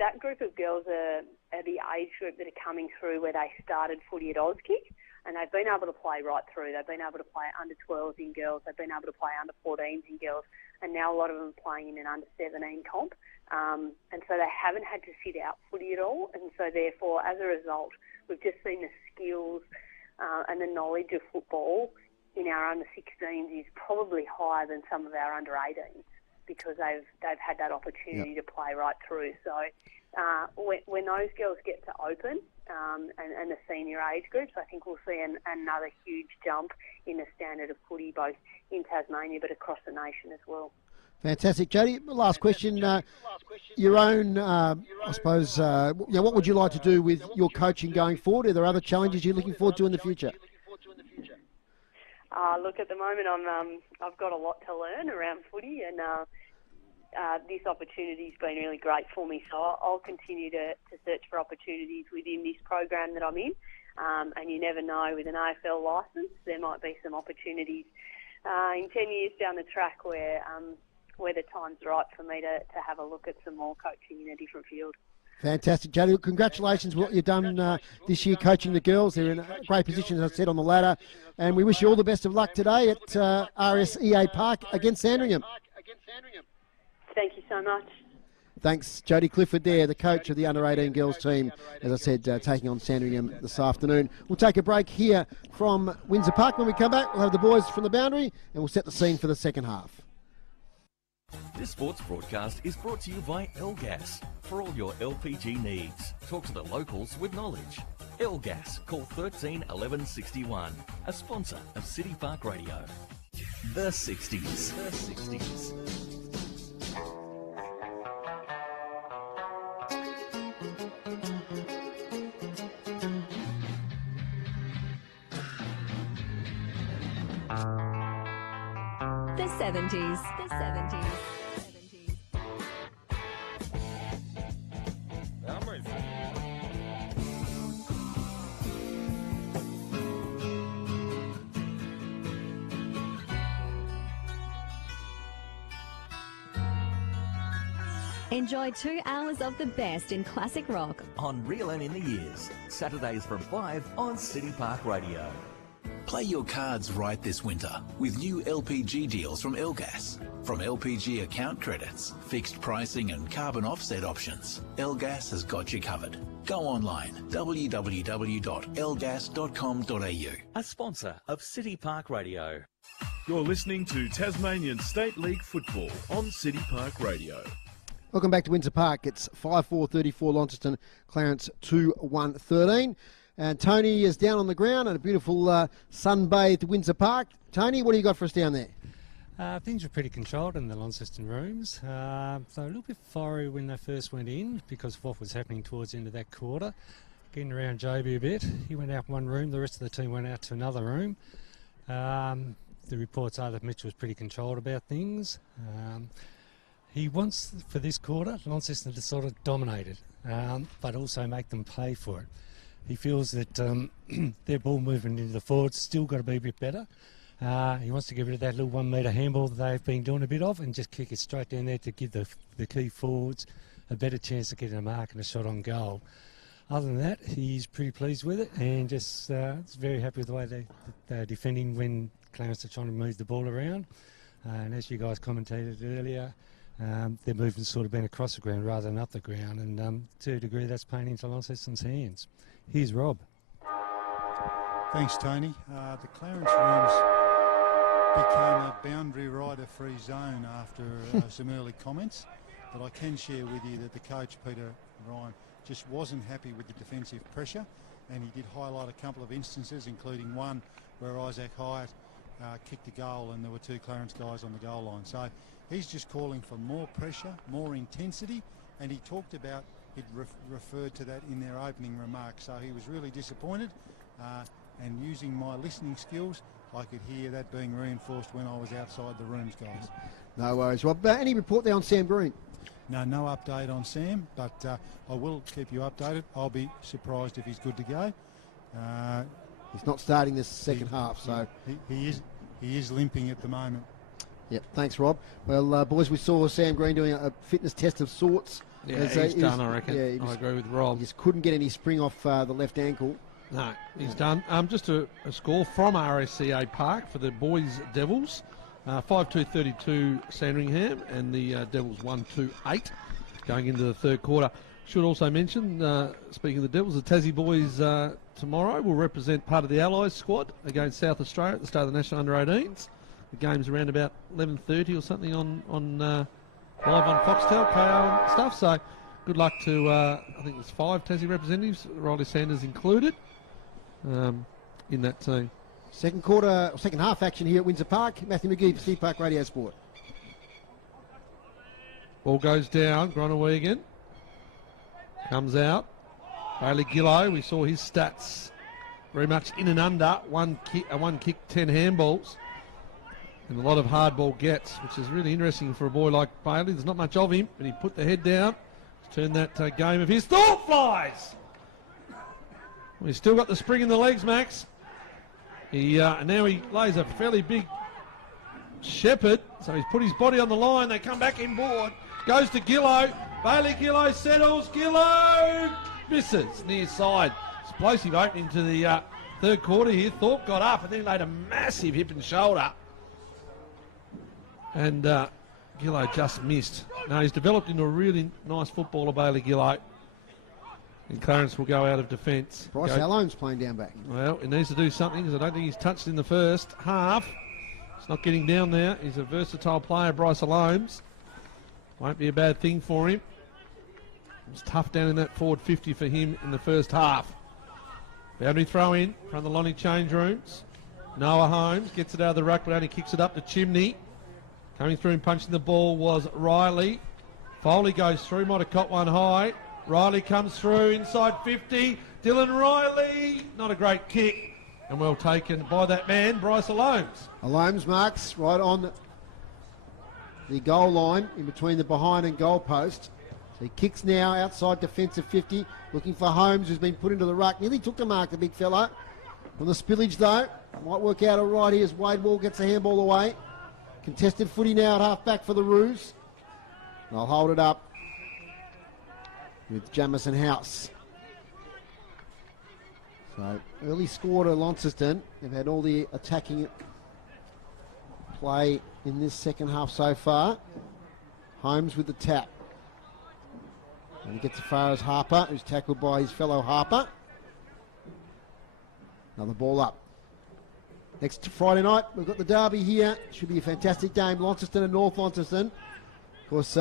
that group of girls are the age group that are coming through where they started footy at Auskick, and they've been able to play right through. They've been able to play under-12s in girls, they've been able to play under-14s in girls, and now a lot of them are playing in an under-17 comp. And so they haven't had to sit out footy at all, and so therefore, as a result, we've just seen the skills and the knowledge of football in our under-16s is probably higher than some of our under-18s because they've had that opportunity to play right through. So when those girls get to open and the senior age groups, I think we'll see another huge jump in the standard of footy both in Tasmania but across the nation as well. Fantastic. Jodie, last question. Your own, I suppose, what would you like to do with your coaching going forward? Are there other challenges you're looking forward to in the future? Look, at the moment, I've got a lot to learn around footy, and this opportunity's been really great for me. So I'll continue to search for opportunities within this program that I'm in. And you never know, with an AFL licence, there might be some opportunities in 10 years down the track where the time's right for me to have a look at some more coaching in a different field. Fantastic, Jodie. Congratulations on what you've done this year coaching the girls. They're in a great position, as I said, on the ladder. And we wish you all the best of luck today at RSEA Park against Sandringham. Thank you so much. Thanks, Jodie Clifford there, the coach of the under-18 girls team, as I said, taking on Sandringham this afternoon. We'll take a break here from Windsor Park. When we come back, we'll have the boys from the boundary and we'll set the scene for the second half. This sports broadcast is brought to you by Elgas. For all your LPG needs, talk to the locals with knowledge. Elgas, call 13 11 61, a sponsor of City Park Radio. The 60s. The 60s. The 70s. The 70s. Enjoy 2 hours of the best in classic rock On Real and in the Years, Saturdays from 5 on City Park Radio. Play your cards right this winter with new LPG deals from Elgas. From LPG account credits, fixed pricing and carbon offset options, Elgas has got you covered. Go online, www.elgas.com.au. A sponsor of City Park Radio. You're listening to Tasmanian State League Football on City Park Radio. Welcome back to Windsor Park. It's 5-4-34 Launceston, Clarence 2-1-13. And Tony is down on the ground at a beautiful sunbathed Windsor Park. Tony, what do you got for us down there? Things were pretty controlled in the Launceston rooms. They were a little bit fiery when they first went in because of what was happening towards the end of that quarter. Getting around Joby a bit. He went out one room, the rest of the team went out to another room. The reports are that Mitch was pretty controlled about things. He wants, for this quarter, Launceston to sort of dominate it, but also make them pay for it. He feels that their ball movement into the forwards still got to be a bit better. He wants to get rid of that little 1 metre handball that they've been doing a bit of and just kick it straight down there to give the key forwards a better chance of getting a mark and a shot on goal. Other than that, he's pretty pleased with it and just very happy with the way they're defending when Clarence are trying to move the ball around. And as you guys commentated earlier, their movement's sort of been across the ground rather than up the ground, and to a degree that's playing into Launceston's hands. Here's Rob. Thanks, Tony. The Clarence rooms became a boundary rider-free zone after some early comments, but I can share with you that the coach, Peter Ryan, just wasn't happy with the defensive pressure, and he did highlight a couple of instances, including one where Isaac Hyatt kicked a goal and there were 2 Clarence guys on the goal line. So he's just calling for more pressure, more intensity, and he talked about, he'd referred to that in their opening remarks. So he was really disappointed, and using my listening skills, I could hear that being reinforced when I was outside the rooms, guys. No worries, Rob. Any report there on Sam Green? No update on Sam, but I will keep you updated. I'll be surprised if he's good to go. He's not starting this second half, so... He is limping at the moment. Yep, thanks, Rob. Well, boys, we saw Sam Green doing a fitness test of sorts. Yeah, he's done, I reckon. Yeah, I agree with Rob. He just couldn't get any spring off the left ankle. No, he's done. Just a score from RSCA Park for the boys Devils. 5-2-32 Sandringham, and the Devils 1-2-8 going into the third quarter. Should also mention, speaking of the Devils, the Tassie boys tomorrow will represent part of the Allies squad against South Australia at the start of the National Under-18s. The game's around about 11:30 or something on live on Foxtel, KO and stuff. So good luck to, I think there's 5 Tassie representatives, Riley Sanders included, in that team. Second half action here at Windsor Park. Matthew McGee for City Park Radio Sport. Ball goes down, Gronewegan comes out. Bailey Gillow, we saw his stats very much in and under. One kick, 10 handballs. And a lot of hard ball gets, which is really interesting for a boy like Bailey. There's not much of him, but he put the head down. Turned that game of his. Thought flies! He's still got the spring in the legs, Max. Now he lays a fairly big shepherd, so he's put his body on the line. They come back inboard. Goes to Gillow. Bailey Gillow settles. Gillow misses near side. Explosive opening to the third quarter here. Thorpe got up and then laid a massive hip and shoulder. And Gillow just missed. No, he's developed into a really nice footballer, Bailey Gillow. And Clarence will go out of defence. Bryce Allone's playing down back. Well, he needs to do something because I don't think he's touched in the first half. He's not getting down there. He's a versatile player, Bryce Alomes. Won't be a bad thing for him. It was tough down in that forward 50 for him in the first half. Boundary throw in from the Lonnie change rooms. Noah Holmes gets it out of the ruck, but only kicks it up to Chimney. Coming through and punching the ball was Riley. Foley goes through, might have caught one high. Riley comes through inside 50. Dylan Riley, not a great kick. And well taken by that man, Bryce Alomes. Alomes marks right on the goal line in between the behind and goal post. So he kicks now outside defensive 50, looking for Holmes, who's been put into the ruck. Nearly took the mark, the big fella. On the spillage though, might work out all right here as Wade Wall gets a handball away. Contested footy now at half back for the Roos. They'll hold it up with Jamison House. So early score to Launceston. They've had all the attacking play in this second half so far. Holmes with the tap. And he gets as far as Harper, who's tackled by his fellow Harper. Another ball up. Next Friday night, we've got the derby here. Should be a fantastic game. Launceston and North Launceston. Of course,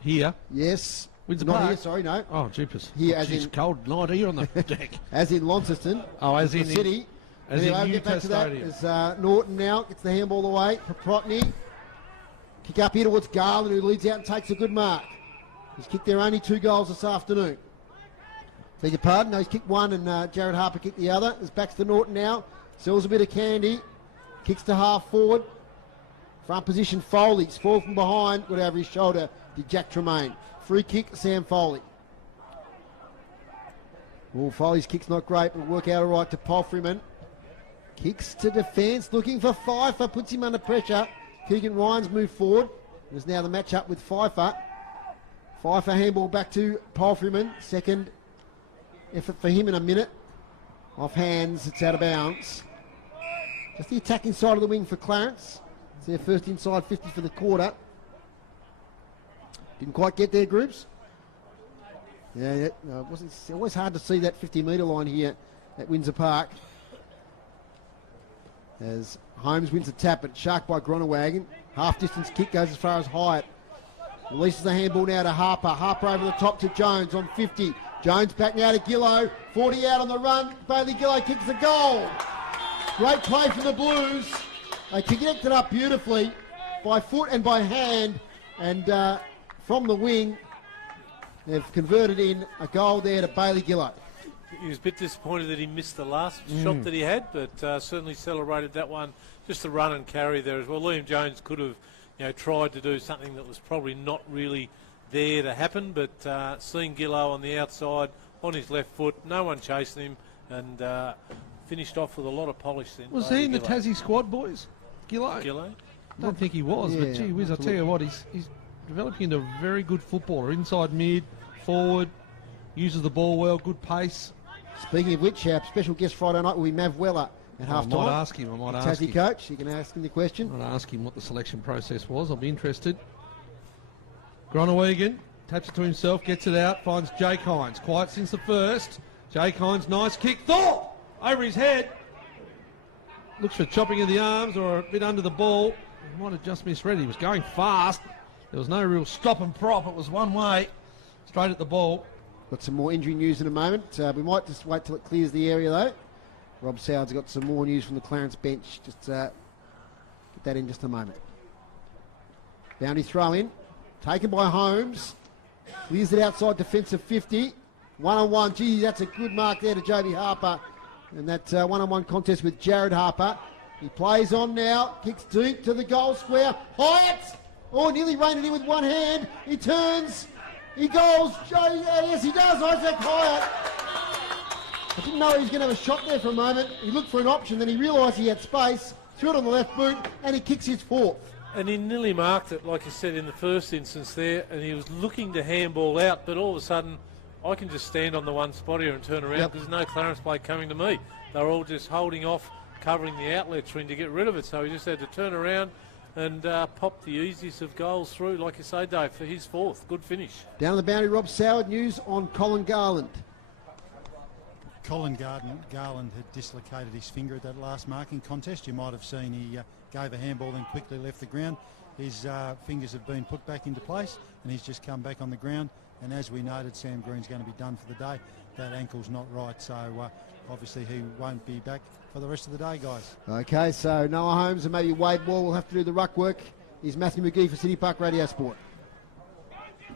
here? Yes. Windsor Not Park? here, sorry, no. Oh, jeepers. Here, as in cold night here on the deck. As in Launceston. Oh, as the in city. As anyway, in we'll get back to that. Stadium. As Norton now gets the handball away. Proprotny. Kick up here towards Garland, who leads out and takes a good mark. He's kicked there only 2 goals this afternoon. Beg your pardon. No, he's kicked one and Jared Harper kicked the other. It's back to Norton now. Sells a bit of candy. Kicks to half forward. Front position Foley. Fall from behind. Got over his shoulder. Did Jack Tremaine. Free kick, Sam Foley. Oh, Foley's kick's not great, but work out all right to Palfreyman. Kicks to defence. Looking for Pfeiffer. Puts him under pressure. Keegan Ryan's moved forward. There's now the match-up with Pfeiffer. Pfeiffer handball back to Palfreyman. Second effort for him in a minute. Off hands, it's out of bounds. Just the attacking side of the wing for Clarence. It's their first inside 50 for the quarter. Didn't quite get there, groups. Yeah, it's always hard to see that 50-metre line here at Windsor Park. As Holmes wins a tap, but shark by Gronewagen. Half-distance kick goes as far as Hyatt. Releases the handball now to Harper. Harper over the top to Jones on 50. Jones back now to Gillow. 40 out on the run. Bailey Gillow kicks the goal. Great play from the Blues. They kicked it up beautifully by foot and by hand. And from the wing, they've converted in a goal there to Bailey Gillow. He was a bit disappointed that he missed the last shot that he had, but certainly celebrated that one. Just the run and carry there as well. Liam Jones could have, tried to do something that was probably not really there to happen, but seeing Gillow on the outside, on his left foot, no one chasing him, and finished off with a lot of polish then. Was he in the Tassie squad, boys? Gillow? I don't think he was, but gee whiz, I tell you what, he's developing into a very good footballer. Inside mid, forward, uses the ball well, good pace. Speaking of which, our special guest Friday night will be Mav Weller at half time. I might ask him. Tassie coach, you can ask him the question. I'll ask him what the selection process was. I'll be interested. Gronewagen taps it to himself, gets it out, finds Jake Hines. Quiet since the first. Jake Hines, nice kick. Thor! Over his head. Looks for chopping of the arms or a bit under the ball. He might have just misread. He was going fast. There was no real stop and prop. It was one way, straight at the ball. Got some more injury news in a moment. We might just wait till it clears the area, though. Rob Soward's got some more news from the Clarence bench. Just get that in just a moment. Boundary throw in. Taken by Holmes. Clears it outside defensive 50. One-on-one. Gee, that's a good mark there to Joby Harper. And that one-on-one contest with Jared Harper. He plays on now. Kicks deep to the goal square. Hyatt! Oh, nearly reined it in with one hand. He turns. He goes. Yes, he does. Isaac Hyatt. I didn't know he was going to have a shot there for a moment. He looked for an option, then he realised he had space. Threw it on the left boot, and he kicks his fourth. And he nearly marked it, like you said, in the first instance there, and he was looking to handball out, but all of a sudden, I can just stand on the one spot here and turn around because there's no Clarence play coming to me. They were all just holding off, covering the outlets for him to get rid of it, so he just had to turn around and popped the easiest of goals through, like you say, Dave, for his fourth. Good finish. Down the boundary, Rob Soward, news on Colin Garland. Colin Garland had dislocated his finger at that last marking contest. You might have seen he gave a handball and quickly left the ground. His fingers have been put back into place and he's just come back on the ground. And as we noted, Sam Green's going to be done for the day. That ankle's not right, so obviously he won't be back for the rest of the day, guys. Okay, so Noah Holmes and maybe Wade Wall will have to do the ruck work. Here's Matthew McGee for City Park Radio Sport.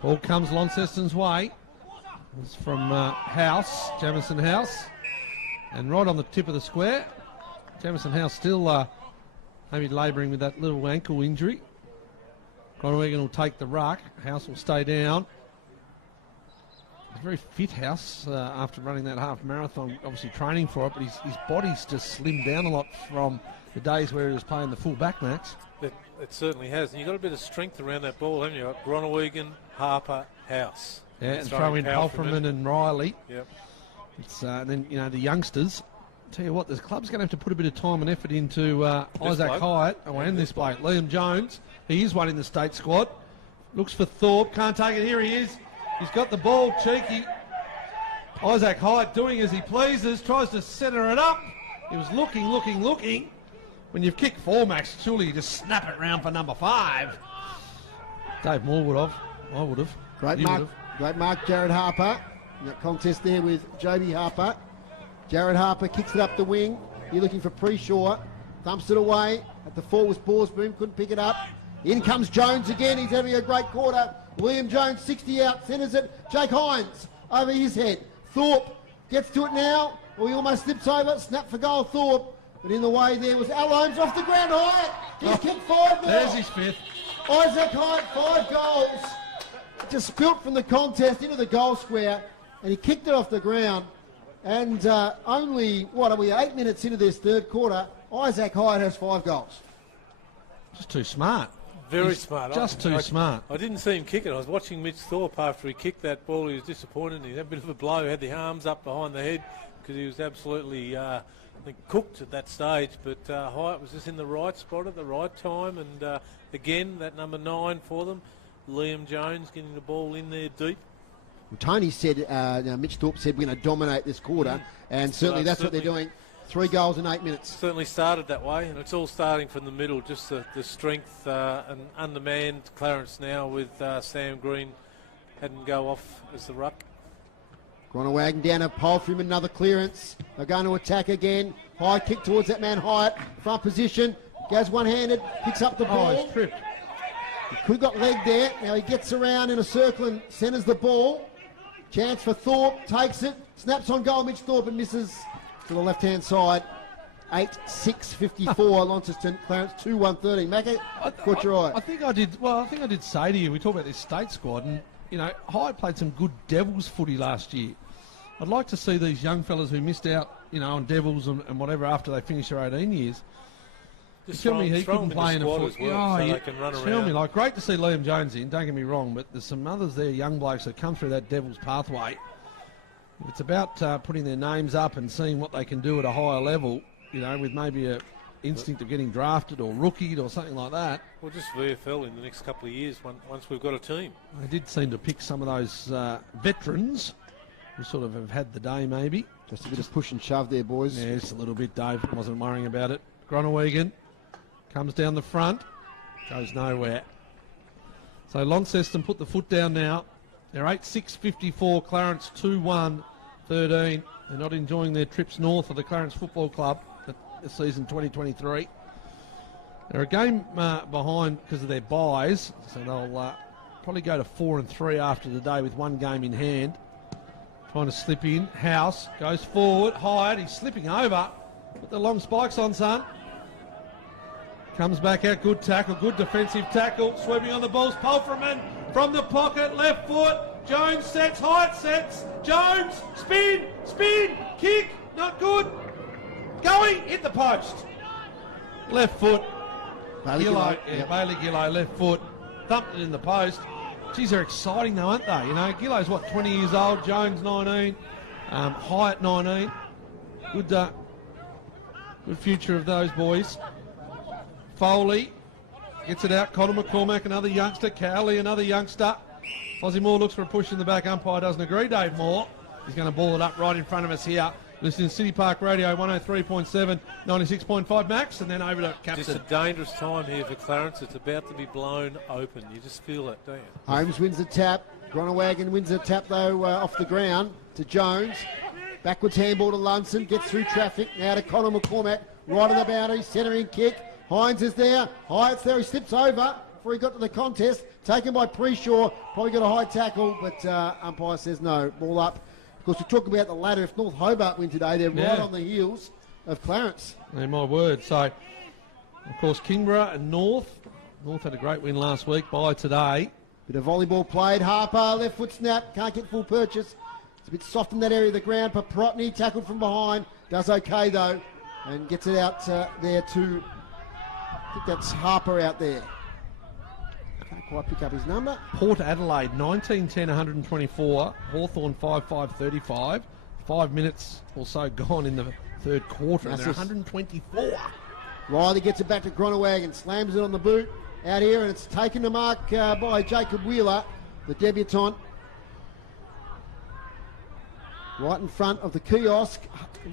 Ball comes Launceston's way. It's from Jamison House. And right on the tip of the square. Jamison House still maybe labouring with that little ankle injury. Groningen will take the ruck. House will stay down. He's a very fit, House, after running that half marathon, obviously training for it, but his body's just slimmed down a lot from the days where he was playing the full back, Max. It certainly has. And you've got a bit of strength around that ball, haven't you? Groningen, Harper, House. Yeah, and throw in Palfreman and Riley. Yep. It's, and then, the youngsters. Tell you what, the club's going to have to put a bit of time and effort into Isaac Hyatt and this bloke, Liam Jones. He is one in the state squad. Looks for Thorpe, can't take it. Here he is. He's got the ball, cheeky. Isaac Hyatt doing as he pleases, tries to centre it up. He was looking. When you've kicked 4, Max, surely you just snap it round for number 5. Dave Moore would have. I would have. Great mark, Jared Harper. In that contest there with Joby Harper. Jared Harper kicks it up the wing. You're looking for Preshaw. Thumps it away. At the 4 was Borsboom. Couldn't pick it up. In comes Jones again. He's having a great quarter. William Jones, 60 out. Centres it. Jake Hines over his head. Thorpe gets to it now. Well, he almost slips over. Snap for goal, Thorpe. But in the way there was Al Holmes off the ground. Hyatt. He's kicked 5 now. There's his 5th. Isaac Hyatt, 5 goals. Just spilt from the contest into the goal square. And he kicked it off the ground. And only, 8 minutes into this third quarter, Isaac Hyatt has 5 goals. Just too smart. Very smart. Just too smart. I didn't see him kick it. I was watching Mitch Thorpe after he kicked that ball. He was disappointed. He had a bit of a blow, had the arms up behind the head because he was absolutely cooked at that stage. But Hyatt was just in the right spot at the right time. And again, that number 9 for them, Liam Jones getting the ball in there deep. Tony said, Mitch Thorpe said, we're going to dominate this quarter, and certainly that's what they're doing. 3 goals in 8 minutes. Certainly started that way, and it's all starting from the middle, just the strength and undermanned Clarence now with Sam Green hadn't go off as the ruck. Groningen down to Palfrey, another clearance. They're going to attack again. High kick towards that man Hyatt, front position. Goes one-handed, picks up the ball. He's tripped. He could have got leg there. Now he gets around in a circle and centres the ball. Chance for Thorpe, takes it, snaps on goal, Mitch Thorpe, and misses to the left-hand side. 8-6-54, Launceston, Clarence 2-1-13. Macca, caught your eye. I think I did say to you, we talked about this state squad, and, Hyatt played some good Devils footy last year. I'd like to see these young fellas who missed out, on Devils and whatever after they finish their 18 years. Just tell me he couldn't play in a squad as well, so they can run around. Great to see Liam Jones in, don't get me wrong, but there's some others there, young blokes that come through that Devil's pathway. If it's about putting their names up and seeing what they can do at a higher level, with maybe a instinct of getting drafted or rookied or something like that. Well, just VFL in the next couple of years once we've got a team. They did seem to pick some of those veterans who sort of have had the day maybe. Just a bit of push and shove there, boys. Yeah, just a little bit, Dave. I wasn't worrying about it. Groningen comes down the front, goes nowhere. So Launceston put the foot down now. They're 8-6-54, Clarence 2-1-13. They're not enjoying their trips north of the Clarence Football Club the season 2023. They're a game behind because of their buys, so they'll probably go to 4-3 after the day with 1 game in hand. Trying to slip in. House goes forward. Hyatt, he's slipping over. Put the long spikes on, son. Comes back out, good tackle, good defensive tackle. Sweeping on the balls, Palfreman from the pocket, left foot. Jones sets, Hyatt sets. Jones, spin, kick, not good. Going, hit the post. Left foot. Bailey Gillow, left foot. Thumped it in the post. Geez, they're exciting though, aren't they? Gillow's 20 years old, Jones 19, Hyatt 19. Good future of those boys. Foley Gets it out. Connor McCormack, another youngster. Cowley, another youngster. Ozzie Moore looks for a push in the back. Umpire doesn't agree. Dave Moore. He's going to ball it up right in front of us here. Listening to City Park Radio, 103.7, 96.5 Max, and then over to Captain. Just a dangerous time here for Clarence. It's about to be blown open. You just feel it, don't you? Holmes wins the tap. Gronewagen wins the tap, though, off the ground to Jones. Backwards handball to Lunson. Gets through traffic. Now to Connor McCormack. Right on the boundary. Centering kick. Hines is there. Hyatt's there. He slips over before he got to the contest. Taken by Preshaw. Probably got a high tackle, but umpire says no. Ball up. Of course, we talk about the ladder. If North Hobart win today, they're right on the heels of Clarence. Yeah, my word. So, of course, Kingborough and North. North had a great win last week. By today. Bit of volleyball played. Harper, left foot snap. Can't get full purchase. It's a bit soft in that area of the ground. Paprotny tackled from behind. Does okay, though. And gets it out there to... I think that's Harper out there. Can't quite pick up his number. Port Adelaide, 19-10, 124. Hawthorn, 5-5, 35. 5 minutes or so gone in the third quarter. And they're 124. Riley gets it back to Gronewagen. Slams it on the boot. Out here, and it's taken to mark by Jacob Wheeler, the debutant. Right in front of the kiosk.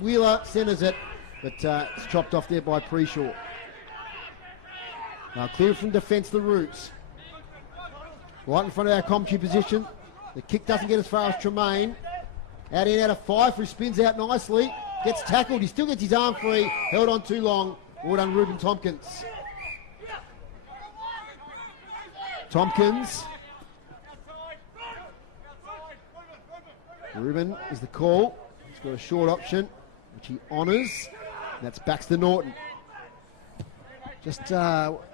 Wheeler centres it, but it's chopped off there by Preshaw. Now clear from defence, the Roots. Right in front of our commentary position. The kick doesn't get as far as Tremaine. Out in, out of Fife, who spins out nicely. Gets tackled. He still gets his arm free. Held on too long. Well done, Ruben Tompkins. Tompkins. Ruben is the call. He's got a short option, which he honours. That's Baxter Norton. Just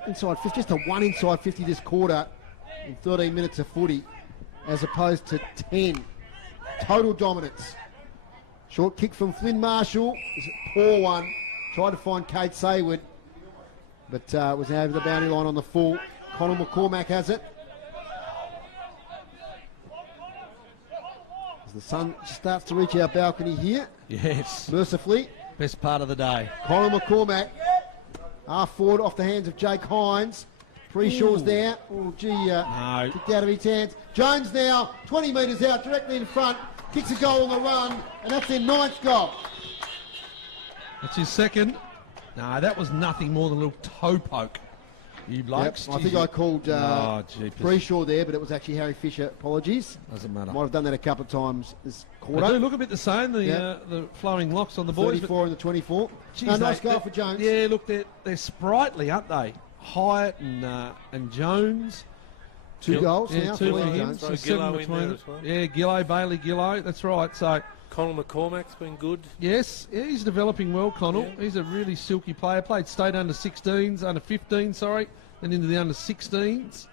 inside 50, just a one inside 50 this quarter in 13 minutes of footy, as opposed to 10. Total dominance. Short kick from Flynn Marshall. It's a poor one. Tried to find Kate Sayward, but was over the boundary line on the full. Connor McCormack has it. As the sun starts to reach our balcony here. Yes. Mercifully. Best part of the day. Connor McCormack. Half forward off the hands of Jake Hines. Pre-Shaw's there. Oh, gee, no. Kicked out of his hands. Jones now, 20 metres out, directly in front. Kicks a goal on the run, and that's their 9th goal. That's his second. No, that was nothing more than a little toe poke. You blokes. Yep. I think I called Preshaw there, but it was actually Harry Fisher. Apologies. Doesn't matter. Might have done that a couple of times this quarter. They do look a bit the same, the flowing locks on the boys. 34 and the 24. Geez, nice goal for Jones. Yeah, look, they're sprightly, aren't they? Hyatt and Jones. Two goals now. Two for for him. Jones. So 7 between them. Well. Yeah, Gillo, Bailey Gillo. That's right. So Connell McCormack's been good. Yes, he's developing well, Connell. Yeah. He's a really silky player. Played state under 16s, under 15, sorry, then into the under 16s.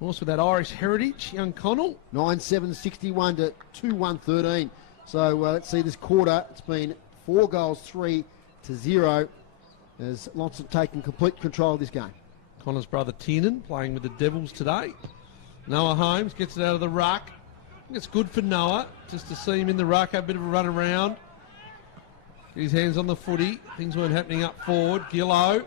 Also with that Irish heritage, young Connell. 9-7-61 to 2-1-13. So let's see this quarter. It's been 4 goals, 3-0 as Launceston taking complete control of this game. Connor's brother Tiernan playing with the Devils today. Noah Holmes gets it out of the ruck. I think it's good for Noah just to see him in the ruck, have a bit of a run around. Get his hands on the footy. Things weren't happening up forward. Gillo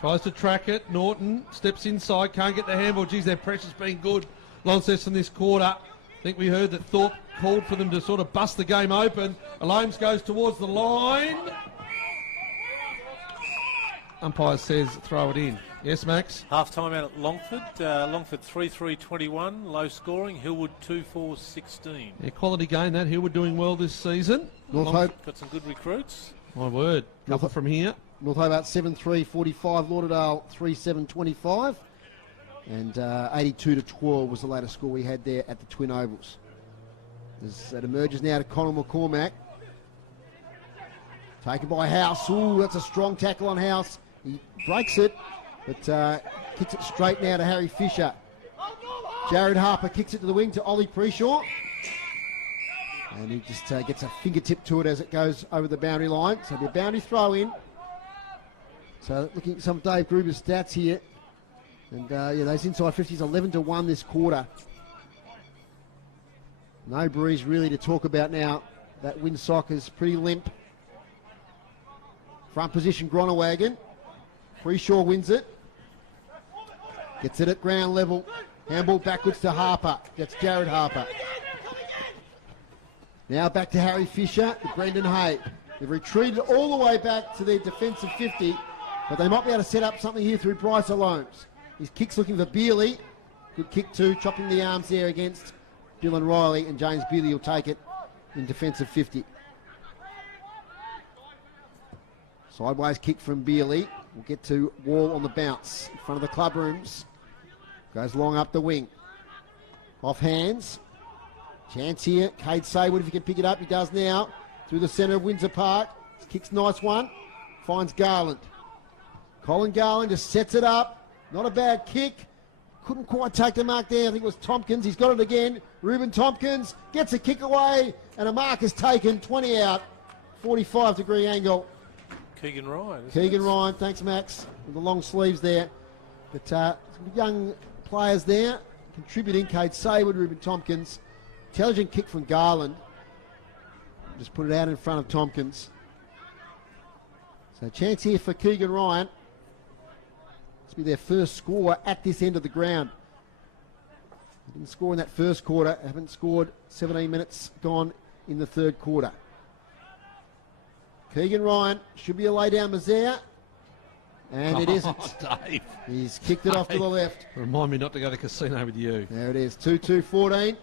tries to track it. Norton steps inside, can't get the handball. Geez, their pressure's been good. Launceston this quarter. I think we heard that Thorpe called for them to sort of bust the game open. Holmes goes towards the line. Umpire says throw it in. Yes, Max? Half time out at Longford. Longford 3-3-21, low scoring. Hillwood 2-4-16. Yeah, quality game that. Hillwood doing well this season. North Hope got some good recruits. My word. Couple from here. North Hobart 7-3-45, Lauderdale 3-7-25. And 82-12 was the latest score we had there at the Twin Ovals. As it emerges now to Connell McCormack. Taken by House. Ooh, that's a strong tackle on House. He breaks it, but kicks it straight now to Harry Fisher. Jared Harper kicks it to the wing to Ollie Preshaw. And he just gets a fingertip to it as it goes over the boundary line. So it'll be a boundary throw in. So looking at some of Dave Gruber's stats here. And those inside 50s, 11-1 this quarter. No breeze really to talk about now. That Windsoccer's pretty limp. Front position, Gronewagen. Preshaw wins it. Gets it at ground level. Handball backwards to Harper. That's Jared Harper. Now back to Harry Fisher, to Brendan Hay. They've retreated all the way back to their defensive 50, but they might be able to set up something here through Bryce Alomes. His kick's looking for Beerley. Good kick too, chopping the arms there against Dylan Riley, and James Beerley will take it in defensive 50. Sideways kick from Beerley. We'll get to Wall on the bounce in front of the club rooms. Goes long up the wing. Off hands. Chance here. Cade Saywood, if he can pick it up, he does now. Through the centre of Windsor Park. His kick's nice one. Finds Garland. Colin Garland just sets it up. Not a bad kick. Couldn't quite take the mark there. I think it was Tompkins. He's got it again. Ruben Tompkins gets a kick away, and a mark is taken. 20 out. 45-degree angle. Keegan Ryan. Keegan Ryan, thanks Max, with the long sleeves there. But some young players there contributing. Cade Saywood, Ruben Tompkins. Intelligent kick from Garland. Just put it out in front of Tompkins. So chance here for Keegan Ryan. This will be their first score at this end of the ground. They didn't score in that first quarter. Haven't scored 17 minutes gone in the third quarter. Keegan Ryan should be a lay down Mazare. And it isn't. Dave. He's kicked it off to the left. Remind me not to go to casino with you. There it is. 2-2-14.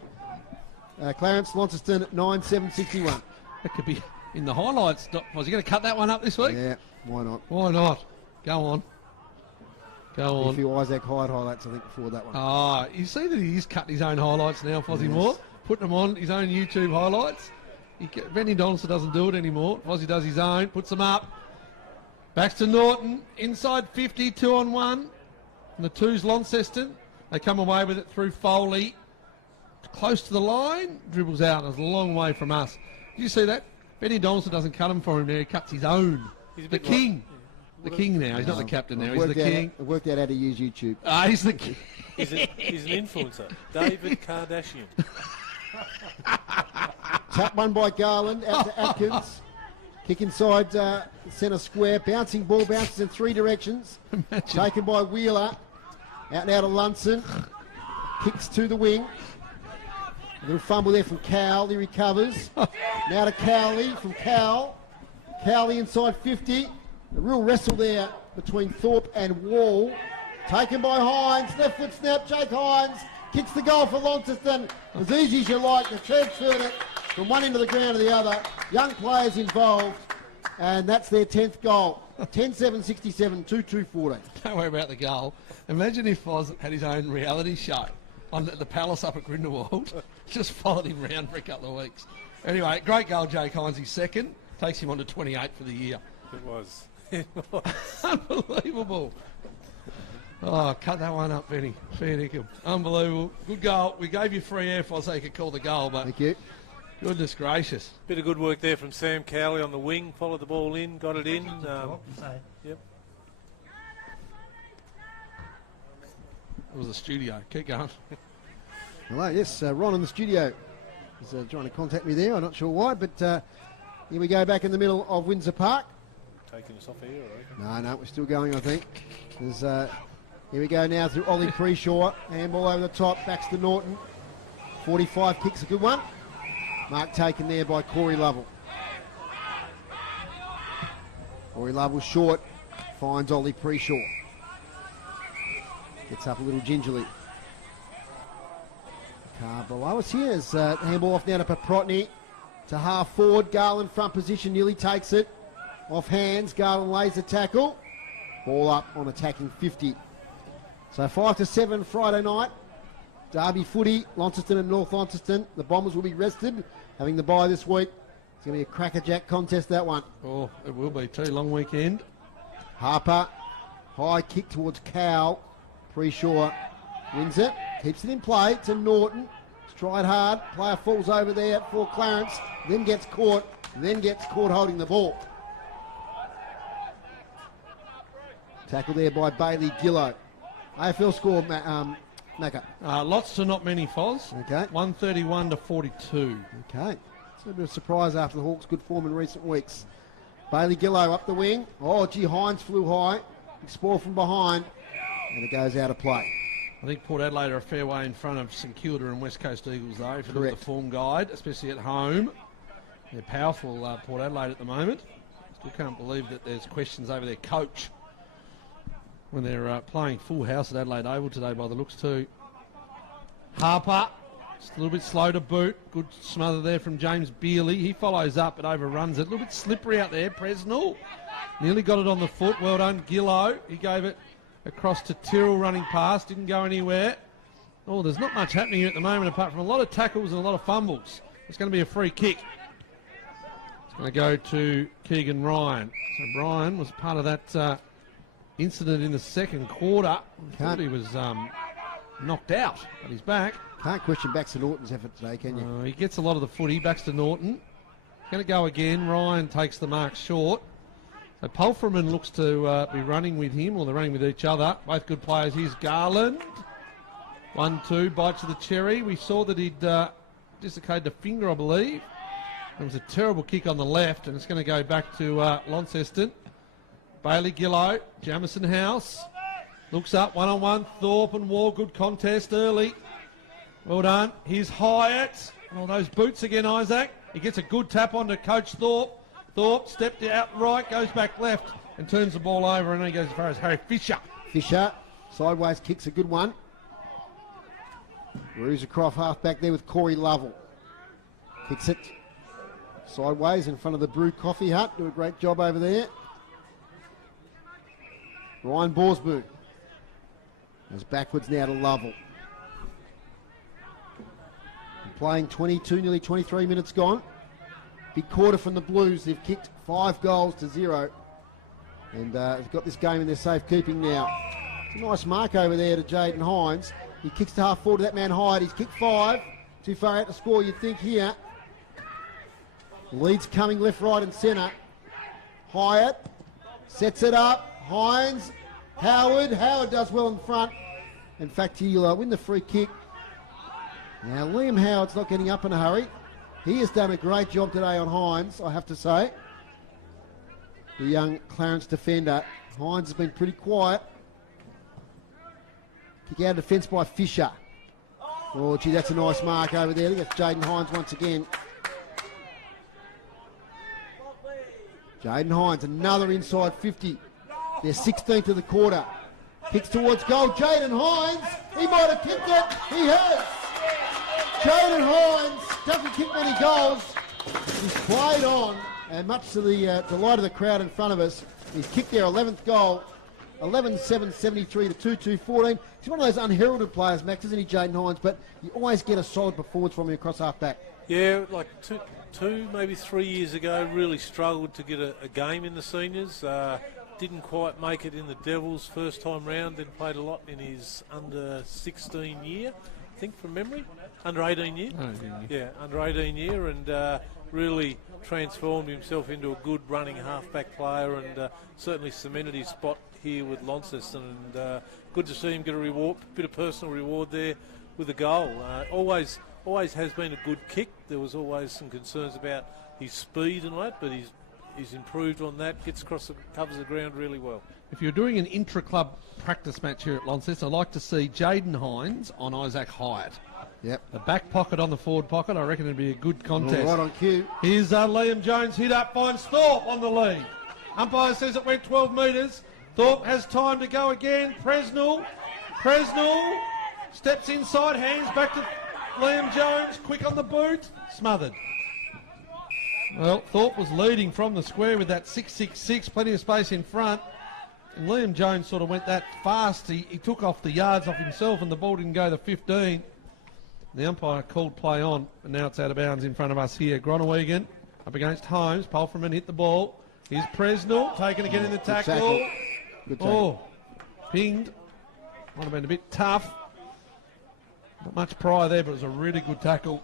Clarence, Launceston, 9-7-61. That could be in the highlights. Was he going to cut that one up this week? Yeah, why not? Why not? Go on. Go on. A few Isaac Hyde highlights, I think, before that one. Oh, you see that he's cutting his own highlights now, Fozzie Moore? Putting them on his own YouTube highlights. Benny Donaldson doesn't do it anymore. Fozzie does his own, puts them up. Backs to Norton, inside 50, 2-on-1. And the two's Launceston. They come away with it through Foley. Close to the line, dribbles out. It's a long way from us. Did you see that? Benny Donaldson doesn't cut him for him there. He cuts his own. The king. The king now. He's not the captain now. He's the king. I worked out how to use YouTube. He's the king. He's an influencer. David Kardashian. Tap one by Garland, out to Atkins. Kick inside centre square. Bouncing ball, bounces in three directions. Taken by Wheeler. Out now to Lunson. Kicks to the wing. A little fumble there from Cowell. He recovers. Now to Cowley from Cowell. Cowley inside 50. A real wrestle there between Thorpe and Wall. Taken by Hines. Left foot snap. Jake Hines kicks the goal for Launceston. As easy as you like. They transferred it from one end of the ground to the other. Young players involved. And that's their 10th goal. 10-7-67, 2-2-14. Don't worry about the goal. Imagine if Foz had his own reality show on the Palace up at Grindelwald. Just followed him round for a couple of weeks. Anyway, great goal, Jake Hines. He's second. Takes him on to 28 for the year. It was. It was. Unbelievable. Oh, cut that one up, Benny. Fair dinkum. Unbelievable. Good goal. We gave you free air, Foz, so you could call the goal, but thank you. Goodness gracious. Bit of good work there from Sam Cowley on the wing. Followed the ball in, got it in. Yep. It was a studio. Keep going. Hello, yes, Ron in the studio is trying to contact me there. I'm not sure why, but here we go back in the middle of Windsor Park. Taking us off here, I reckon. No, we're still going, I think. There's, here we go now through Ollie Preshaw. Handball over the top, backs to Norton. 45 kicks a good one. Mark taken there by Corey Lovell. Corey Lovell short, finds Ollie Preshaw. Gets up a little gingerly. Car below us here is handball off now to Paprotny. To half forward, Garland front position, nearly takes it. Off hands, Garland lays the tackle. Ball up on attacking 50. So 5-7 Friday night. Derby footy, Launceston and North Launceston. The Bombers will be rested, having the bye this week. It's going to be a crackerjack contest, that one. Oh, it will be too. Long weekend. Harper, high kick towards Cowell. Preshaw wins it, keeps it in play to Norton. Stride hard, player falls over there for Clarence, then gets caught holding the ball. Tackle there by Bailey Gillow. AFL score, Macca. Lots to not many, Foz. Okay. 131-42. Okay. It's a bit of a surprise after the Hawks' good form in recent weeks. Bailey Gillow up the wing. Oh, gee, Hines flew high. Big spoil from behind. And it goes out of play. I think Port Adelaide are a fair way in front of St Kilda and West Coast Eagles, though, if you look at the form guide, especially at home. They're powerful, Port Adelaide, at the moment. Still can't believe that there's questions over their coach when they're playing full house at Adelaide Oval today, by the looks too. Harper, just a little bit slow to boot. Good smother there from James Beerley. He follows up but overruns it. A little bit slippery out there. Presnell nearly got it on the foot. Well done, Gillow. He gave it across to Tyrrell running past. Didn't go anywhere. Oh, there's not much happening here at the moment apart from a lot of tackles and a lot of fumbles. It's going to be a free kick. It's going to go to Keegan Ryan. So Ryan was part of that incident in the second quarter. I thought he was knocked out, but he's back. Can't question Baxter Norton's effort today, can you? He gets a lot of the footy. Baxter Norton. Going to go again. Ryan takes the mark short. So Pulfreman looks to be running with him, or they're running with each other. Both good players. Here's Garland. 1-2, bites of the cherry. We saw that he'd dislocated a finger, I believe. It was a terrible kick on the left, and it's going to go back to Launceston. Bailey Gillow, Jamison House. Looks up, one-on-one. Thorpe and Wall, good contest early. Well done. Here's Hyatt. Oh, those boots again, Isaac. He gets a good tap onto Coach Thorpe. Thorpe stepped out right, goes back left, and turns the ball over, and then he goes as far as Harry Fisher. Fisher, sideways kicks a good one. Ruzicroft half back there with Corey Lovell. Kicks it sideways in front of the Brew Coffee Hut. Do a great job over there. Ryan Borsboom goes backwards now to Lovell. Playing 22, nearly 23 minutes gone. Big quarter from the Blues. They've kicked 5 goals to 0. And they've got this game in their safekeeping now. It's a nice mark over there to Jaden Hines. He kicks to half forward to that man Hyde. He's kicked 5. Too far out to score, you'd think here. Lead's coming left, right and centre. Hyatt sets it up. Hines, Howard does well in front. In fact, he'll win the free kick. Now, Liam Howard's not getting up in a hurry. He has done a great job today on Hines, I have to say. The young Clarence defender. Hines has been pretty quiet. Kick out of defence by Fisher. Oh, gee, that's a nice mark over there. I think that's Jaden Hines once again. Jaden Hines, another inside 50. They're 16th of the quarter. Kicks towards goal. Jaden Hines, he might have kicked it. He has. Jaden Hines doesn't kick many goals. He's played on, and much to the delight of the crowd in front of us, he's kicked their 11th goal. 11-7-73 to 2-2-14. He's one of those unheralded players, Max, isn't he, Jaden Hines? But you always get a solid performance from him across half-back. Yeah, like two, maybe 3 years ago, really struggled to get a game in the seniors. Didn't quite make it in the Devils first time round, then played a lot in his under-16 year, I think, from memory. Under-18 year? Yeah, under-18 year, and really transformed himself into a good running half-back player, and certainly cemented his spot here with Launceston, and good to see him get a reward, bit of personal reward there with a goal. Always has been a good kick. There was always some concerns about his speed and that, but he's improved on that. Gets across, covers the ground really well. If you're doing an intra-club practice match here at Launceston, I'd like to see Jaden Hines on Isaac Hyatt. Yep. The back pocket on the forward pocket. I reckon it'd be a good contest. Right on cue. Here's Liam Jones hit up, finds Thorpe on the lead. Umpire says it went 12 metres. Thorpe has time to go again. Presnell steps inside, hands back to Liam Jones. Quick on the boot. Smothered. Well, Thorpe was leading from the square with that 6.66, plenty of space in front. And Liam Jones sort of went that fast. He took off the yards off himself, and the ball didn't go the 15. The umpire called play on, and now it's out of bounds in front of us here. Gronewegan up against Holmes. Pulfreman hit the ball. Here's Presnell taken again in the tackle. Good tackle. Pinged. Might have been a bit tough. Not much prior there, but it was a really good tackle.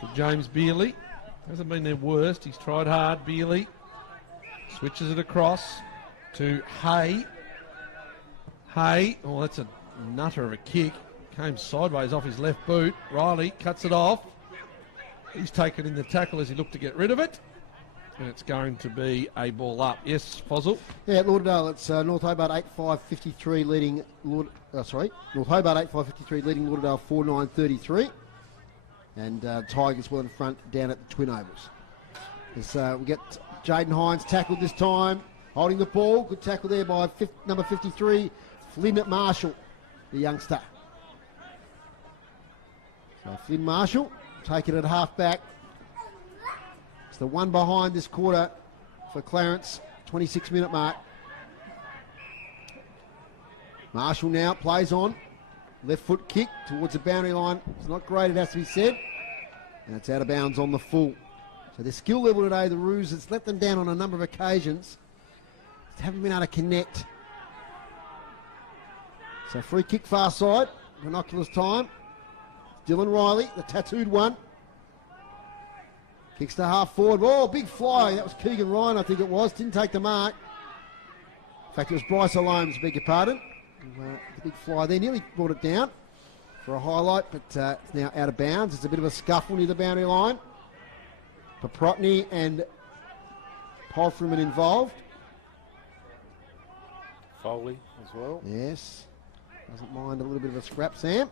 To James Beerley. Hasn't been their worst. He's tried hard. Beerley switches it across to Hay. Oh, that's a nutter of a kick. Came sideways off his left boot. Riley cuts it off. He's taken in the tackle as he looked to get rid of it. And it's going to be a ball up. Yes, Fozzle? Yeah, at Lauderdale, it's North Hobart 8-5-53 leading North Hobart 8-5-53 leading Lauderdale 4-9-33. And Tigers well in front down at the Twin Ovals. As we get Jaden Hines tackled this time, holding the ball. Good tackle there by number 53, Flynn Marshall, the youngster. So Flynn Marshall taking it at half back. It's the one behind this quarter for Clarence, 26-minute mark. Marshall now plays on. Left foot kick towards the boundary line. It's not great, it has to be said. And it's out of bounds on the full. So their skill level today, the Roos, has let them down on a number of occasions. They haven't been able to connect. So free kick far side. Binoculars time. Dylan Riley, the tattooed one. Kicks to half forward. Oh, big fly. That was Keegan Ryan, I think it was. Didn't take the mark. In fact, it was Bryce Alomes, beg your pardon. The big fly there. Nearly brought it down for a highlight, but it's now out of bounds. It's a bit of a scuffle near the boundary line. Paprotny and Polfreman involved. Foley as well. Yes. Doesn't mind a little bit of a scrap, Sam.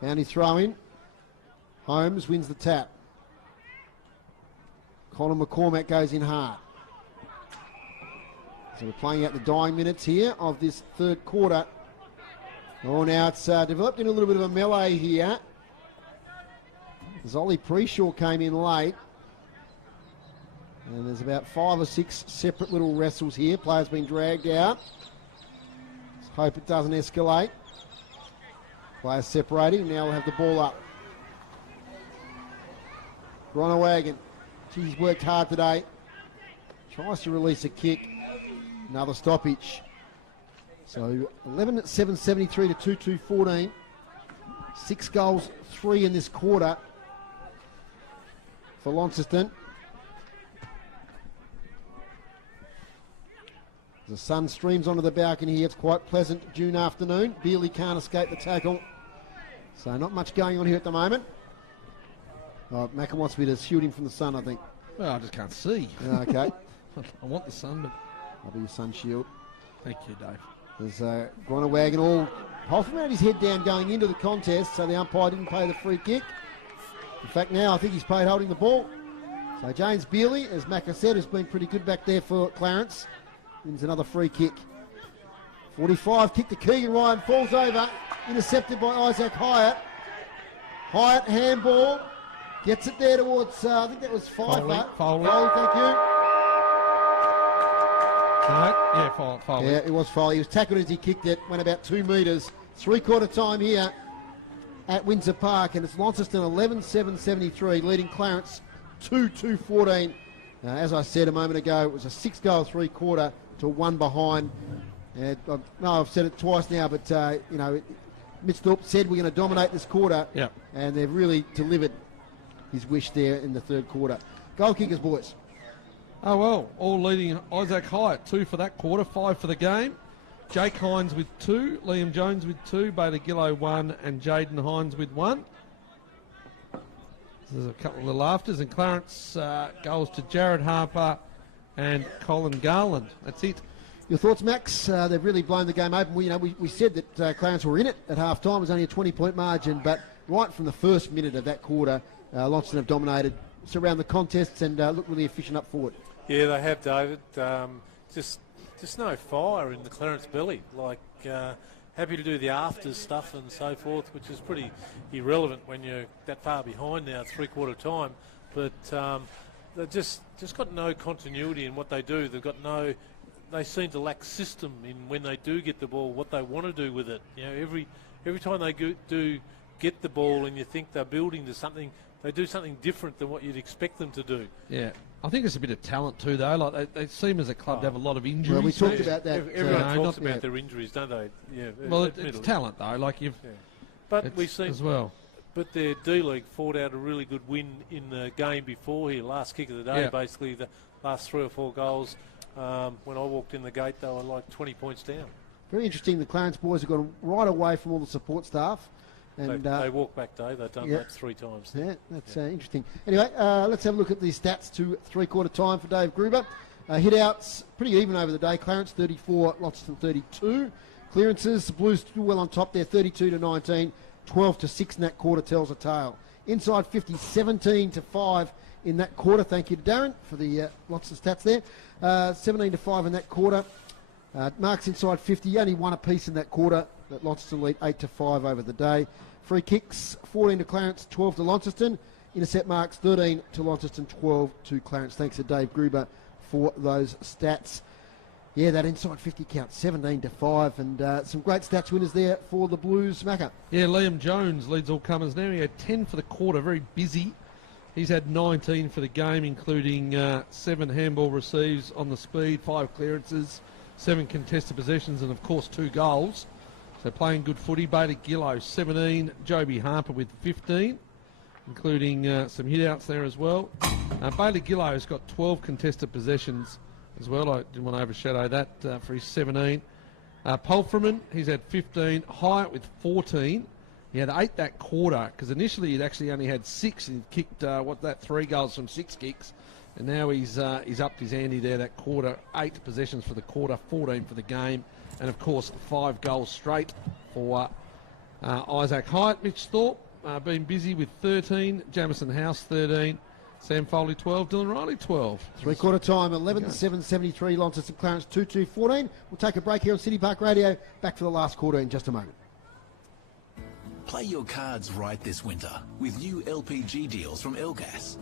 Bounty throw in. Holmes wins the tap. Colin McCormack goes in hard. So we're playing out the dying minutes here of this third quarter. Oh, now it's developed in a little bit of a melee here. Zolly Preshaw came in late. And there's about 5 or 6 separate little wrestles here. Players being dragged out. Let's hope it doesn't escalate. Players separating. Now we'll have the ball up. Gronawagon. He's worked hard today. Tries to release a kick. Another stoppage. So 11-7-73 to 2-2-14. 6 goals, 3 in this quarter for Launceston. The sun streams onto the balcony here. It's quite pleasant June afternoon. Bealey can't escape the tackle. So not much going on here at the moment. Oh, Macca wants me to shield him from the sun, I think. Well, I just can't see. Okay. I want the sun, but... I'll be your sun shield. Thank you, Dave. There's Gronawagon all... Hoffman had his head down going into the contest, so the umpire didn't pay the free kick. In fact, now I think he's paid holding the ball. So James Bealey, as Macca said, has been pretty good back there for Clarence. Wins another free kick. 45, kick to Keegan Ryan, falls over. Intercepted by Isaac Hyatt. Hyatt, handball. Gets it there towards, I think that was Foley. Foley, thank you. Foley. Yeah, it was Foley. He was tackled as he kicked it, went about 2 metres. 3/4 time here at Windsor Park, and it's Launceston 11-7-73, leading Clarence 2-2-14. As I said a moment ago, it was a 6-goal 3/4 to 1 behind. And I've said it twice now, but Mitch Thorpe said we're going to dominate this quarter, and they've really delivered his wish there in the third quarter. Goal kickers, boys. Oh, well, all leading Isaac Hyatt, 2 for that quarter, 5 for the game. Jake Hines with 2, Liam Jones with 2, Beta Gillo 1, and Jaden Hines with 1. There's a couple of little afters, and Clarence goes to Jared Harper and Colin Garland. That's it. Your thoughts, Max? They've really blown the game open. We said that Clarence were in it at half time. It was only a 20-point margin, but right from the first minute of that quarter, Launceston have dominated, surround the contests, and look really efficient up forward. Yeah, they have, David. Just no fire in the Clarence belly. Happy to do the afters stuff and so forth, which is pretty irrelevant when you're that far behind now, 3/4 time. But they've just got no continuity in what they do. They seem to lack system in when they do get the ball, what they want to do with it. Every time they do get the ball and you think they're building to something, they do something different than what you'd expect them to do. Yeah. I think it's a bit of talent too, though. Like they seem as a club to have a lot of injuries. Well, we talked about that. Everyone talks about their injuries, don't they? Yeah. Well, it's talent though. But we see as well. But their D-League fought out a really good win in the game before here, last kick of the day. Basically, the last 3 or 4 goals. When I walked in the gate, they were like 20 points down. Very interesting. The Clarence boys have gone right away from all the support staff And they walk back, Dave. They've done that 3 times. Yeah, that's interesting. Anyway, let's have a look at the stats to three-quarter time for Dave Gruber. Hit-outs, pretty even over the day. Clarence, 34, Launceston, 32. Clearances, the Blues still well on top there, 32-19. 12-6 in that quarter tells a tale. Inside 50, 17-5 in that quarter. Thank you to Darren for the lots of stats there. 17-5 in that quarter. Marks inside 50, only one apiece in that quarter. That Launceston lead 8-5 over the day. Free kicks, 14 to Clarence, 12 to Launceston. Intercept marks, 13 to Launceston, 12 to Clarence. Thanks to Dave Gruber for those stats. Yeah, that inside 50 count, 17-5, and some great stats winners there for the Blues. Macca. Yeah, Liam Jones leads all comers now. He had 10 for the quarter, very busy. He's had 19 for the game, including 7 handball receives on the speed, 5 clearances, 7 contested possessions, and of course 2 goals. So playing good footy. Bailey Gillow, 17. Joby Harper with 15, including some hit-outs there as well. Bailey Gillow has got 12 contested possessions as well. I didn't want to overshadow that for his 17. Polframan, he's had 15. Hyatt with 14. He had 8 that quarter, because initially he'd actually only had 6 and kicked, 3 goals from 6 kicks. And now he's upped his ante there that quarter. 8 possessions for the quarter, 14 for the game. And, of course, 5 goals straight for Isaac Hyatt. Mitch Thorpe been busy with 13. Jamison House, 13. Sam Foley, 12. Dylan Riley, 12. Three-quarter time, 11-7, 73. Launceston Clarence, 2-2, 14. We'll take a break here on City Park Radio. Back for the last quarter in just a moment. Play your cards right this winter with new LPG deals from Elgas.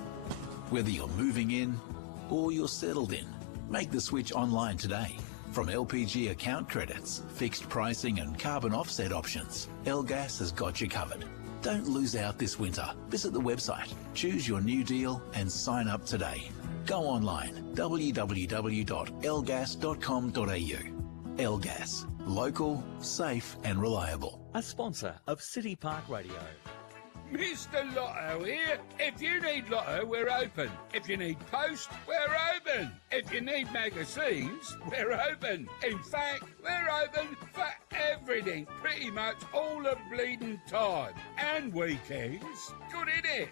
Whether you're moving in or you're settled in, make the switch online today. From LPG account credits, fixed pricing and carbon offset options, Elgas has got you covered. Don't lose out this winter. Visit the website, choose your new deal and sign up today. Go online, www.elgas.com.au. Elgas, local, safe and reliable. A sponsor of City Park Radio. Mr. Lotto here. If you need Lotto, we're open. If you need post, we're open. If you need magazines, we're open. In fact, we're open for everything, pretty much all the bleeding time. And weekends. Good, innit?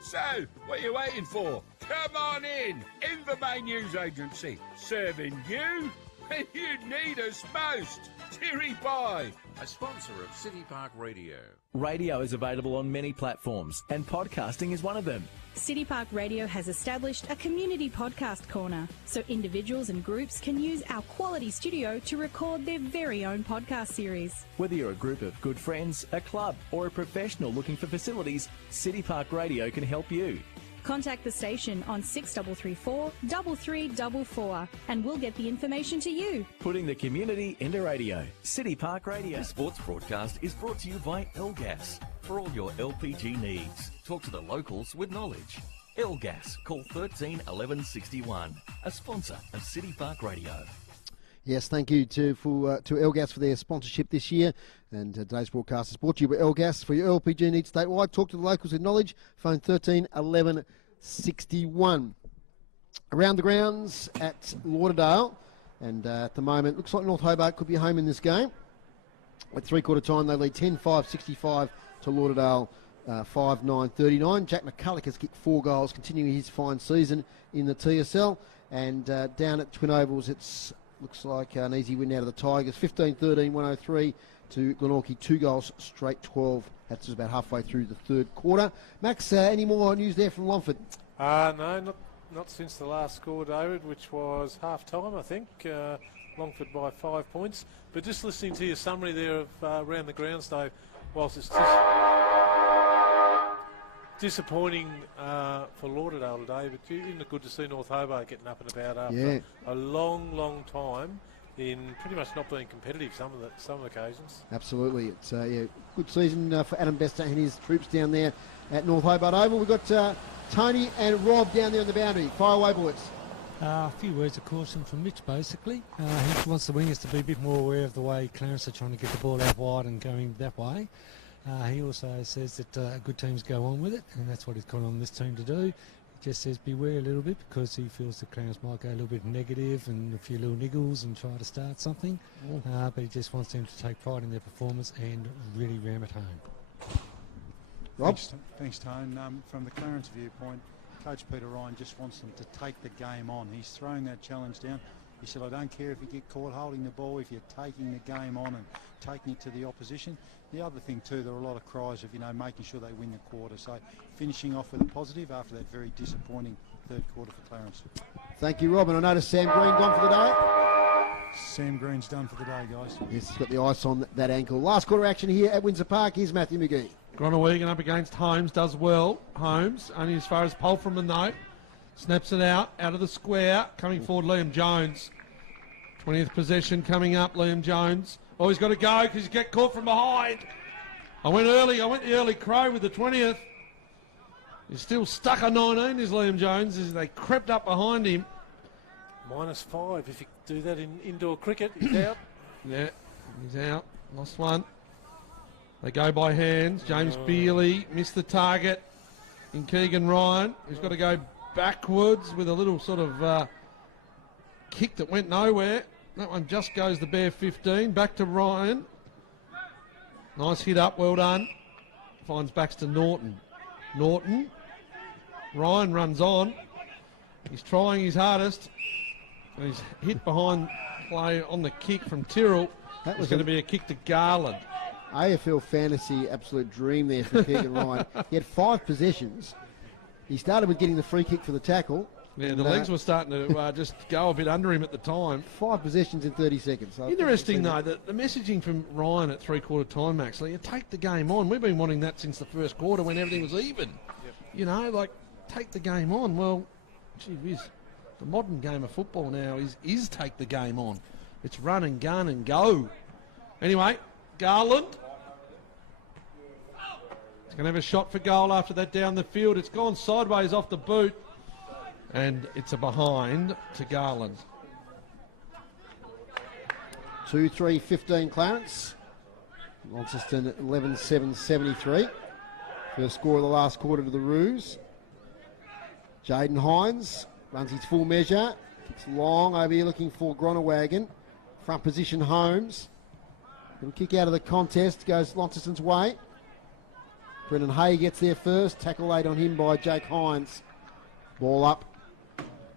So, what are you waiting for? Come on in. Invermain News Agency. Serving you when you need us most. Terry Pye. A sponsor of City Park Radio. Radio is available on many platforms, and podcasting is one of them. City Park Radio has established a community podcast corner, so individuals and groups can use our quality studio to record their very own podcast series. Whether you're a group of good friends, a club, or a professional looking for facilities, City Park Radio can help you. Contact the station on 6334 3344 and we'll get the information to you. Putting the community into radio. City Park Radio. This sports broadcast is brought to you by Elgas. For all your LPG needs, talk to the locals with knowledge. Elgas, call 13 11 61. A sponsor of City Park Radio. Yes, thank you to Elgas for their sponsorship this year. And today's broadcast is brought to you by Elgas. For your LPG needs statewide, talk to the locals with knowledge. Phone 13 11 61. Around the grounds at Lauderdale. And at the moment, looks like North Hobart could be home in this game. At three-quarter time, they lead 10-5, 65 to Lauderdale, 5-9, 39. Jack McCulloch has kicked 4 goals, continuing his fine season in the TSL. And down at Twin Ovals, it's looks like an easy win out of the Tigers, 15-13, 103 to Glenorchy, 2 goals straight, 12. That's just about halfway through the third quarter. Max, any more news there from Longford? No, not since the last score, David, which was half-time, I think. Longford by 5 points. But just listening to your summary there of around the grounds, Dave, whilst it's disappointing for Lauderdale today, but isn't it good to see North Hobart getting up and about after a long time in pretty much not being competitive some of the occasions. Absolutely, it's good season for Adam Bester and his troops down there at North Hobart Oval. We've got Tony and Rob down there on the boundary. Fire away, boys. A few words of caution from Mitch, basically. He wants the wingers to be a bit more aware of the way Clarence are trying to get the ball out wide and going that way. He also says that good teams go on with it, and that's what he's calling on this team to do. He just says beware a little bit because he feels that Clarence might go a little bit negative and a few little niggles and try to start something. But he just wants them to take pride in their performance and really ram it home. Rob? Thanks, Tone. From the Clarence viewpoint, Coach Peter Ryan just wants them to take the game on. He's throwing that challenge down. He said, I don't care if you get caught holding the ball, if you're taking the game on and taking it to the opposition. The other thing too, there are a lot of cries of, making sure they win the quarter. So finishing off with a positive after that very disappointing third quarter for Clarence. Thank you, Rob. And I noticed Sam Green gone for the day. Sam Green's done for the day, guys. Yes, he's got the ice on that ankle. Last quarter action here at Windsor Park. Here's Matthew McGee. Groenewegen up against Holmes, does well. Holmes, only as far as Polfram though. Snaps it out of the square. Coming forward, Liam Jones. 20th possession coming up, Liam Jones. Oh, he's got to go because he's get caught from behind. I went the early crow with the 20th. He's still stuck on 19, is Liam Jones, as they crept up behind him. -5 if you do that in indoor cricket. He's out. Yeah, he's out. Lost one. They go by hands. James Bealey missed the target in Keegan Ryan. He's got to go backwards with a little sort of kick that went nowhere. That one just goes the bare 15. Back to Ryan. Nice hit up. Well done. Finds Baxter Norton. Ryan runs on. He's trying his hardest. And he's hit behind play on the kick from Tyrrell. That was going to be a kick to Garland. AFL fantasy absolute dream there for Keegan Ryan. He had 5 possessions. He started with getting the free kick for the tackle. Yeah, the legs were starting to just go a bit under him at the time. 5 possessions in 30 seconds. So interesting, though, that the messaging from Ryan at three-quarter time, actually, you take the game on. We've been wanting that since the first quarter when everything was even. Yep. Take the game on. Well, gee whiz, the modern game of football now is take the game on. It's run and gun and go. Anyway, Garland. He's going to have a shot for goal after that down the field. It's gone sideways off the boot. And it's a behind to Garland. 2-3-15 Clarence. Launceston 11-7-73. First score of the last quarter to the Roos. Jaden Hines runs his full measure. Kicks long over here looking for Groenewegen. Front position Holmes. Little kick out of the contest goes Launceston's way. Brendan Hay gets there first. Tackle late on him by Jake Hines. Ball up.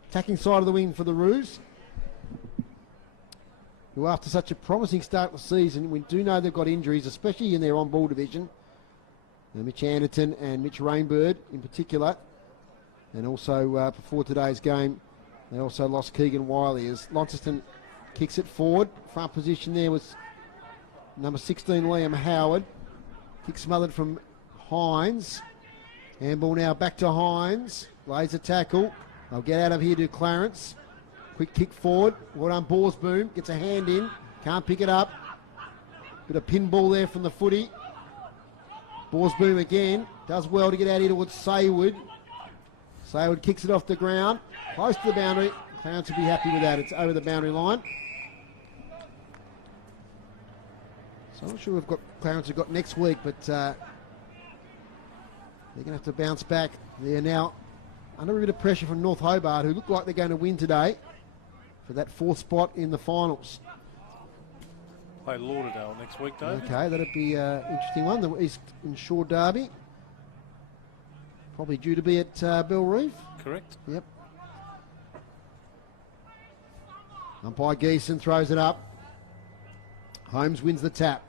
Attacking side of the wing for the Roos, who after such a promising start to the season, we do know they've got injuries, especially in their on-ball division. Mitch Anderton and Mitch Rainbird in particular. And also before today's game, they also lost Keegan Wiley as Launceston kicks it forward. Front position there was number 16, Liam Howard. Kick smothered from Hines. Handball now back to Hines. Lays a tackle. They'll get out of here to Clarence. Quick kick forward. Well done, Borsboom. Gets a hand in. Can't pick it up. Bit of pinball there from the footy. Borsboom again. Does well to get out here towards Saywood. Saywood kicks it off the ground. Close to the boundary. Clarence will be happy with that. It's over the boundary line. So I'm not sure we've got Clarence have got next week, but they're going to have to bounce back. They're now under a bit of pressure from North Hobart, who look like they're going to win today for that 4th spot in the finals. Play Lauderdale next week, David. Okay, that'd be an interesting one. The East and Shore Derby. Probably due to be at Bell Reef. Correct. Yep. Umpire Geeson throws it up. Holmes wins the tap.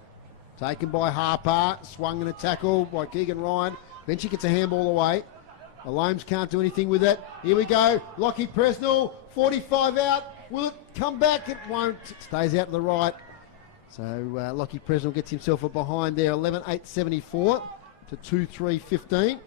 Taken by Harper. Swung in a tackle by Keegan Ryan. Eventually gets a handball away. Alomes can't do anything with it. Here we go. Lockie Presnell, 45 out. Will it come back? It won't. It stays out to the right. So Lockie Presnell gets himself a behind there. 11-8-74 to 2-3-15.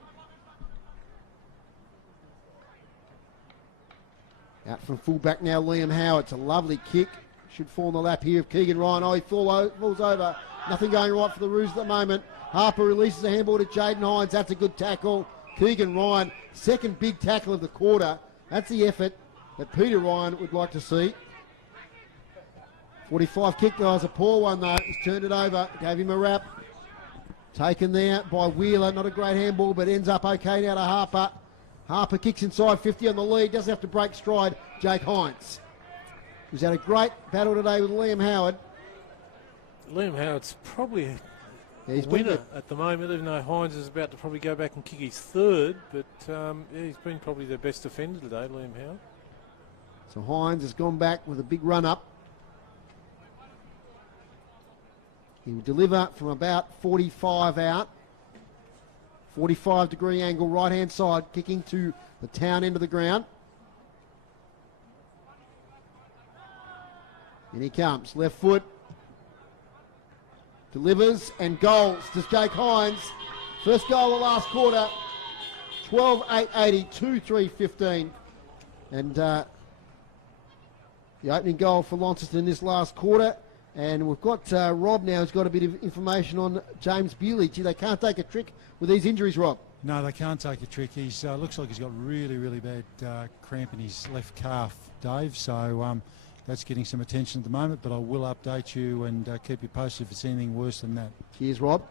Out from fullback now, Liam Howard. It's a lovely kick. Should fall in the lap here of Keegan Ryan. Oh, he falls over. Nothing going right for the Roos at the moment. Harper releases a handball to Jaden Hines. That's a good tackle. Keegan Ryan, second big tackle of the quarter. That's the effort that Peter Ryan would like to see. 45 kick, guys, a poor one though. He's turned it over, gave him a wrap. Taken there by Wheeler, not a great handball, but ends up okay now to Harper. Harper kicks inside 50 on the lead, doesn't have to break stride. Jake Hines, who's had a great battle today with Liam Howard. Liam Howard's probably he's winner at the moment, even though Hines is about to probably go back and kick his third. But he's been probably their best defender today, Liam Howard. So Hines has gone back with a big run up. He will deliver from about 45 out. 45-degree angle, right-hand side, kicking to the town end of the ground. And he comes, left foot. Delivers and goals. Does Jake Hines. First goal of the last quarter. 12-8-80, 2-3-15. And the opening goal for Launceston in this last quarter. And we've got Rob now who's got a bit of information on James Bewley. Gee, they can't take a trick with these injuries, Rob. No, they can't take a trick. He's looks like he's got really, really bad cramp in his left calf, Dave. So that's getting some attention at the moment, but I will update you and keep you posted if it's anything worse than that. Cheers, Rob.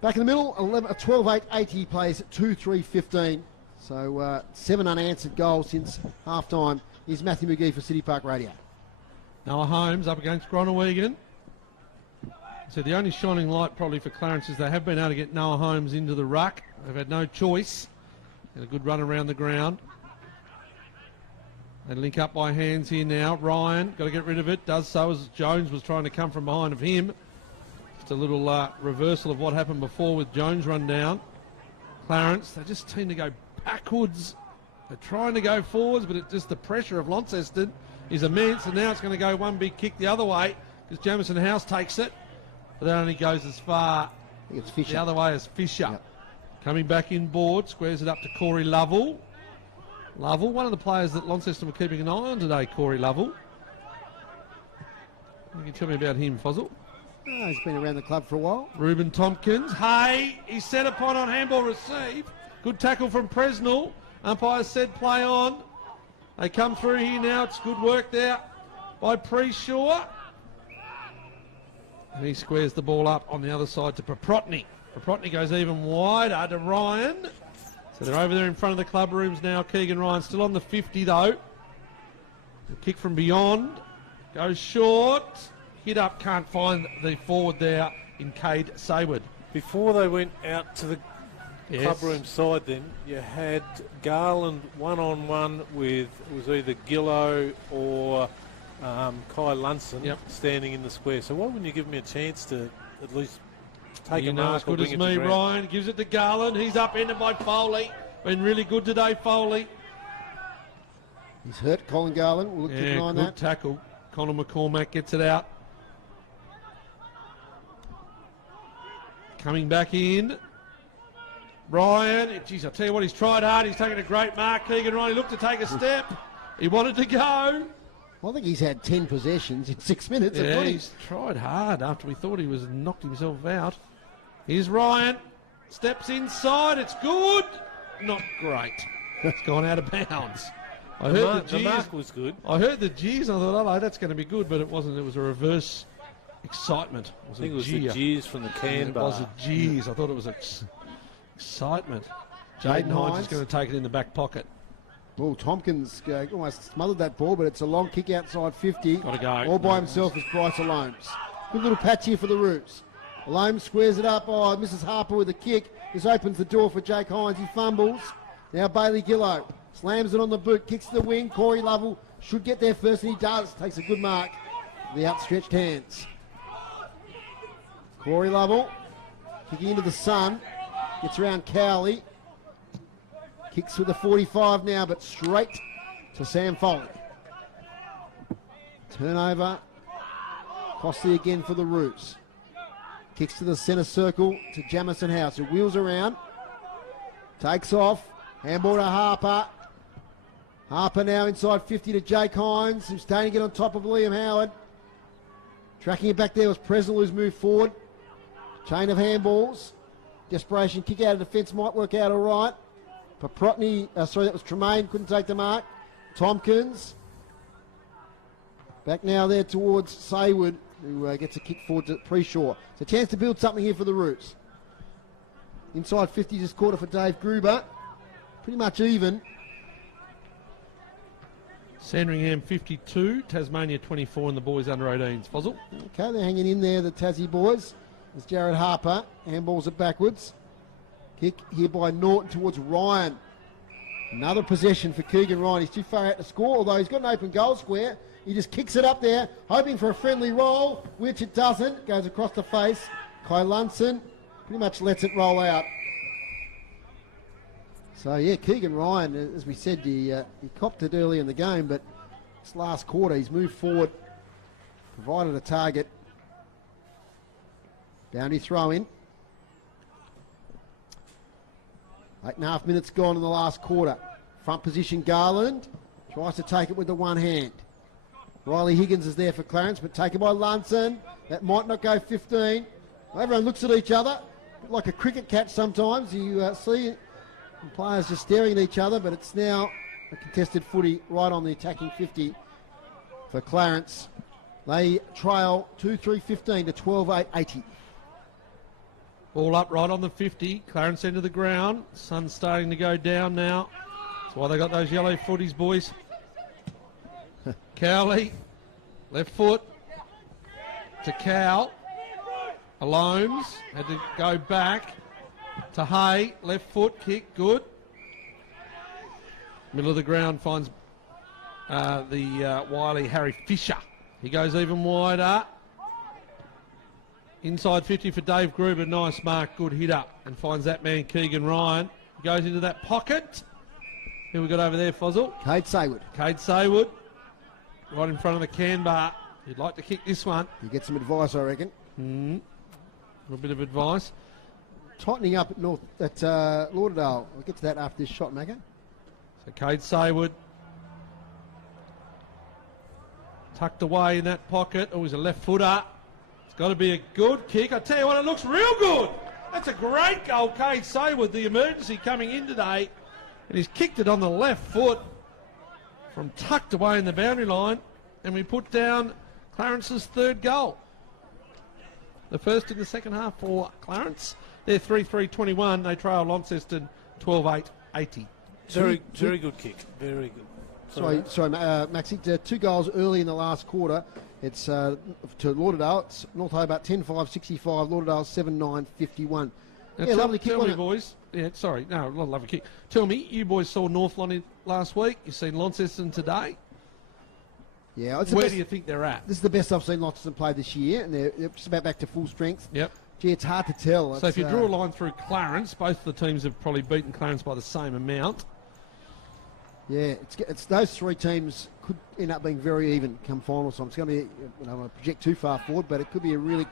Back in the middle, 12-8-80 plays at 2-3-15. So 7 unanswered goals since half-time. Here's Matthew McGee for City Park Radio. Noah Holmes up against Groningen. So the only shining light probably for Clarence is they have been able to get Noah Holmes into the ruck. They've had no choice. And a good run around the ground. They link up by hands here now. Ryan, got to get rid of it. Does so as Jones was trying to come from behind of him. Just a little reversal of what happened before with Jones run down. Clarence, they just seem to go backwards. They're trying to go forwards, but it's just the pressure of Launceston is immense, and now it's going to go one big kick the other way because Jamison House takes it, but that only goes as far the other way as Fisher. Yep. Coming back in board, squares it up to Corey Lovell. Lovell, one of the players that Launceston were keeping an eye on today, Corey Lovell. You can tell me about him, Fozzle. Oh, he's been around the club for a while. Ruben Tompkins. Hey, he's set upon on handball receive. Good tackle from Presnell. Umpire said play on. They come through here now. It's good work there by Preshaw. And he squares the ball up on the other side to Paprotny. Paprotny goes even wider to Ryan. So they're over there in front of the club rooms now. Keegan Ryan still on the 50 though. The kick from beyond. Goes short. Hit up, can't find the forward there in Cade Sayward. Before they went out to the club room side then, you had Garland one-on-one with, it was either Gillow or Kai Lunson standing in the square. So why wouldn't you give me a chance to at least take a mark? As good as me, Ryan. Gives it to Garland. He's upended by Foley. Been really good today, Foley. He's hurt, Colin Garland. We'll keep an eye on that. Good tackle. Connor McCormack gets it out. Coming back in. Ryan, geez, I tell you what, he's tried hard. He's taken a great mark. Keegan Ryan, he looked to take a step. He wanted to go. Well, I think he's had 10 possessions in 6 minutes. Yeah, he's tried hard after we thought he was knocked himself out. Here's Ryan. Steps inside. It's good. Not great. It's gone out of bounds. I heard the mark was good. I heard the jeers and I thought, oh, that's going to be good, but it wasn't. It was a reverse excitement. I think it was the jeers from the can bar. It was a jeers. I thought it was excitement. Jaden Hines is going to take it in the back pocket. Oh, Tompkins almost smothered that ball, but it's a long kick outside 50. Got to go. All by himself is Bryce Alomes. Good little patch here for the Roos. Alomes squares it up. Oh, Mrs. Harper with a kick. This opens the door for Jake Hines. He fumbles. Now Bailey Gillow slams it on the boot, kicks to the wing. Corey Lovell should get there first, and he does. Takes a good mark. The outstretched hands. Corey Lovell kicking into the sun. Gets around Cowley. Kicks with the 45 now, but straight to Sam Foley. Turnover. Costly again for the Roos. Kicks to the centre circle to Jamison House, who wheels around. Takes off. Handball to Harper. Harper now inside 50 to Jake Hines, who's staying to get on top of Liam Howard. Tracking it back there was Presnell, who's moved forward. Chain of handballs. Desperation kick out of defence might work out all right. Paprotny, that was Tremaine, couldn't take the mark. Tompkins. Back now there towards Sayward, who gets a kick forward to Preshaw. It's a chance to build something here for the Roos. Inside 50 this quarter for Dave Gruber. Pretty much even. Sandringham 52, Tasmania 24 and the boys under 18s. Fozzle. Okay, they're hanging in there, the Tassie boys. as Jared Harper handballs it backwards. Kick here by Norton towards Ryan. Another possession for Keegan Ryan. He's too far out to score, although he's got an open goal square. He just kicks it up there, hoping for a friendly roll, which it doesn't. Goes across the face. Kai Lunson pretty much lets it roll out. So, yeah, Keegan Ryan, as we said, he copped it early in the game, but this last quarter he's moved forward, provided a target. Boundary throw in. 8.5 minutes gone in the last quarter. Front position Garland tries to take it with the one hand. Riley Higgins is there for Clarence, but taken by Lunson. That might not go 15. Everyone looks at each other, a bit like a cricket catch sometimes. You see players just staring at each other, but it's now a contested footy right on the attacking 50 for Clarence. They trail 2-3-15 to 12-8-80. Ball up right on the 50. Clarence into the ground. Sun's starting to go down now. That's why they got those yellow footies, boys. Cowley, left foot to Cow. Alomes had to go back to Hay. Left foot kick, good. Middle of the ground finds the wily Harry Fisher. He goes even wider. Inside 50 for Dave Gruber. Nice mark, good hit up. And finds that man Keegan Ryan. He goes into that pocket. Who we got over there, Fozzle? Cade Saywood. Cade Saywood. Right in front of the can bar. He'd like to kick this one. You get some advice, I reckon. A little bit of advice. Tightening up at Lauderdale. We'll get to that after this shot, Macca. So Cade Saywood. Tucked away in that pocket. Oh, he's a left footer. It's got to be a good kick. I tell you what, it looks real good. That's a great goal, Cade Saywood, the emergency coming in today. And he's kicked it on the left foot from tucked away in the boundary line. And we put down Clarence's third goal. The first in the second half for Clarence. They're 3-3-21. They trail Launceston 12-8-80. Very good kick. Very good. Sorry, Maxi. 2 goals early in the last quarter. It's to Lauderdale. It's North Hobart 10-5-65. Lauderdale 7-9-51. Now Lovely kick. Tell me, boys. Yeah, sorry. No, lovely kick. Tell me, you boys saw North London last week. You've seen Launceston today. Yeah. Where do you think they're at? This is the best I've seen Launceston play this year, and they're just about back to full strength. Yep. Gee, it's hard to tell. So if you draw a line through Clarence, both the teams have probably beaten Clarence by the same amount. Yeah, it's those three teams could end up being very even come final. So it's going to be, I don't want to project too far forward, but it could be a really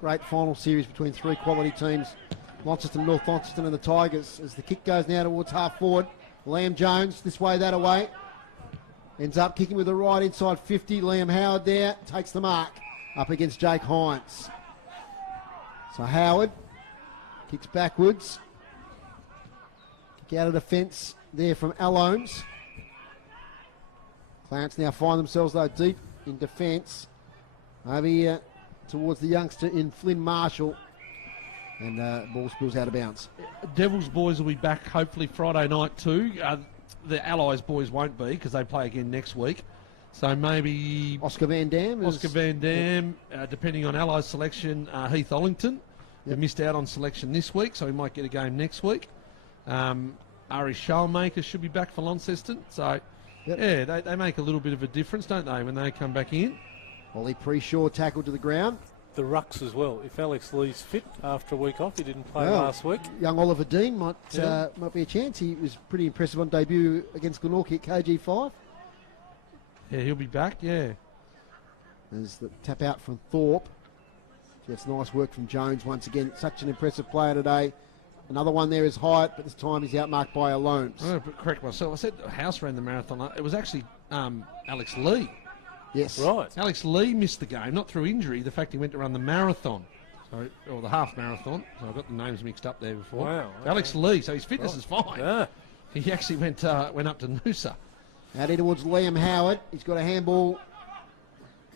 great final series between three quality teams. Launceston, North Launceston and the Tigers as the kick goes now towards half forward. Liam Jones this way, that away. Ends up kicking with the right inside 50. Liam Howard there takes the mark up against Jake Hines. So Howard kicks backwards. Kick out of defence there from Alomes. Clarence now find themselves though deep in defence. Over here towards the youngster in Flynn Marshall. And ball spills out of bounds. Devils boys will be back hopefully Friday night too. The Allies boys won't be because they play again next week. So maybe Oscar Van Dam, depending on Allies selection, Heath Ollington, who missed out on selection this week, so he might get a game next week. Ari Showmaker should be back for Launceston. So, yeah, they make a little bit of a difference, don't they, when they come back in? Ollie Preshaw tackled to the ground. The rucks as well. If Alex Lee's fit after a week off, he didn't play last week. Young Oliver Dean might be a chance. He was pretty impressive on debut against Glenorchy at KG5. Yeah, he'll be back, yeah. There's the tap out from Thorpe. That's nice work from Jones once again. Such an impressive player today. Another one there is Hyatt, but this time he's outmarked by Alomes. I'm going to correct myself. I said House ran the marathon. It was actually Alex Lee. Yes. Right. Alex Lee missed the game, not through injury, the fact he went to run the marathon. Or the half marathon. So I got the names mixed up there before. Wow. Okay. Alex Lee, so his fitness is fine. Yeah. He actually went up to Noosa. Out here towards Liam Howard. He's got a handball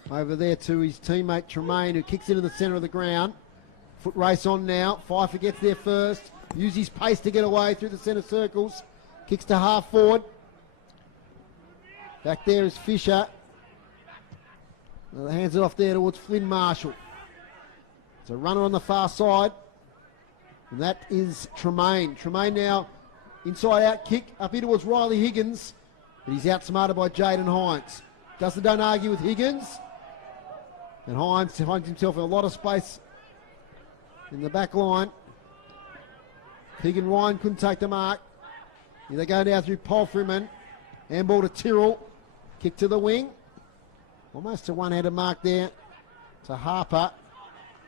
over there to his teammate Tremaine, who kicks into the centre of the ground. Foot race on now. Pfeiffer gets there first. Use his pace to get away through the centre circles. Kicks to half forward. Back there is Fisher. Hands it off there towards Flynn Marshall. It's a runner on the far side. And that is Tremaine. Tremaine now inside out kick up here towards Riley Higgins. But he's outsmarted by Jaden Hines. Don't argue with Higgins. And Hines finds himself in a lot of space in the back line. Keegan Ryan couldn't take the mark. Here they go now through Polfriman. Handball to Tyrrell. Kick to the wing. Almost a one-handed mark there to Harper.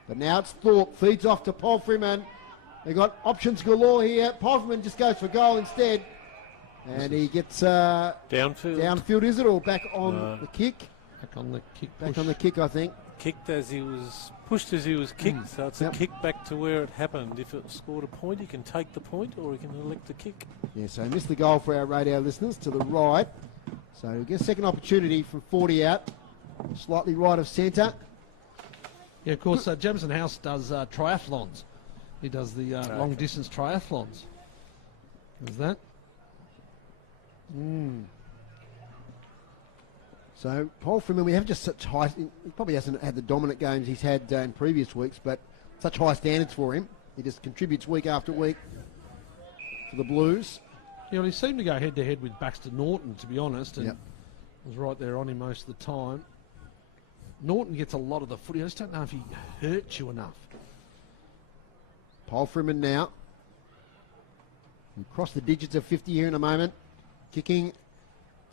But now it's Thorpe. Feeds off to Polfriman. They've got options galore here. Polfriman just goes for goal instead. And he gets downfield. Downfield, is it? Or back on the kick? Back on the kick. Back on the kick, I think. Kicked as he was pushed as he was kicked, so it's a kick back to where it happened. If it scored a point, he can take the point, or he can elect to kick. Yeah, so he missed the goal for our radio listeners to the right. So he'll get a second opportunity from 40 out, slightly right of centre. Yeah, of course, Jamison House does triathlons. He does the long-distance triathlons. Is that? So, Paul Freeman, we have just such high... He probably hasn't had the dominant games he's had in previous weeks, but such high standards for him. He just contributes week after week for the Blues. Yeah, well, he seemed to go head-to-head with Baxter Norton, to be honest, and was right there on him most of the time. Norton gets a lot of the footy. I just don't know if he hurts you enough. Paul Freeman now. We cross the digits of 50 here in a moment. Kicking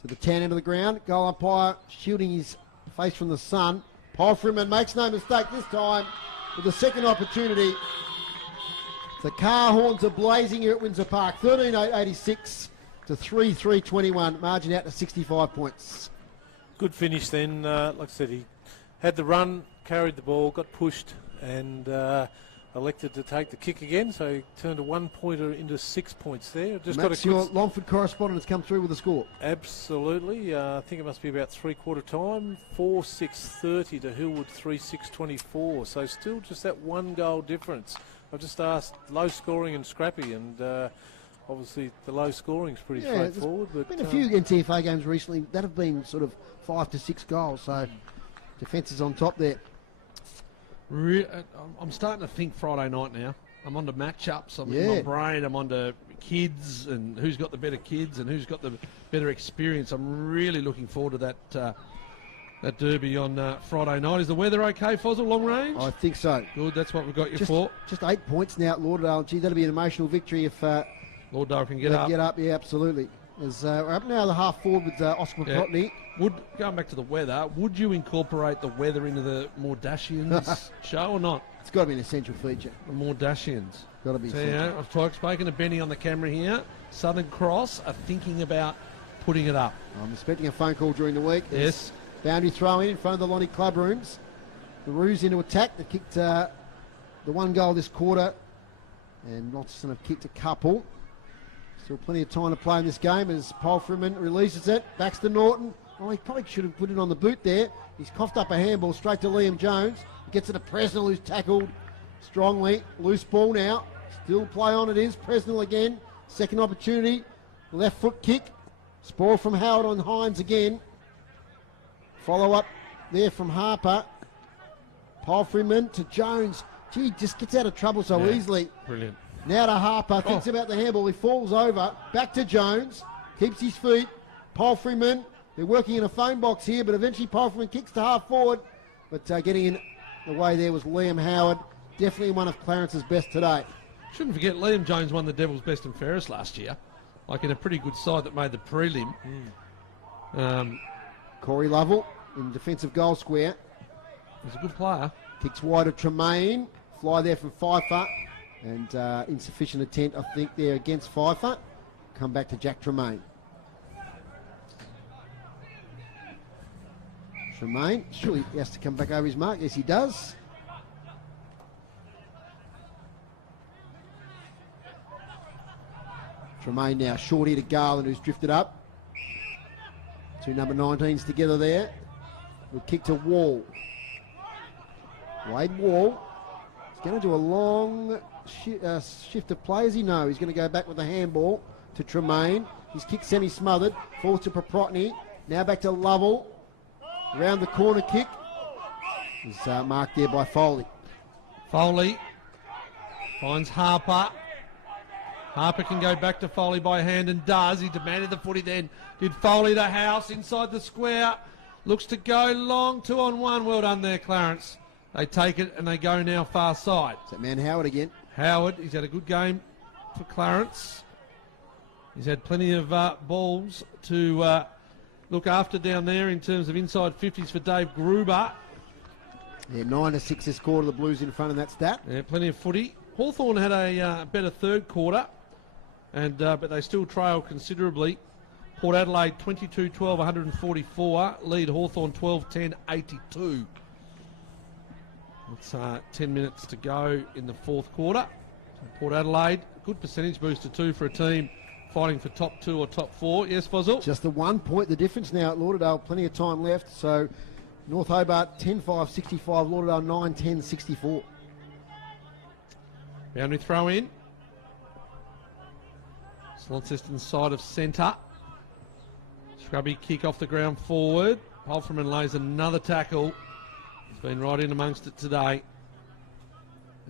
to the tan end of the ground. Goal umpire shielding his face from the sun. Paul Freeman makes no mistake this time with the second opportunity. The car horns are blazing here at Windsor Park. 13.86 to 3.321. Margin out to 65 points. Good finish then. Like I said, he had the run, carried the ball, got pushed, and elected to take the kick again. So he turned a one-pointer into 6 points there. Just Max, your Longford correspondent has come through with the score. Absolutely. I think it must be about three-quarter time. 4-6-30 to Hillwood 3-6-24. So still just that one goal difference. I've just asked low scoring and scrappy, and obviously the low scoring is pretty straightforward. There's been a few NTFA games recently that have been sort of 5 to 6 goals. So defence is on top there. I'm starting to think Friday night now. I'm on to matchups. I'm in my brain. I'm on to kids and who's got the better kids and who's got the better experience. I'm really looking forward to that derby on Friday night. Is the weather okay, Fozzle, long range? I think so. Good, that's what we've got you for. Just 8 points now at Lauderdale. Gee, that'll be an emotional victory if Lauderdale can get up. Yeah, absolutely. As we're up now the half forward with Oscar McCartney. Going back to the weather, would you incorporate the weather into the Mordashians show or not? It's got to be an essential feature. The Mordashians. Got to be essential. I've spoken to Benny on the camera here. Southern Cross are thinking about putting it up. I'm expecting a phone call during the week. Yes. Boundary throw in front of the Lonnie Club Rooms. The Roos into attack. They kicked the one goal this quarter. And Launceston have kicked a couple. Still plenty of time to play in this game as Paul Freeman releases it. Baxter Norton. Oh, he probably should have put it on the boot there. He's coughed up a handball straight to Liam Jones. He gets it to Presnell, who's tackled strongly. Loose ball now. Still play on it is. Presnell again. Second opportunity. Left foot kick. Spoil from Howard on Hines again. Follow up there from Harper. Paul Freeman to Jones. Gee, just gets out of trouble so easily. Brilliant. Now to Harper. Thinks about the handball. He falls over. Back to Jones. Keeps his feet. Paul Freeman. They're working in a phone box here, but eventually Paul Freeman kicks to half forward. But getting in the way there was Liam Howard. Definitely one of Clarence's best today. Shouldn't forget Liam Jones won the Devils Best and Fairest last year. Like in a pretty good side that made the prelim. Corey Lovell in defensive goal square. He's a good player. Kicks wide of Tremaine. Fly there from Pfeiffer. And insufficient attempt, I think, there against Pfeiffer. Come back to Jack Tremaine. Tremaine, surely he has to come back over his mark. Yes, he does. Tremaine now short here to Garland, who's drifted up. Two number 19s together there. We'll kick to Wall. Wade Wall. He's going to do a long shift of play, as he knows. He's going to go back with the handball to Tremaine. His kick semi-smothered. Falls to Proprotny. Now back to Lovell. Around the corner kick. Is marked there by Foley. Foley finds Harper. Harper can go back to Foley by hand and does. He demanded the footy then. Did Foley to House inside the square. Looks to go long. 2-on-1. Well done there, Clarence. They take it and they go now far side. Is that man Howard again? Howard, he's had a good game for Clarence. He's had plenty of balls to look after down there in terms of inside 50s for Dave Gruber. Yeah, 9-6 this quarter, the Blues in front of that stat. Yeah, plenty of footy. Hawthorn had a better third quarter, and but they still trailed considerably. Port Adelaide 22-12, 144. Lead Hawthorn 12-10, 82. It's 10 minutes to go in the fourth quarter. So Port Adelaide, good percentage booster too for a team fighting for top 2 or top 4. Yes, Fozzel? Just the 1 point, the difference now at Lauderdale. Plenty of time left. So North Hobart 10-5, 65. Lauderdale 9-10, 64. Boundary throw in. Launceston side of centre. Scrubby kick off the ground forward. Holfreman lays another tackle. He's been right in amongst it today.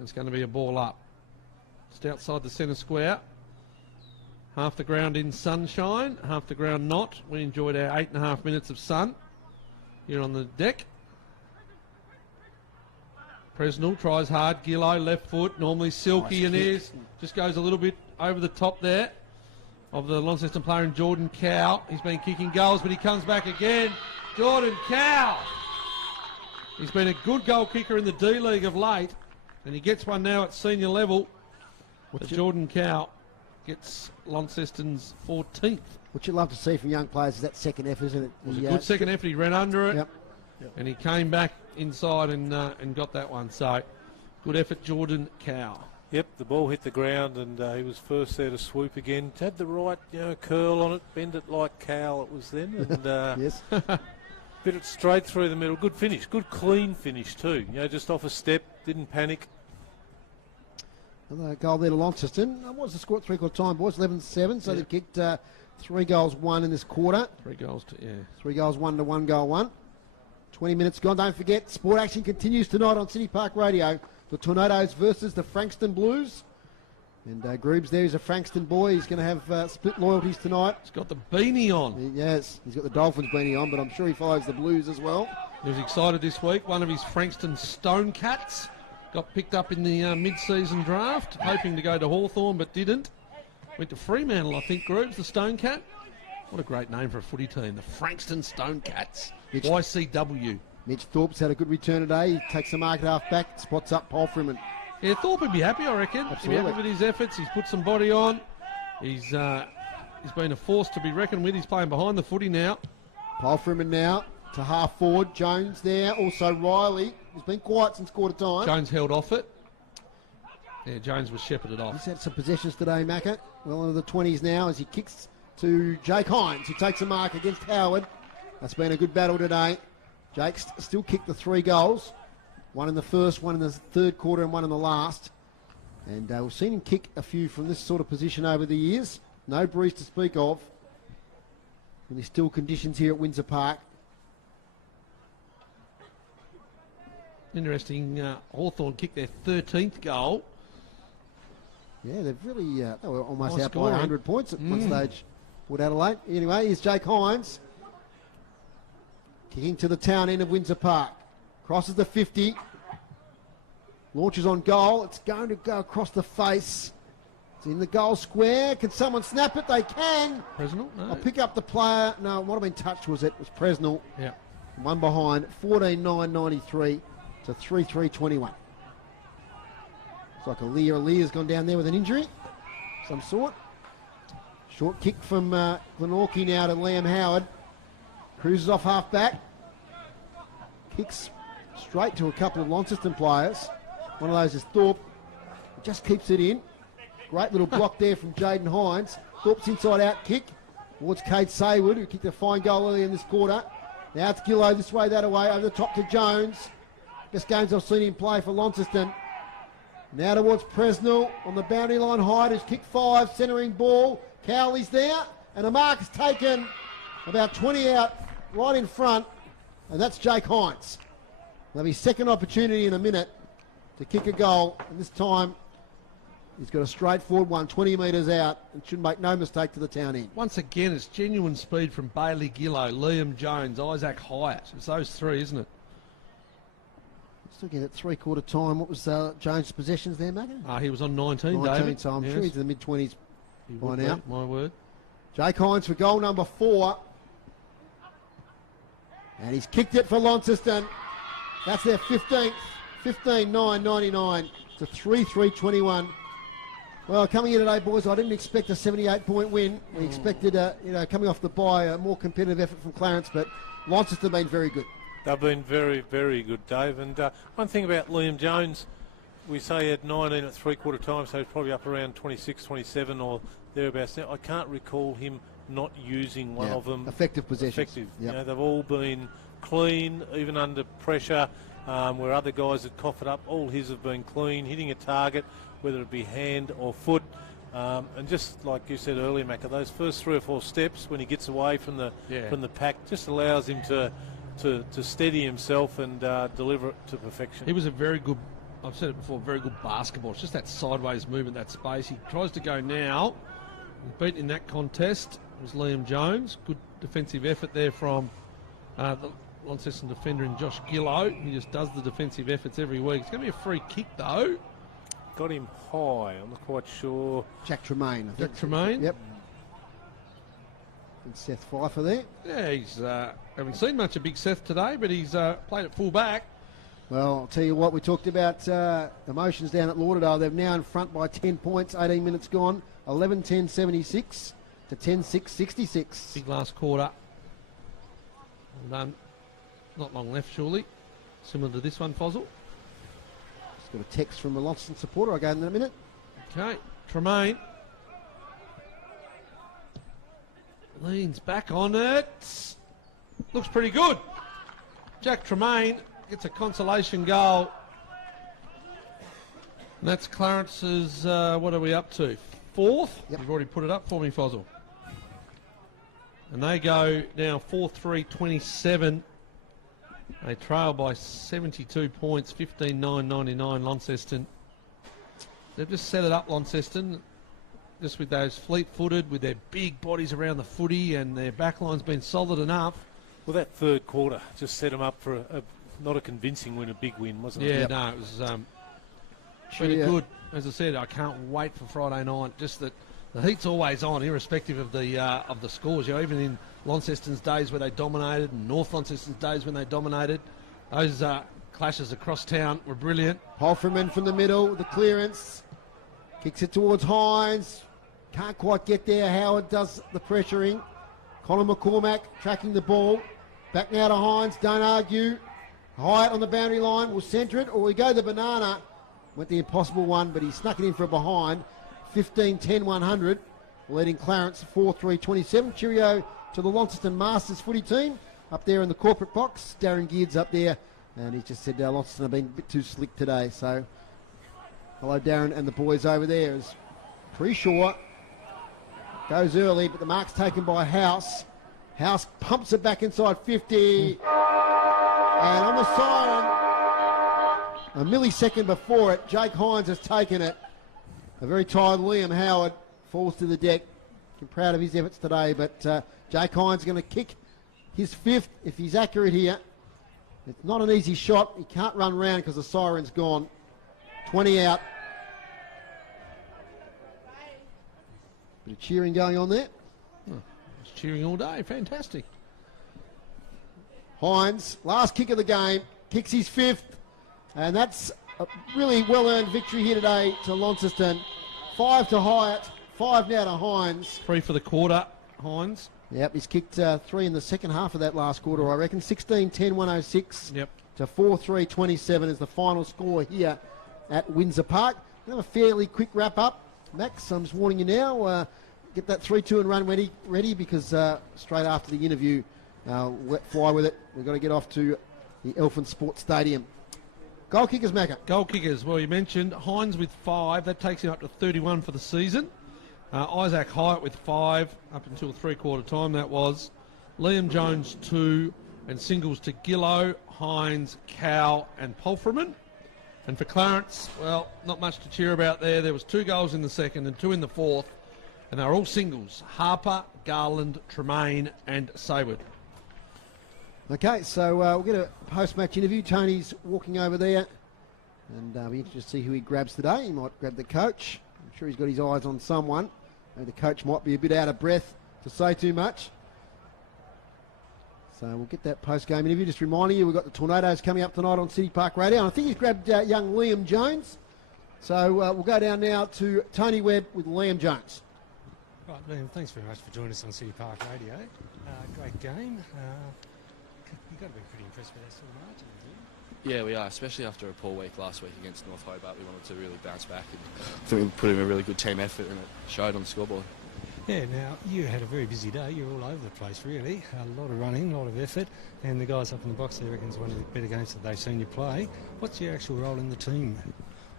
It's going to be a ball up. Just outside the centre square. Half the ground in sunshine, half the ground not. We enjoyed our 8.5 minutes of sun here on the deck. Presnell tries hard. Gillow, left foot, normally silky, Nice and kick. is. Just goes a little bit over the top there of the Launceston player in Jordan Cow. He's been kicking goals, but he comes back again. Jordan Cow. He's been a good goal kicker in the D-League of late, and he gets one now at senior level. Jordan Cow gets Launceston's 14th. What you love to see from young players is that second effort, isn't it? It was a good second effort. He ran under it, Yep. and he came back inside and got that one. So, good effort, Jordan Cow. Yep, the ball hit the ground and he was first there to swoop again. Had the right, curl on it, bend it like Cal it was then, and yes, bit it straight through the middle. Good finish, good clean finish too. Just off a step, didn't panic. Another goal there to Launceston. What was the score at three-quarter time, boys? 11-7, so they've kicked 3 goals, 1 in this quarter. 3 goals to, 3 goals, 1 to 1 goal, 1. 20 minutes gone. Don't forget, sport action continues tonight on City Park Radio. The Tornadoes versus the Frankston Blues. And Groobs there is a Frankston boy. He's going to have split loyalties tonight. He's got the beanie on. Yes, he's got the Dolphins beanie on, but I'm sure he follows the Blues as well. He was excited this week. One of his Frankston Stone Cats got picked up in the mid-season draft, hoping to go to Hawthorn, but didn't. Went to Fremantle, I think, Groobs, the Stone Cat. What a great name for a footy team, the Frankston Stone Cats. YCW. Mitch Thorpe's had a good return today. He takes the market half back, spots up Paul Freeman. Yeah, Thorpe would be happy, I reckon. Absolutely. He'd be happy with his efforts. He's put some body on. He's been a force to be reckoned with. He's playing behind the footy now. Paul Freeman now to half forward. Jones there. Also Riley. He's been quiet since quarter time. Jones held off it. Yeah, Jones was shepherded off. He's had some possessions today, Macca. Well into the 20s now as he kicks to Jake Hines, who takes a mark against Howard. That's been a good battle today. Jake's still kicked the 3 goals. 1 in the first, 1 in the third quarter, and 1 in the last. And we've seen him kick a few from this sort of position over the years. No breeze to speak of. And there's still conditions here at Windsor Park. Interesting, Hawthorn kicked their 13th goal. Yeah, they've really, they were almost High out scoring. by 100 points at one stage. Port Adelaide. Anyway, here's Jake Hines. Kicking to the town end of Windsor Park. Crosses the 50. Launches on goal. It's going to go across the face. It's in the goal square. Can someone snap it? They can. Presnell? No. I'll pick up the player. No, it might have been touched, was it? It was Presnell. Yeah. One behind. 14-9-93 to 3-3-21. It's like Aaliyah's gone down there with an injury of some sort. Short kick from Glenorchy now to Liam Howard. Cruises off half back. Kicks straight to a couple of Launceston players. One of those is Thorpe. Just keeps it in. Great little block there from Jaden Hines. Thorpe's inside out kick towards Cade Saywood, who kicked a fine goal earlier in this quarter. Now it's Gillow this way, that away, over the top to Jones. Best games I've seen him play for Launceston. Now towards Presnell on the boundary line. Hyde has kicked 5, centering ball. Cowley's there, and a mark is taken about 20 out right in front, and that's Jake Hines. There'll be second opportunity in a minute. to kick a goal. And this time, he's got a straightforward one, 20 metres out, and should make no mistake to the town end. Once again, it's genuine speed from Bailey Gillow, Liam Jones, Isaac Hyatt. It's those three, isn't it? Still get it three-quarter time. What was Jones' possessions there, Macca? He was on 19, 19, David. so I'm sure he's in the mid-20s by Be, now. my word. Jake Hines for goal number 4. And he's kicked it for Launceston. That's their 15th. 15-9-99 to 3-3-21. Well, coming in today, boys, I didn't expect a 78-point win. We expected, coming off the bye, a more competitive effort from Clarence, but Launceston have been very good. They've been very, very good, Dave. And one thing about Liam Jones, we say he had 19 at three-quarter time, so he's probably up around 26, 27 or thereabouts now. I can't recall him not using one of them. Effective possessions. Effective. Yep. They've all been clean, even under pressure, where other guys had coughed it up. All his have been clean, hitting a target, whether it be hand or foot. And just like you said earlier, Macca, those first 3 or 4 steps when he gets away from the pack just allows him to steady himself and deliver it to perfection. He was a very good, I've said it before, very good basketball. It's just that sideways movement, that space. He tries to go now. He's beaten in that contest. It was Liam Jones. Good defensive effort there from the Launceston defender in Josh Gillow. He just does the defensive efforts every week. It's going to be a free kick, though. Got him high. I'm not quite sure. Jack Tremaine. Jack Tremaine? Yep. And Seth Pfeiffer there. Yeah, he's haven't seen much of Big Seth today, but he's played at full back. Well, I'll tell you what, we talked about emotions down at Lauderdale. They're now in front by 10 points, 18 minutes gone, 11-10-76 to 10-6-66. Big last quarter. Well done. Not long left, surely. Similar to this one, Fozzle. Just got a text from a Launceston supporter. I'll go in a minute. Okay, Tremaine. Leans back on it. Looks pretty good. Jack Tremaine gets a consolation goal. And that's Clarence's, what are we up to? 4th? Yep. You've already put it up for me, Fozzle. And they go now 4-3-27. They trail by 72 points, 15-9-99 Launceston. They've just set it up, Launceston, just with those fleet-footed, with their big bodies around the footy, and their backline's been solid enough. Well, that third quarter just set them up for not a convincing win, a big win, wasn't it? Yeah, no, it was pretty good. As I said, I can't wait for Friday night. Just that the heat's always on, irrespective of the scores. You know, even in Launceston's days where they dominated, and North Launceston's days when they dominated, those clashes across town were brilliant. Holferman from the middle, the clearance. Kicks it towards Hines. Can't quite get there. Howard does the pressuring. Colin McCormack tracking the ball. Back now to Hines. Don't argue. Hyatt on the boundary line. Will centre it, or we go the banana. Went the impossible one, but he snuck it in for a behind. 15-10-100. Leading Clarence 4-3-27. Cheerio to the Launceston Masters footy team. Up there in the corporate box. Darren Geard's up there. And he just said Launceston have been a bit too slick today. So hello, Darren and the boys over there. As Preshaw goes early, but the mark's taken by House. House pumps it back inside 50. And on the siren, a millisecond before it, Jake Hines has taken it. A very tired Liam Howard falls to the deck. I'm proud of his efforts today, but Jake Hines is going to kick his 5th if he's accurate here. It's not an easy shot. He can't run round because the siren's gone. 20 out. Bit of cheering going on there. It's cheering all day. Fantastic. Hines, last kick of the game, kicks his 5th. And that's a really well-earned victory here today to Launceston. 5 to Hyatt, 5 now to Hines. 3 for the quarter, Hines. Yep, he's kicked 3 in the second half of that last quarter, I reckon. 16-10-106 yep. to 4-3-27 is the final score here at Windsor Park. We'll have a fairly quick wrap-up. Max, I'm just warning you now, get that 3-2 and run ready because straight after the interview, fly with it. We've got to get off to the Elfin Sports Stadium. Goal kickers, Macca. Goal kickers, well, you mentioned Hines with 5. That takes him up to 31 for the season. Isaac Hyatt with 5 up until three-quarter time, that was. Liam Jones 2, and singles to Gillow, Hines, Cow and Polferman. And for Clarence, well, not much to cheer about there. There was 2 goals in the second and 2 in the fourth, and they were all singles. Harper, Garland, Tremaine and Sayward. Okay, so we'll get a post-match interview. Tony's walking over there, and I'll be interested to see who he grabs today. He might grab the coach. I'm sure he's got his eyes on someone. Maybe the coach might be a bit out of breath to say too much. So we'll get that post-game interview. Just reminding you, we've got the Tornadoes coming up tonight on City Park Radio. And I think he's grabbed young Liam Jones. So we'll go down now to Tony Webb with Liam Jones. Right, Liam, thanks very much for joining us on City Park Radio. Great game. You've got to be pretty impressed with that sort of margin, haven't you? Yeah, we are, especially after a poor week last week against North Hobart. We wanted to really bounce back, and I think we put in a really good team effort, and it showed on the scoreboard. Yeah, now, you had a very busy day. You're all over the place, really. A lot of running, a lot of effort, and the guys up in the box there reckon it's one of the better games that they've seen you play. What's your actual role in the team?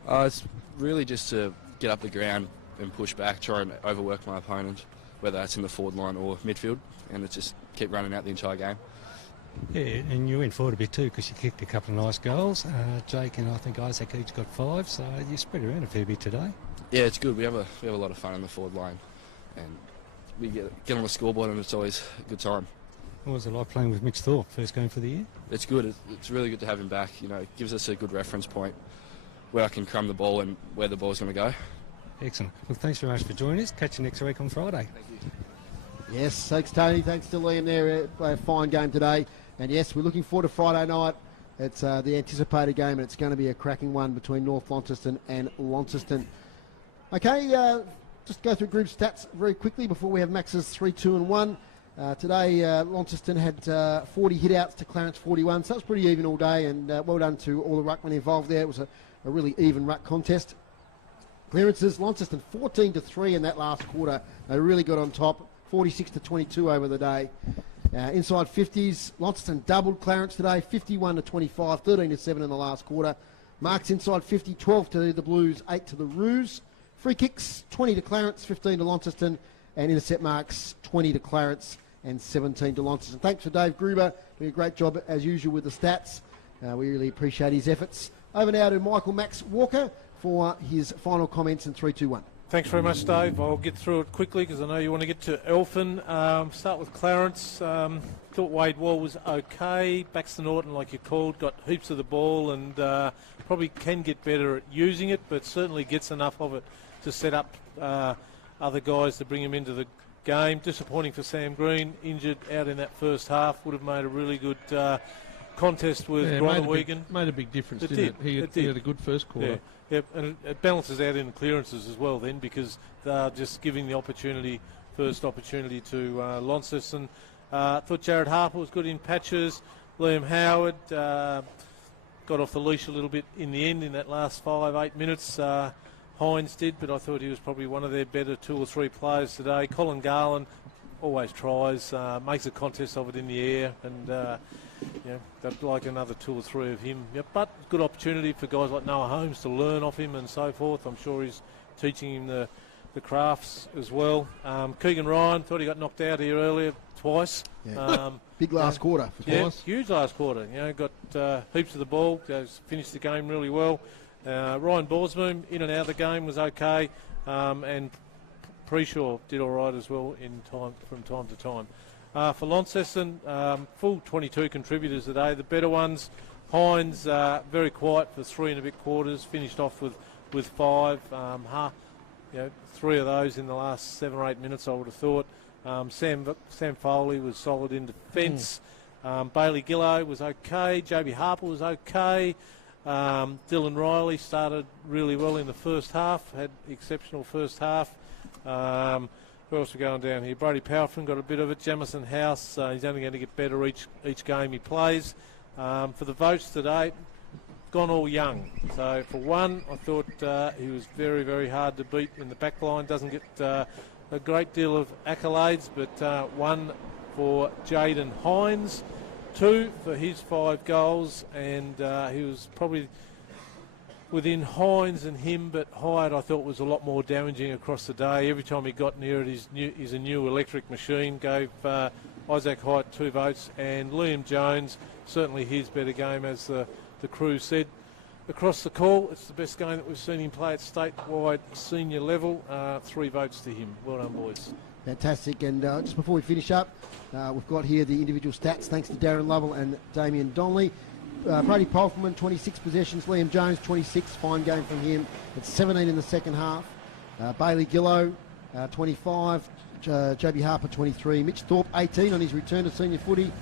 It's really just to get up the ground and push back, try and overwork my opponent, whether that's in the forward line or midfield, and it's just keep running out the entire game. Yeah, and you went forward a bit too because you kicked a couple of nice goals. Jake and I think Isaac each got 5, so you spread around a fair bit today. Yeah, it's good. We have a lot of fun in the forward line, and we get on the scoreboard, and it's always a good time. What was it like playing with Mitch Thorpe, first game for the year? It's good. It's really good to have him back. You know, it gives us a good reference point where I can crumb the ball and where the ball's going to go. Excellent. Well, thanks very much for joining us. Catch you next week on Friday. Thank you. Yes, thanks Tony. Thanks to Liam there. A fine game today. And yes, we're looking forward to Friday night. It's the anticipated game, and it's going to be a cracking one between North Launceston and Launceston. Okay, just go through group stats very quickly before we have Max's 3-2-1. Today, Launceston had 40 hit-outs to Clarence 41, so it was pretty even all day, and well done to all the ruckmen involved there. It was a really even ruck contest. Clearances, Launceston 14-3 in that last quarter. They really got on top, 46-22 over the day. Inside 50s, Launceston doubled Clarence today, 51-25, 13-7 in the last quarter. Marks inside 50, 12 to the Blues, 8 to the Roos. Free kicks, 20 to Clarence, 15 to Launceston, and intercept marks, 20 to Clarence and 17 to Launceston. Thanks for Dave Gruber, doing a great job as usual with the stats. We really appreciate his efforts. Over now to Michael Max Walker for his final comments in 3-2-1. Thanks very much, Dave. I'll get through it quickly because I know you want to get to Elphin. Start with Clarence. Thought Wade Wall was okay. Baxter Norton, like you called, got heaps of the ball and probably can get better at using it, but certainly gets enough of it to set up other guys to bring him into the game. Disappointing for Sam Green, injured out in that first half. Would have made a really good contest with Groningen. Made a big difference, didn't it? He had a good first quarter. Yeah, and it balances out in clearances as well then, because they're just giving the first opportunity to Launceston. Thought Jared Harper was good in patches. Liam Howard got off the leash a little bit in the end in that last 5-8 minutes. Hines did, but I thought he was probably one of their better 2 or 3 players today. Colin Garland always tries, makes a contest of it in the air, and they'd like another 2 or 3 of him. Yep, but good opportunity for guys like Noah Holmes to learn off him and so forth. I'm sure he's teaching him the crafts as well. Keegan Ryan, thought he got knocked out here earlier twice. Yeah. Big last quarter. Yeah, huge last quarter. Got heaps of the ball, finished the game really well. Ryan Borsboom, in and out of the game, was okay. And Preshaw did all right as well from time to time. For Launceston, full 22 contributors today. The better ones, Hines, very quiet for 3 and a bit quarters, finished off with 5. 3 of those in the last 7 or 8 minutes, I would have thought. Sam Foley was solid in defence. Bailey Gillow was okay. JB Harper was okay. Dylan Riley started really well in the first half, had exceptional first half. Who else are going down here? Brody Powerfin got a bit of it. Jamison House, he's only going to get better each game he plays. For the votes today, gone all young. So for one, I thought he was very, very hard to beat in the back line. Doesn't get a great deal of accolades, but 1 for Jaden Hines, 2 for his 5 goals, and he was probably within Hines and him, but Hyatt I thought was a lot more damaging across the day. Every time he got near it, he's a new electric machine. Gave Isaac Hyatt 2 votes, and Liam Jones, certainly his better game, as the crew said. across the call. It's the best game that we've seen him play at statewide senior level. 3 votes to him. Well done, boys. Fantastic. And just before we finish up, we've got here the individual stats thanks to Darren Lovell and Damien Donnelly. Brady Polferman, 26 possessions. Liam Jones, 26. Fine game from him. It's 17 in the second half. Bailey Gillow, 25. Joby Harper, 23. Mitch Thorpe, 18 on his return to senior footy.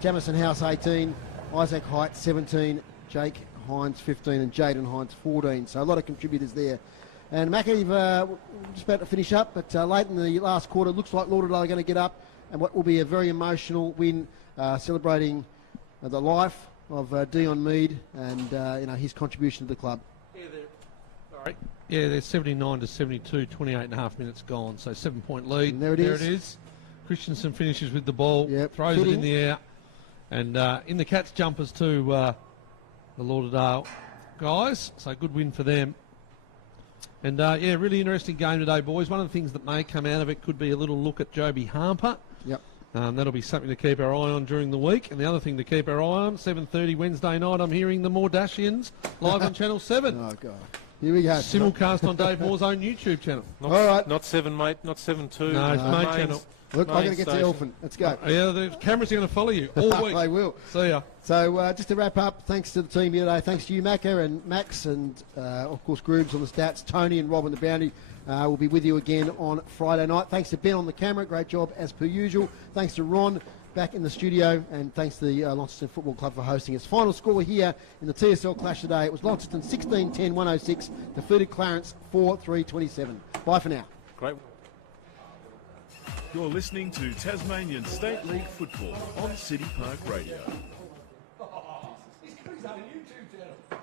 Jamison House, 18. Isaac Height, 17. Jake Hines, 15. And Jaden Hines, 14. So a lot of contributors there. And Macca, we're just about to finish up, but late in the last quarter, looks like Lauderdale are going to get up, and what will be a very emotional win, celebrating the life of Dion Mead and his contribution to the club. Yeah, they're 79 to 72, 28 and a half minutes gone, so 7-point lead. And there it is. Christensen finishes with the ball, throws it in the air, and in the Cats jumpers too, the Lauderdale guys, so good win for them. And, really interesting game today, boys. One of the things that may come out of it could be a little look at Joby Harper. Yep. That'll be something to keep our eye on during the week. And the other thing to keep our eye on, 7:30 Wednesday night, I'm hearing the Mordashians live on Channel 7. Oh, God. Here we go. Simulcast on Dave Moore's own YouTube channel. All right. Not 7, mate. Not 7-2. No, it's main channel. Look, I'm going to get to Elfin. Let's go. Yeah, the cameras are going to follow you all week. They will. See ya. So just to wrap up, thanks to the team here today. Thanks to you, Macca and Max, and of course Groobs on the stats. Tony and Rob on the boundary. We'll be with you again on Friday night. Thanks to Ben on the camera. Great job as per usual. Thanks to Ron back in the studio, and thanks to the Launceston Football Club for hosting us. Final score here in the TSL clash today. It was Launceston 16-10-106, defeated Clarence 4-3-27. Bye for now. Great. You're listening to Tasmanian State League Football on City Park Radio. He's got his own YouTube channel.